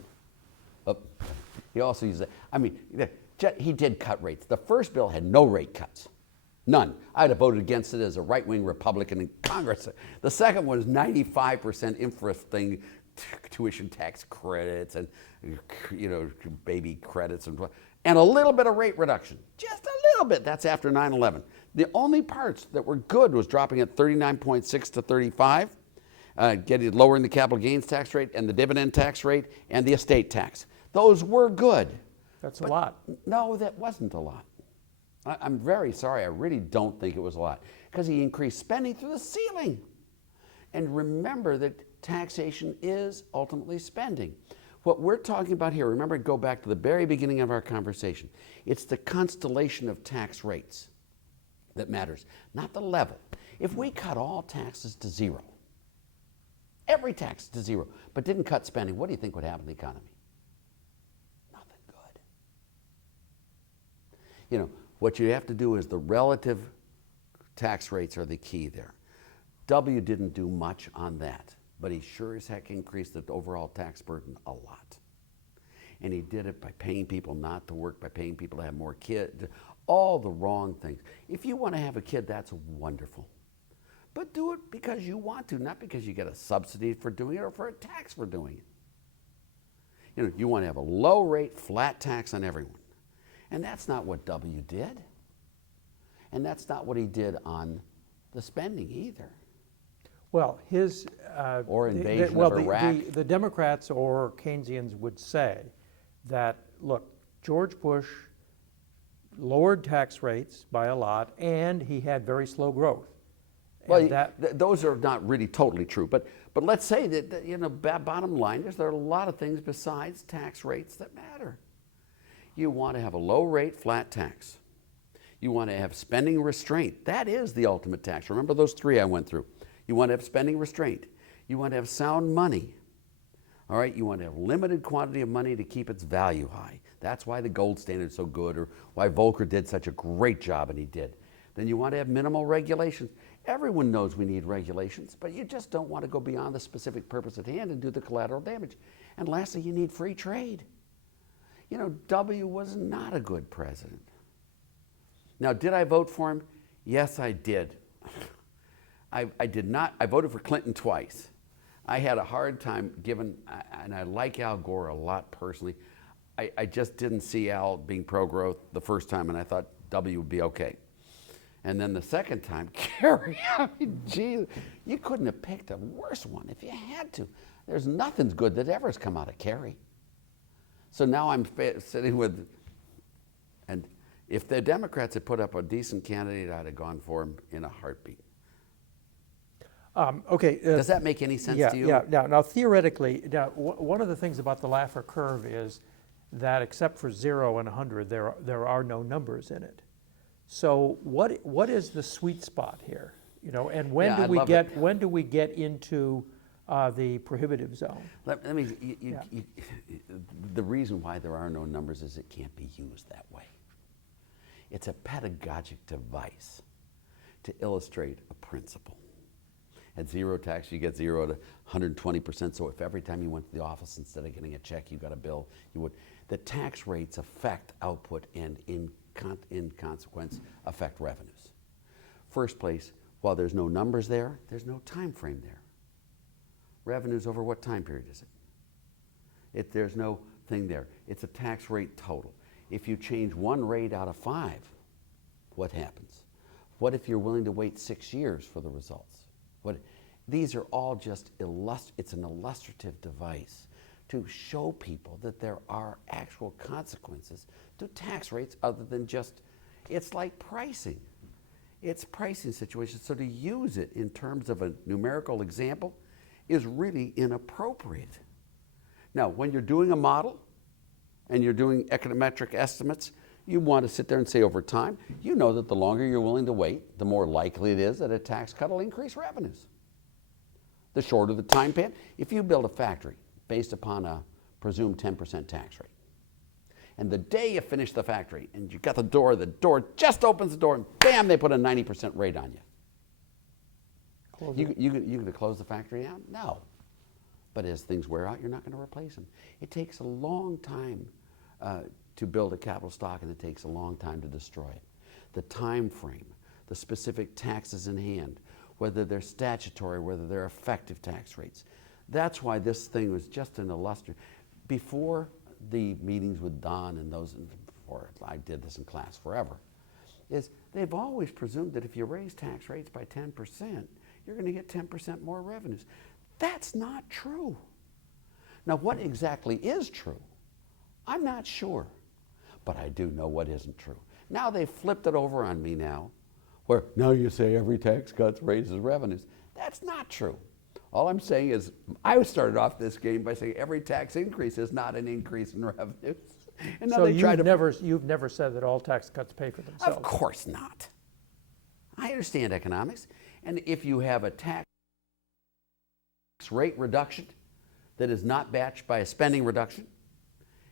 He also used that. I mean, he did cut rates. The first bill had no rate cuts. None. I'd have voted against it as a right-wing Republican in Congress. The second one was 95% interest thing, tuition tax credits and baby credits and a little bit of rate reduction. Just a little bit. That's after 9/11. The only parts that were good was dropping at 39.6 to 35, lowering the capital gains tax rate and the dividend tax rate and the estate tax. Those were good. That's a lot. No, that wasn't a lot. I'm very sorry. I really don't think it was a lot because he increased spending through the ceiling. And remember that taxation is ultimately spending. What we're talking about here, remember, go back to the very beginning of our conversation. It's the constellation of tax rates that matters, not the level. If we cut all taxes to zero, every tax to zero, but didn't cut spending, what do you think would happen to the economy? Nothing good. You know, what you have to do is the relative tax rates are the key there. W didn't do much on that, but he sure as heck increased the overall tax burden a lot. And he did it by paying people not to work, by paying people to have more kids, all the wrong things. If you want to have a kid, that's wonderful. But do it because you want to, not because you get a subsidy for doing it or for a tax for doing it. You know, you want to have a low rate, flat tax on everyone. And that's not what W did. And that's not what he did on the spending either. Well, his Or invasion of Iraq. The Democrats or Keynesians would say that, look, George Bush lowered tax rates by a lot, and he had very slow growth. Well, And those are not really totally true, but let's say that you know, bottom line is there are a lot of things besides tax rates that matter. You want to have a low rate, flat tax. You want to have spending restraint. That is the ultimate tax. Remember those three I went through. You want to have spending restraint. You want to have sound money. All right, you want to have limited quantity of money to keep its value high. That's why the gold standard is so good, or why Volcker did such a great job, and he did. Then you want to have minimal regulations. Everyone knows we need regulations, but you just don't want to go beyond the specific purpose at hand and do the collateral damage. And lastly, you need free trade. You know, W was not a good president. Now, did I vote for him? Yes, I did. I did not. I voted for Clinton twice. I had a hard time given, and I like Al Gore a lot personally. I just didn't see Al being pro-growth the first time, and I thought W would be okay. And then the second time, Kerry, I mean, geez, you couldn't have picked a worse one if you had to. There's nothing good that ever has come out of Kerry. So now I'm sitting with, and if the Democrats had put up a decent candidate, I'd have gone for him in a heartbeat. Okay. Does that make any sense to you? Yeah. Now, theoretically, one of the things about the Laffer curve is that except for 0 and 100, there are no numbers in it. So what is the sweet spot here? You know, and when do we get into the prohibitive zone? Let me. The reason why there are no numbers is it can't be used that way. It's a pedagogic device to illustrate a principle. At zero tax, you get 0 to 120%. So if every time you went to the office, instead of getting a check, you got a bill, you would. The tax rates affect output and in consequence affect revenues. First place, while there's no numbers there, there's no time frame there. Revenues over what time period is it? There's no thing there. It's a tax rate total. If you change one rate out of 5, what happens? What if you're willing to wait 6 years for the results? These are all just it's an illustrative device to show people that there are actual consequences to tax rates other than just, it's like pricing. It's pricing situations. So to use it in terms of a numerical example is really inappropriate. Now, when you're doing a model and you're doing econometric estimates, you want to sit there and say over time, you know that the longer you're willing to wait, the more likely it is that a tax cut will increase revenues. The shorter the time span, if you build a factory based upon a presumed 10% tax rate, and the day you finish the factory and you got the door just opens the door and bam, they put a 90% rate on you. You going to close the factory down? No. But as things wear out, you're not going to replace them. It takes a long time to build a capital stock, and it takes a long time to destroy it. The time frame, the specific taxes in hand, whether they're statutory, whether they're effective tax rates. That's why this thing was just an illustrative. Before the meetings with Don and those, before I did this in class forever, is they've always presumed that if you raise tax rates by 10%, you're going to get 10% more revenues. That's not true. Now, what exactly is true? I'm not sure, but I do know what isn't true. Now they've flipped it over on me now, where now you say every tax cut raises revenues. That's not true. All I'm saying is, I started off this game by saying every tax increase is not an increase in revenues. And now So they try you've never said that all tax cuts pay for themselves? Of course not. I understand economics, and if you have a tax rate reduction that is not matched by a spending reduction,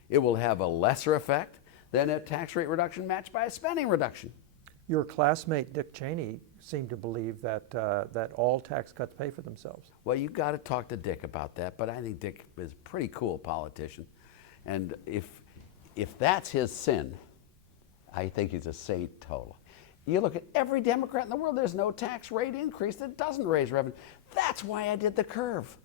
it will have a lesser effect than a tax rate reduction matched by a spending reduction. Your classmate Dick Cheney seemed to believe that that all tax cuts pay for themselves. Well, you've got to talk to Dick about that, but I think Dick is a pretty cool politician. And if that's his sin, I think he's a saint total. You look at every Democrat in the world, there's no tax rate increase that doesn't raise revenue. That's why I did the curve.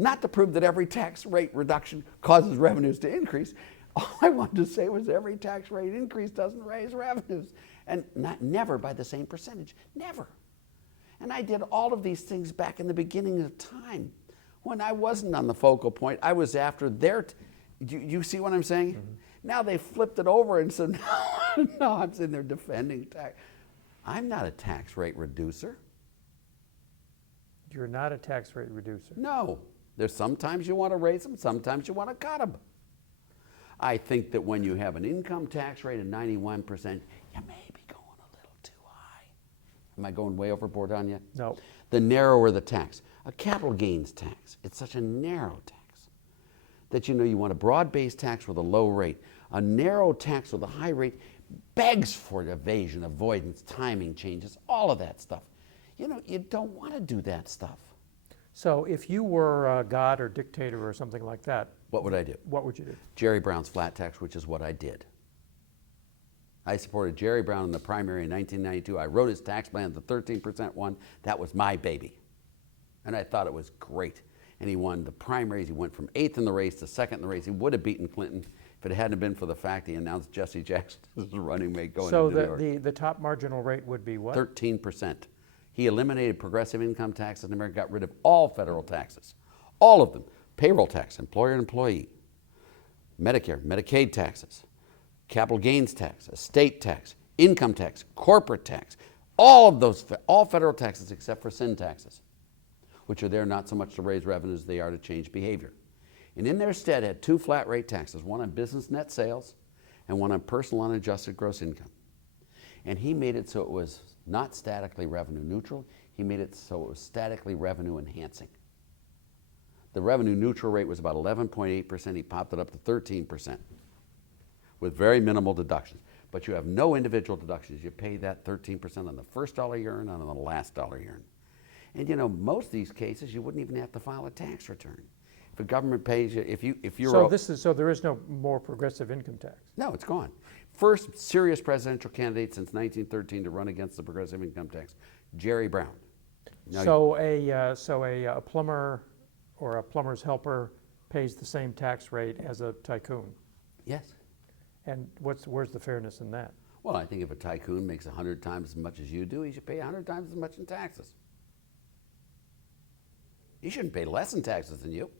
Not to prove that every tax rate reduction causes revenues to increase. All I wanted to say was every tax rate increase doesn't raise revenues. And never by the same percentage, never. And I did all of these things back in the beginning of time when I wasn't on the focal point. I was after their, you see what I'm saying? Mm-hmm. Now they flipped it over and so now I'm sitting there defending tax. I'm not a tax rate reducer. You're not a tax rate reducer. No. There's sometimes you want to raise them, sometimes you want to cut them. I think that when you have an income tax rate of 91%, you may be going a little too high. Am I going way overboard on you? No. The narrower the tax. A capital gains tax, it's such a narrow tax that you want a broad-based tax with a low rate. A narrow tax with a high rate begs for evasion, avoidance, timing changes, all of that stuff. You don't want to do that stuff. So if you were God or dictator or something like that, what would I do? What would you do? Jerry Brown's flat tax, which is what I did. I supported Jerry Brown in the primary in 1992. I wrote his tax plan, the 13% one. That was my baby. And I thought it was great. And he won the primaries. He went from 8th in the race to 2nd in the race. He would have beaten Clinton if it hadn't been for the fact he announced Jesse Jackson as the running mate going into New York. So the top marginal rate would be what? 13%. He eliminated progressive income taxes in America, got rid of all federal taxes. All of them. Payroll tax, employer and employee, Medicare, Medicaid taxes, capital gains tax, estate tax, income tax, corporate tax, all of those, all federal taxes except for sin taxes, which are there not so much to raise revenues, they are to change behavior. And in their stead had 2 flat rate taxes, one on business net sales and one on personal unadjusted gross income. And he made it so it was not statically revenue neutral, he made it so it was statically revenue enhancing. The revenue neutral rate was about 11.8%. He popped it up to 13% with very minimal deductions. But you have no individual deductions. You pay that 13% on the first dollar you earn and on the last dollar you earn. And most of these cases, you wouldn't even have to file a tax return. If the government pays you, if you're... So there is no more progressive income tax? No, it's gone. First serious presidential candidate since 1913 to run against the progressive income tax, Jerry Brown. Now So a plumber or a plumber's helper pays the same tax rate as a tycoon. Yes. And where's the fairness in that? Well, I think if a tycoon makes 100 times as much as you do, he should pay 100 times as much in taxes. He shouldn't pay less in taxes than you.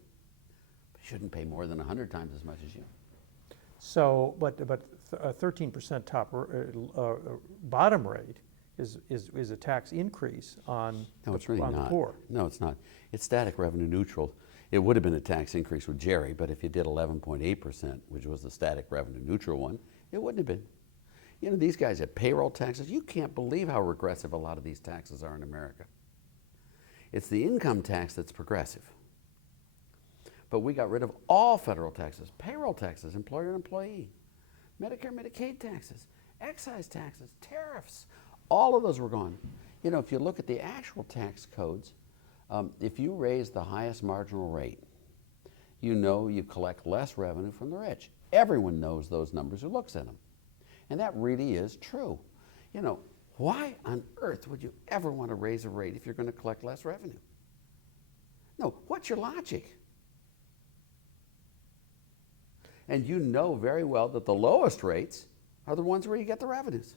But he shouldn't pay more than 100 times as much as you. So, but a 13% top bottom rate is a tax increase on No, it's really on not. the poor. No, it's not. It's static revenue neutral. It would have been a tax increase with Jerry, but if you did 11.8%, which was the static revenue neutral one, it wouldn't have been. These guys have payroll taxes. You can't believe how regressive a lot of these taxes are in America. It's the income tax that's progressive. But we got rid of all federal taxes, payroll taxes, employer and employee, Medicare, Medicaid taxes, excise taxes, tariffs. All of those were gone. If you look at the actual tax codes, if you raise the highest marginal rate, you collect less revenue from the rich. Everyone knows those numbers who looks at them. And that really is true. Why on earth would you ever want to raise a rate if you're going to collect less revenue? No, what's your logic? And you know very well that the lowest rates are the ones where you get the revenues.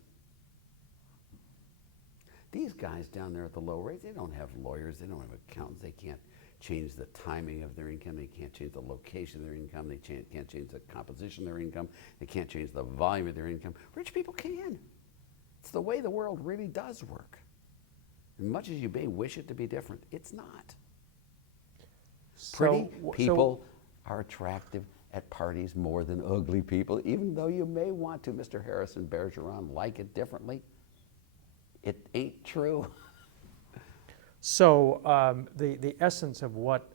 These guys down there at the low rates, they don't have lawyers, they don't have accountants, they can't change the timing of their income. They can't change the location of their income. They can't change the composition of their income. They can't change the volume of their income. Rich people can. It's the way the world really does work. And much as you may wish it to be different, it's not. Pretty people are attractive at parties more than ugly people, even though you may want to, Mr. Harrison Bergeron, like it differently. It ain't true. So the essence of what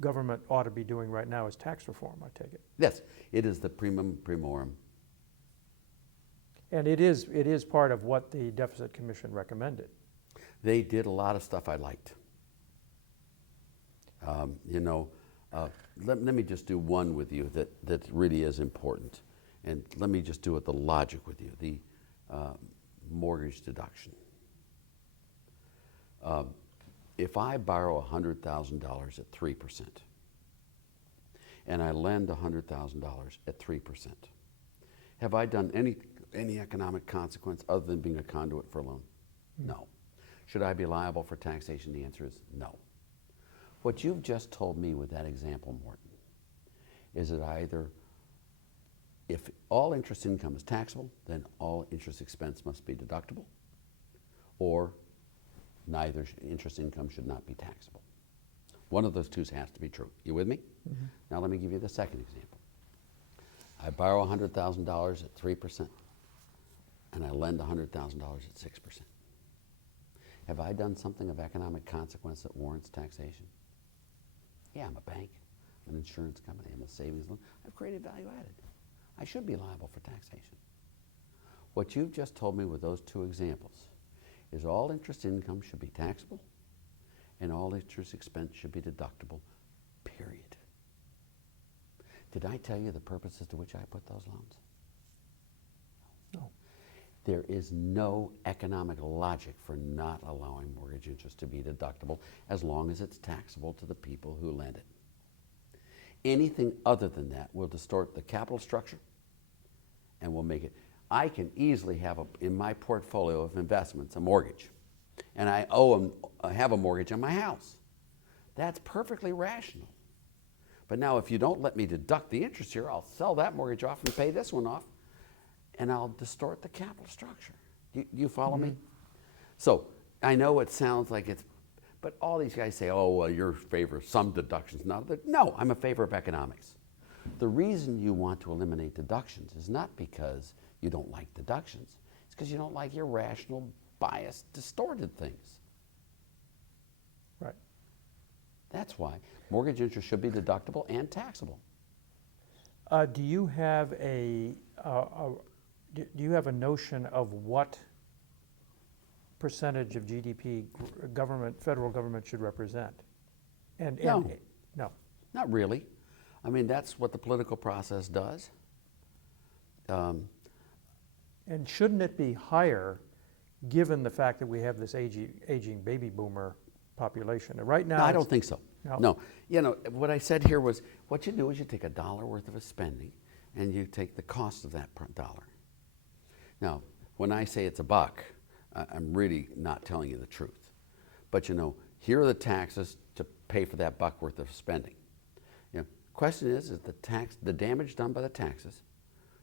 government ought to be doing right now is tax reform, I take it. Yes, it is the primum primorum. And it is part of what the Deficit Commission recommended. They did a lot of stuff I liked. Let me just do one with you that really is important. And let me just do it the logic with you, the mortgage deduction. If I borrow $100,000 at 3%, and I lend $100,000 at 3%, have I done any economic consequence other than being a conduit for a loan? No. Should I be liable for taxation? The answer is no. What you've just told me with that example, Morton, is that either if all interest income is taxable, then all interest expense must be deductible, or neither interest income should not be taxable. One of those two has to be true. You with me? Mm-hmm. Now let me give you the second example. I borrow $100,000 at 3%, and I lend $100,000 at 6%. Have I done something of economic consequence that warrants taxation? Yeah, I'm a bank, I'm an insurance company, I'm a savings loan. I've created value added. I should be liable for taxation. What you've just told me with those two examples is all interest income should be taxable and all interest expense should be deductible, period. Did I tell you the purposes to which I put those loans? No. There is no economic logic for not allowing mortgage interest to be deductible as long as it's taxable to the people who lend it. Anything other than that will distort the capital structure and will make it. I can easily have in my portfolio of investments a mortgage, and I have a mortgage on my house. That's perfectly rational. But now if you don't let me deduct the interest here, I'll sell that mortgage off and pay this one off, and I'll distort the capital structure. You follow me? So I know it sounds like it's, but all these guys say, oh, well, you're in favor of some deductions, not others. No, I'm in favor of economics. The reason you want to eliminate deductions is not because you don't like deductions. It's because you don't like irrational, biased, distorted things. Right. That's why mortgage interest should be deductible and taxable. Do you have a notion of what percentage of GDP federal government should represent? No. No. Not really. I mean, that's what the political process does. And shouldn't it be higher, given the fact that we have this aging baby boomer population? And right now, No, I don't think so. No. No. You know, what I said here was, what you do is you take $1 worth of a spending, and you take the cost of that dollar. Now, when I say it's $1, I'm really not telling you the truth. But you know, here are the taxes to pay for that $1 worth of spending. You know, question is the damage done by the taxes,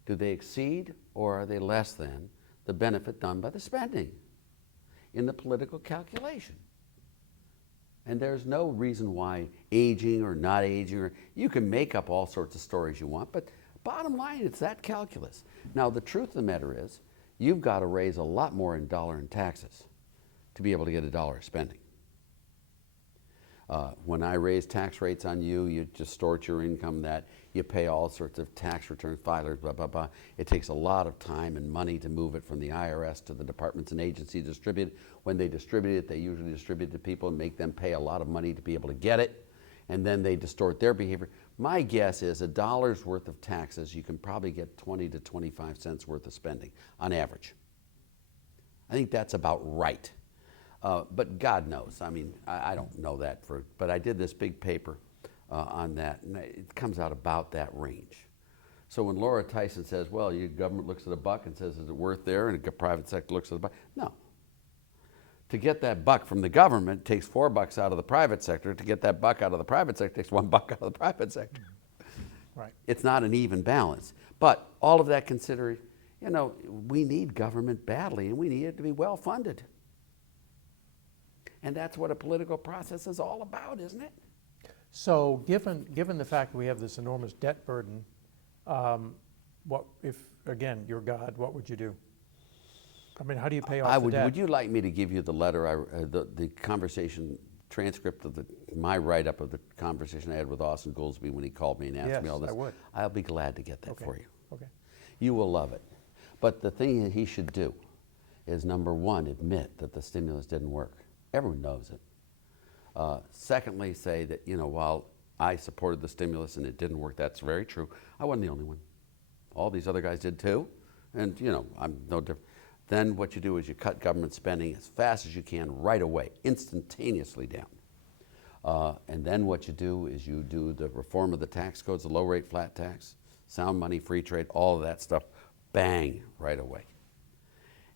do they exceed or are they less than the benefit done by the spending in the political calculation? And there's no reason why aging or not aging, or you can make up all sorts of stories you want, but bottom line, it's that calculus. Now, the truth of the matter is, you've got to raise a lot more in dollar in taxes to be able to get $1 of spending. When I raise tax rates on you, you distort your income, that you pay all sorts of tax return filers, blah, blah, blah. It takes a lot of time and money to move it from the IRS to the departments and agencies to distribute it. When they distribute it, they usually distribute it to people and make them pay a lot of money to be able to get it, and then they distort their behavior. My guess is $1 worth of taxes, you can probably get 20 to 25 cents worth of spending on average. I think that's about right. But God knows. I mean, I don't know that but I did this big paper on that, and it comes out about that range. So when Laura Tyson says, well, your government looks at $1 and says, is it worth there? And the private sector looks at $1. No. to get that buck from the government takes $4 out of the private sector. To get that buck out of the private sector takes $1 out of the private sector. Right. It's not an even balance. But all of that considered, you know, we need government badly, and we need it to be well funded. And that's what a political process is all about, isn't it? So given the fact that we have this enormous debt burden, what if, again, you're God, what would you do? I mean, how do you pay off the debt? Would you like me to give you the letter, the conversation transcript of my write-up of the conversation I had with Austin Goolsbee when he called me and asked me all this? Yes, I would. I'll be glad to get that Okay. for you. Okay. You will love it. But the thing that he should do is, number one, admit that the stimulus didn't work. Everyone knows it. Secondly, say that, you know, while I supported the stimulus and it didn't work, that's very true. I wasn't the only one. All these other guys did too. And, you know, I'm no different. Then what you do is you cut government spending as fast as you can right away, instantaneously down. And then what you do is you do the reform of the tax codes, the low rate flat tax, sound money, free trade, all of that stuff, bang, right away.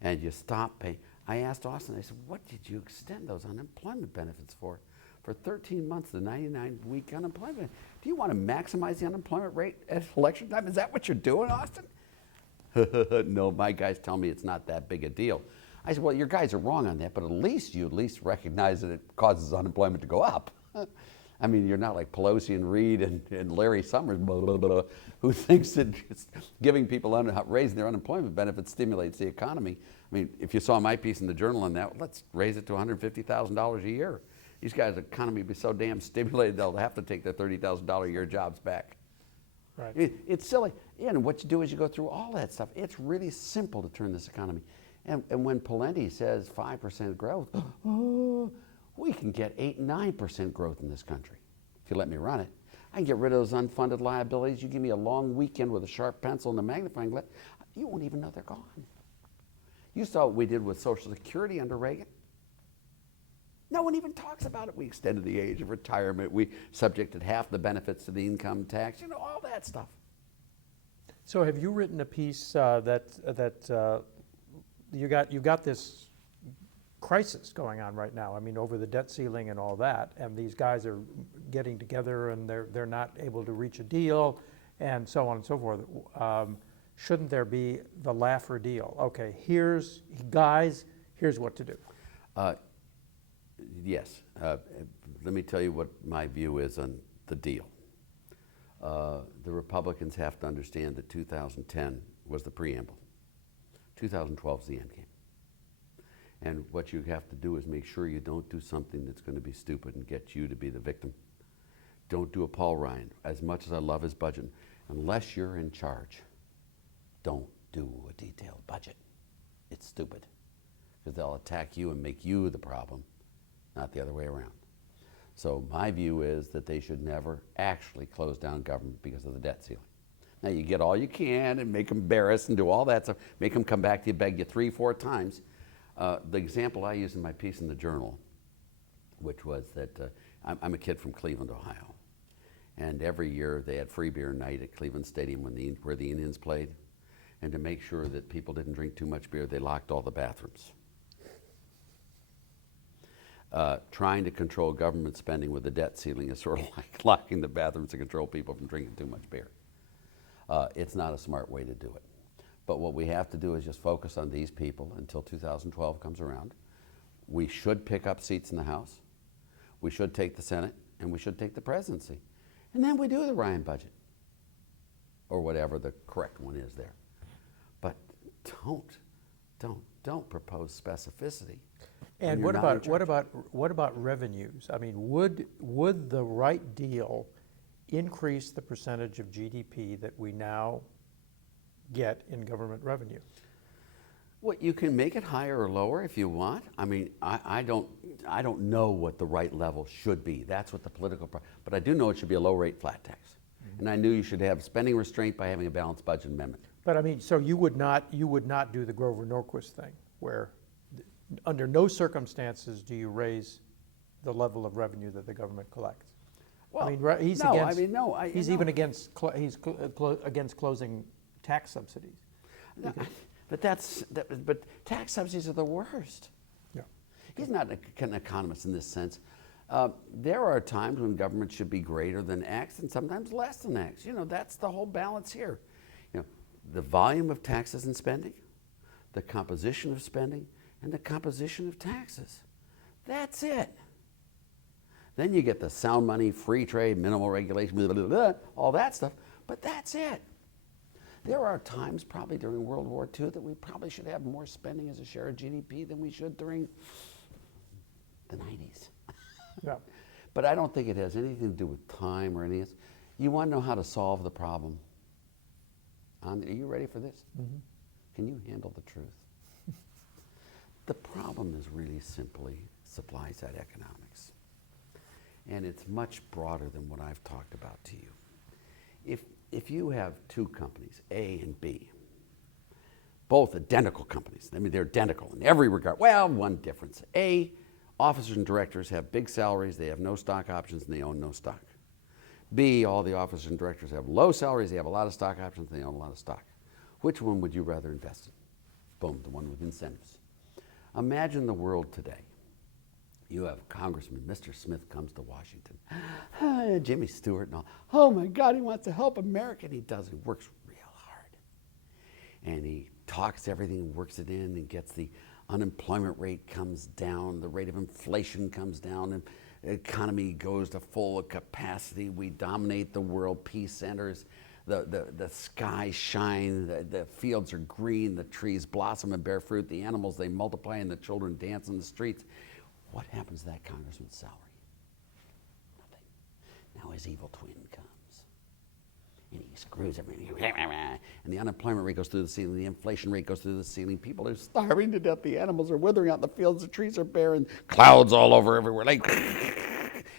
And you stop paying. I asked Austin, I said, what did you extend those unemployment benefits for? For 13 months, the 99-week unemployment. Do you want to maximize the unemployment rate at election time? Is that what you're doing, Austin? No, my guys tell me it's not that big a deal. I said, well, your guys are wrong on that, but you at least recognize that it causes unemployment to go up. I mean, you're not like Pelosi and Reid and Larry Summers, blah, blah, blah, who thinks that just giving people raising their unemployment benefits stimulates the economy. I mean, if you saw my piece in the Journal on that, let's raise it to $150,000 a year. These guys' economy would be so damn stimulated they'll have to take their $30,000 a year jobs back. Right. It's silly. Yeah, and what you do is you go through all that stuff. It's really simple to turn this economy. And when Pawlenty says 5% growth, we can get 8, 9% growth in this country if you let me run it. I can get rid of those unfunded liabilities. You give me a long weekend with a sharp pencil and a magnifying glass, you won't even know they're gone. You saw what we did with Social Security under Reagan. No one even talks about it. We extended the age of retirement. We subjected half the benefits to the income tax. You know, all that stuff. So have you written a piece that you got this crisis going on right now? I mean, over the debt ceiling and all that, and these guys are getting together and they're not able to reach a deal, and so on and so forth. Shouldn't there be the Laffer deal? Okay, here's what to do. Yes. Let me tell you what my view is on the deal. The Republicans have to understand that 2010 was the preamble. 2012 is the end game. And what you have to do is make sure you don't do something that's going to be stupid and get you to be the victim. Don't do a Paul Ryan. As much as I love his budget, unless you're in charge, don't do a detailed budget. It's stupid. Because they'll attack you and make you the problem, not the other way around. So my view is that they should never actually close down government because of the debt ceiling. Now you get all you can and make them embarrassed and do all that stuff, make them come back to you, beg you 3, 4 times. The example I used in my piece in the Journal, which was that I'm a kid from Cleveland, Ohio. And every year they had free beer night at Cleveland Stadium where the Indians played. And to make sure that people didn't drink too much beer, they locked all the bathrooms. Trying to control government spending with the debt ceiling is sort of like locking the bathrooms to control people from drinking too much beer. It's not a smart way to do it. But what we have to do is just focus on these people until 2012 comes around. We should pick up seats in the House. We should take the Senate, and we should take the presidency. And then we do the Ryan budget, or whatever the correct one is there. But don't propose specificity. And what about revenues? I mean, would the right deal increase the percentage of GDP that we now get in government revenue? Well, you can make it higher or lower if you want. I mean, I don't know what the right level should be. That's what the political, but I do know it should be a low rate flat tax. Mm-hmm. And I knew you should have spending restraint by having a balanced budget amendment. But I mean, so you would not do the Grover Norquist thing, where under no circumstances do you raise the level of revenue that the government collects. Well, I mean, he's no, against. I mean, no, he's no. even against. He's against closing tax subsidies. No, but tax subsidies are the worst. Yeah. He's not an economist in this sense. There are times when government should be greater than X and sometimes less than X. You know, that's the whole balance here. You know, the volume of taxes and spending, the composition of spending, and the composition of taxes. That's it. Then you get the sound money, free trade, minimal regulation, blah, blah, blah, all that stuff, but that's it. There are times, probably during World War II, that we probably should have more spending as a share of GDP than we should during the 90s. Yeah. But I don't think it has anything to do with time or anything else. You want to know how to solve the problem? Are you ready for this? Mm-hmm. Can you handle the truth? The problem is really simply supply-side economics. And it's much broader than what I've talked about to you. If you have two companies, A and B, both identical companies, I mean, they're identical in every regard. Well, one difference. A, officers and directors have big salaries, they have no stock options, and they own no stock. B, all the officers and directors have low salaries, they have a lot of stock options, and they own a lot of stock. Which one would you rather invest in? Boom, the one with incentives. Imagine the world today. You have Congressman Mr. Smith comes to Washington. Jimmy Stewart and all. Oh my God, he wants to help America. And he does. He works real hard. And he talks everything, works it in, and gets the unemployment rate comes down, the rate of inflation comes down, and the economy goes to full capacity. We dominate the world. Peace centers. The skies shine, the fields are green, the trees blossom and bear fruit, the animals, they multiply, and the children dance in the streets. What happens to that congressman's salary? Nothing. Now his evil twin comes, and he screws everything, and the unemployment rate goes through the ceiling, the inflation rate goes through the ceiling, people are starving to death, the animals are withering out in the fields, the trees are bare, and clouds all over everywhere, like,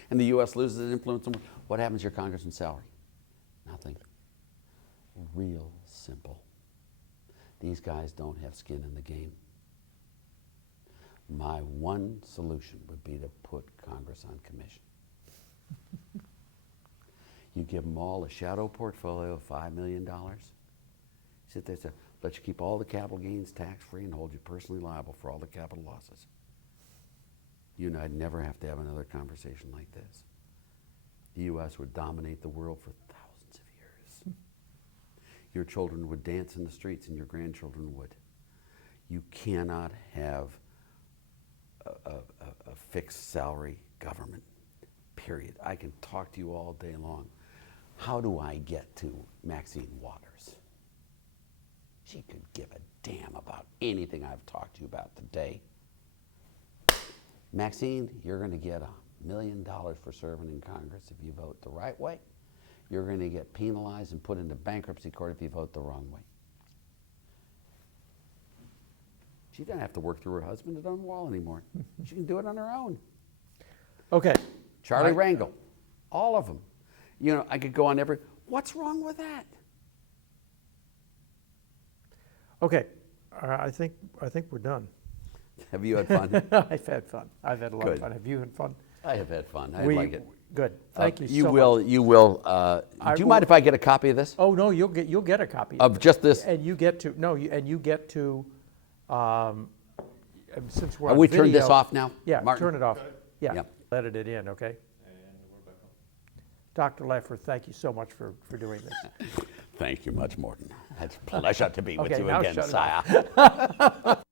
and the U.S. loses its influence. What happens to your congressman's salary? Nothing. Real simple. These guys don't have skin in the game. My one solution would be to put Congress on commission. You give them all a shadow portfolio of $5 million. Sit there and say, let you keep all the capital gains tax-free and hold you personally liable for all the capital losses. You and I'd never have to have another conversation like this. The U.S. would dominate the world for thousands of years. Your children would dance in the streets and your grandchildren would. You cannot have a fixed salary government, period. I can talk to you all day long. How do I get to Maxine Waters? She could give a damn about anything I've talked to you about today. Maxine, you're going to get $1 million for serving in Congress if you vote the right way. You're going to get penalized and put into bankruptcy court if you vote the wrong way. She doesn't have to work through her husband at on the wall anymore. She can do it on her own. Okay. Charlie Rangel, all of them. You know, I could go on every. What's wrong with that? Okay. I think we're done. Have you had fun? I've had fun. I've had a lot Good. of fun. Have you had fun? I have had fun. I like it. Good. Thank you You so will. much. You will. Do you mind if I get a copy of this? Oh no, you'll get a copy Of just this? and you get to you get to since we're Have on we turned this video- off now? Yeah, Martin? turn it off. Yeah, Yep. edit it in, okay? And we're back on. Dr. Laffer, thank you so much for doing this. Thank you much, Morton. It's a pleasure to be with Okay, you now again, shut it sire.